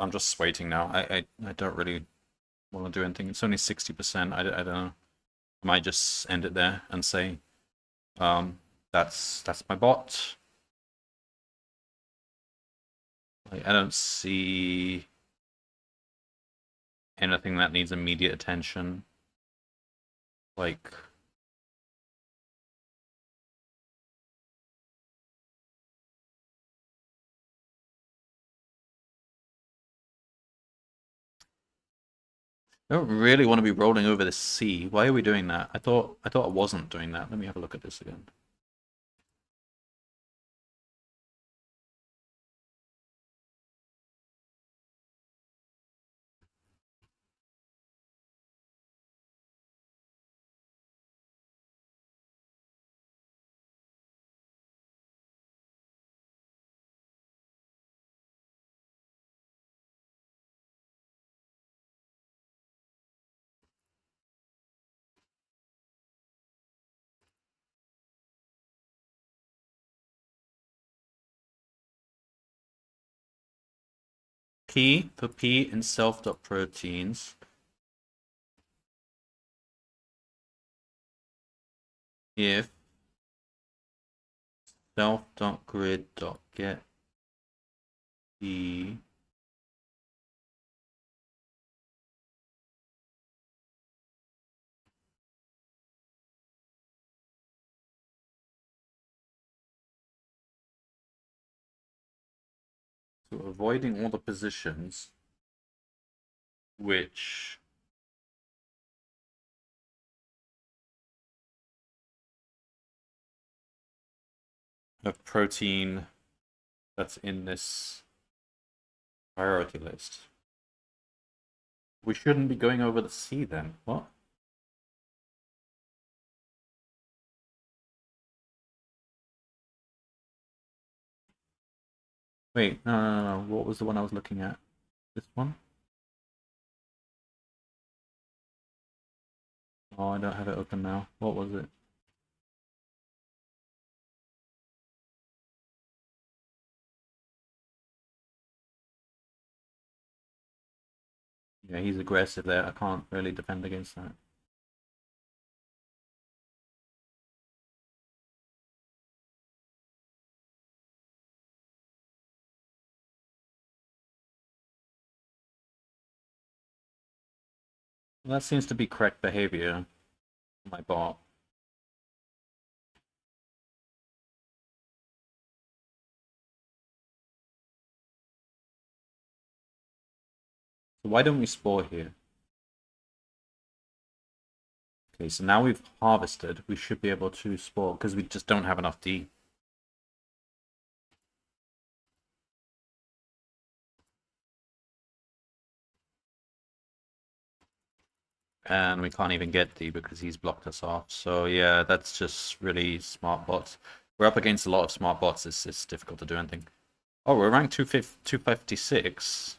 I'm just waiting now. I don't really want to do anything. It's only 60%. I don't know. I might just end it there and say, that's my bot. Like, I don't see anything that needs immediate attention. Like, I don't really want to be rolling over the sea. Why are we doing that? I thought I wasn't doing that. Let me have a look at this again. P for P in self.proteins. If self.grid.get P so avoiding all the positions which a protein that's in this priority list. We shouldn't be going over the sea then. What? Wait, no. What was the one I was looking at? This one? Oh, I don't have it open now. What was it? Yeah, he's aggressive there. I can't really defend against that. Well, that seems to be correct behavior on my bot. So why don't we spore here? Okay, so now we've harvested. We should be able to spore because we just don't have enough D. And we can't even get D because he's blocked us off. So yeah, that's just really smart bots. We're up against a lot of smart bots. It's difficult to do anything. Oh, we're ranked 256.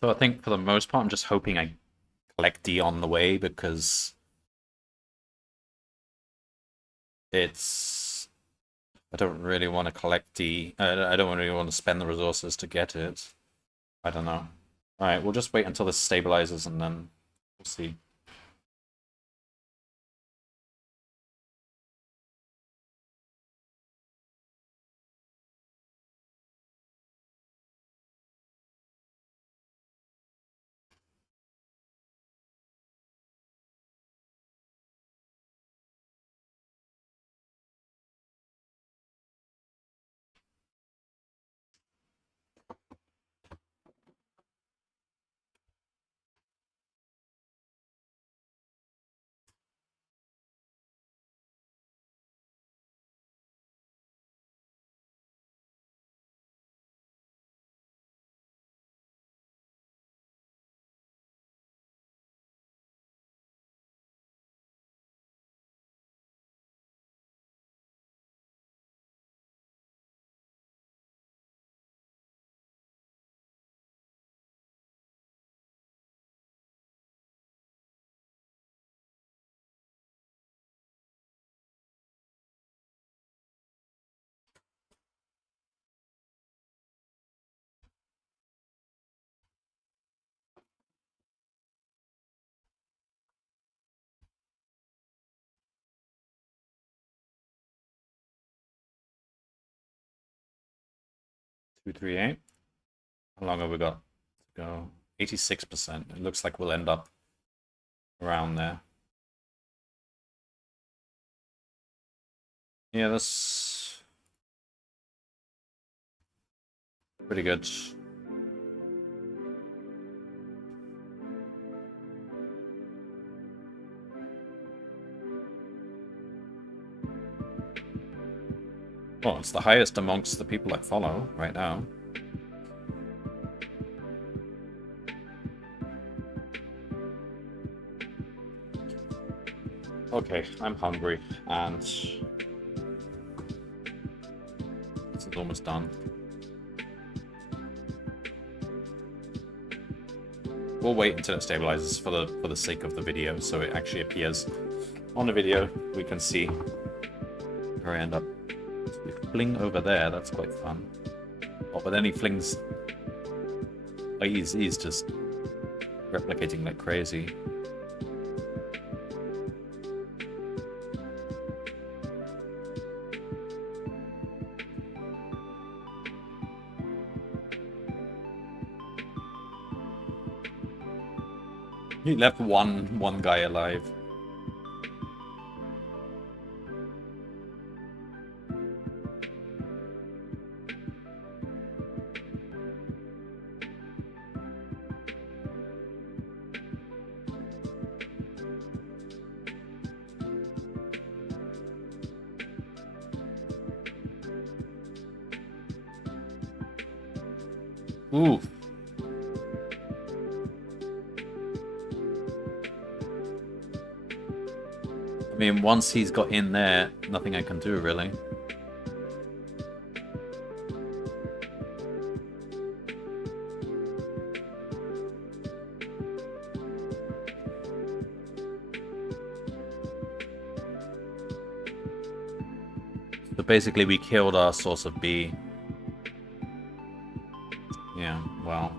So I think for the most part, I'm just hoping I collect D on the way because it's... I don't really want to collect D. I don't really want to spend the resources to get it. I don't know. Alright, we'll just wait until this stabilizes and then we'll see. 238. How long have we got to go? 86%. It looks like we'll end up around there. Yeah, that's pretty good. Well, it's the highest amongst the people I follow right now. Okay, I'm hungry, and this is almost done. We'll wait until it stabilizes for the sake of the video, so it actually appears on the video. We can see where I end up. So we fling over there. That's quite fun. Oh, but then he flings. Oh, he's just replicating like crazy. He left one guy alive. Ooh. I mean, once he's got in there, nothing I can do, really. So basically, we killed our source of B. Yeah, well.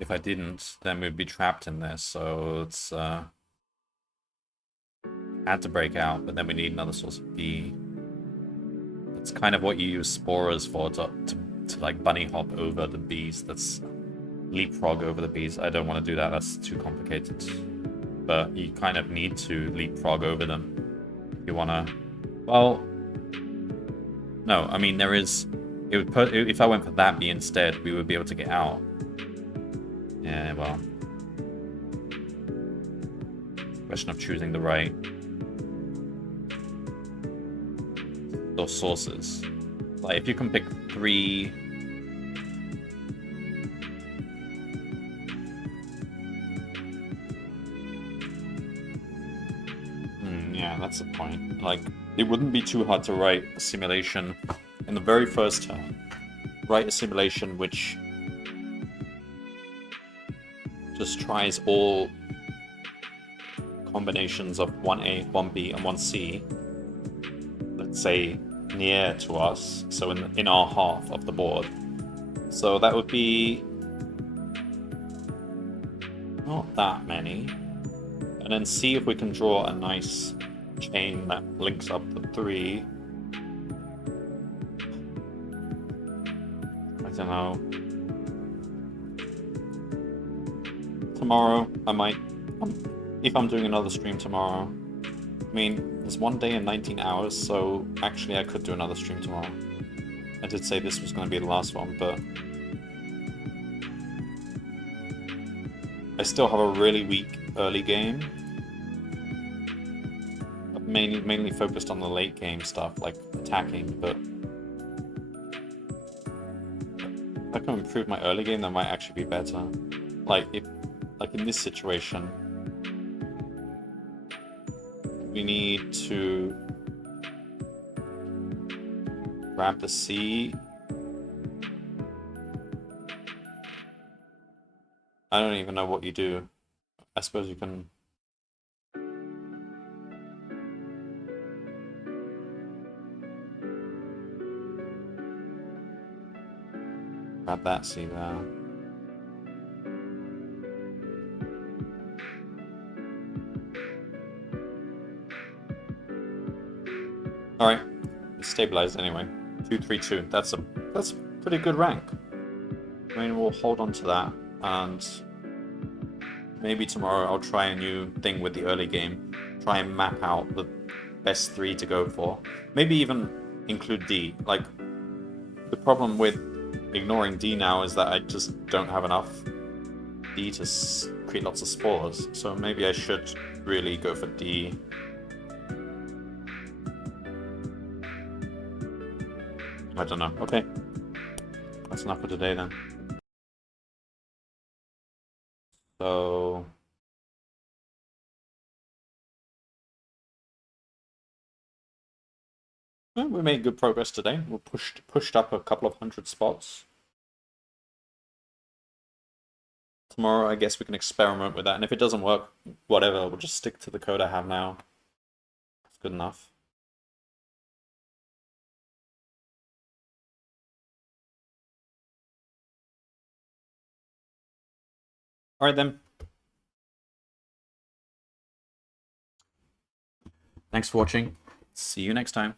If I didn't, then we'd be trapped in this, so it's, had to break out, but then we need another source of B. That's kind of what you use Sporers for, to like bunny hop over the bees. That's leapfrog over the bees. I don't want to do that, that's too complicated. But you kind of need to leapfrog over them if you want to. Well, no, I mean, there is. It would put, if I went for that bee instead, we would be able to get out. Yeah, well. It's a question of choosing the right. Those sources. Like, if you can pick 3. Yeah, that's the point. Like, it wouldn't be too hard to write a simulation in the very first turn. Write a simulation which just tries all combinations of 1A, 1B, and 1C, let's say, near to us, so in our half of the board. So that would be not that many. And then see if we can draw a nice chain that links up the 3. I don't know. Tomorrow, I might, if I'm doing another stream tomorrow. I mean, there's 1 day and 19 hours, so actually I could do another stream tomorrow. I did say this was going to be the last one, but I still have a really weak early game. I've mainly focused on the late game stuff, like attacking, but if I can improve my early game, that might actually be better. Like in this situation, we need to grab the C. I don't even know what you do. I suppose you can. Grab that C there. Alright, it's stabilized anyway. 232. That's a pretty good rank. I mean, we'll hold on to that, and maybe tomorrow I'll try a new thing with the early game. Try and map out the best 3 to go for. Maybe even include D. Like, the problem with ignoring D now is that I just don't have enough D to create lots of spores. So maybe I should really go for D. I don't know. Okay. That's enough for today then. So... we made good progress today. We pushed up a couple of 100 spots. Tomorrow, I guess we can experiment with that. And if it doesn't work, whatever, we'll just stick to the code I have now. That's good enough. Alright then. Thanks for watching. See you next time.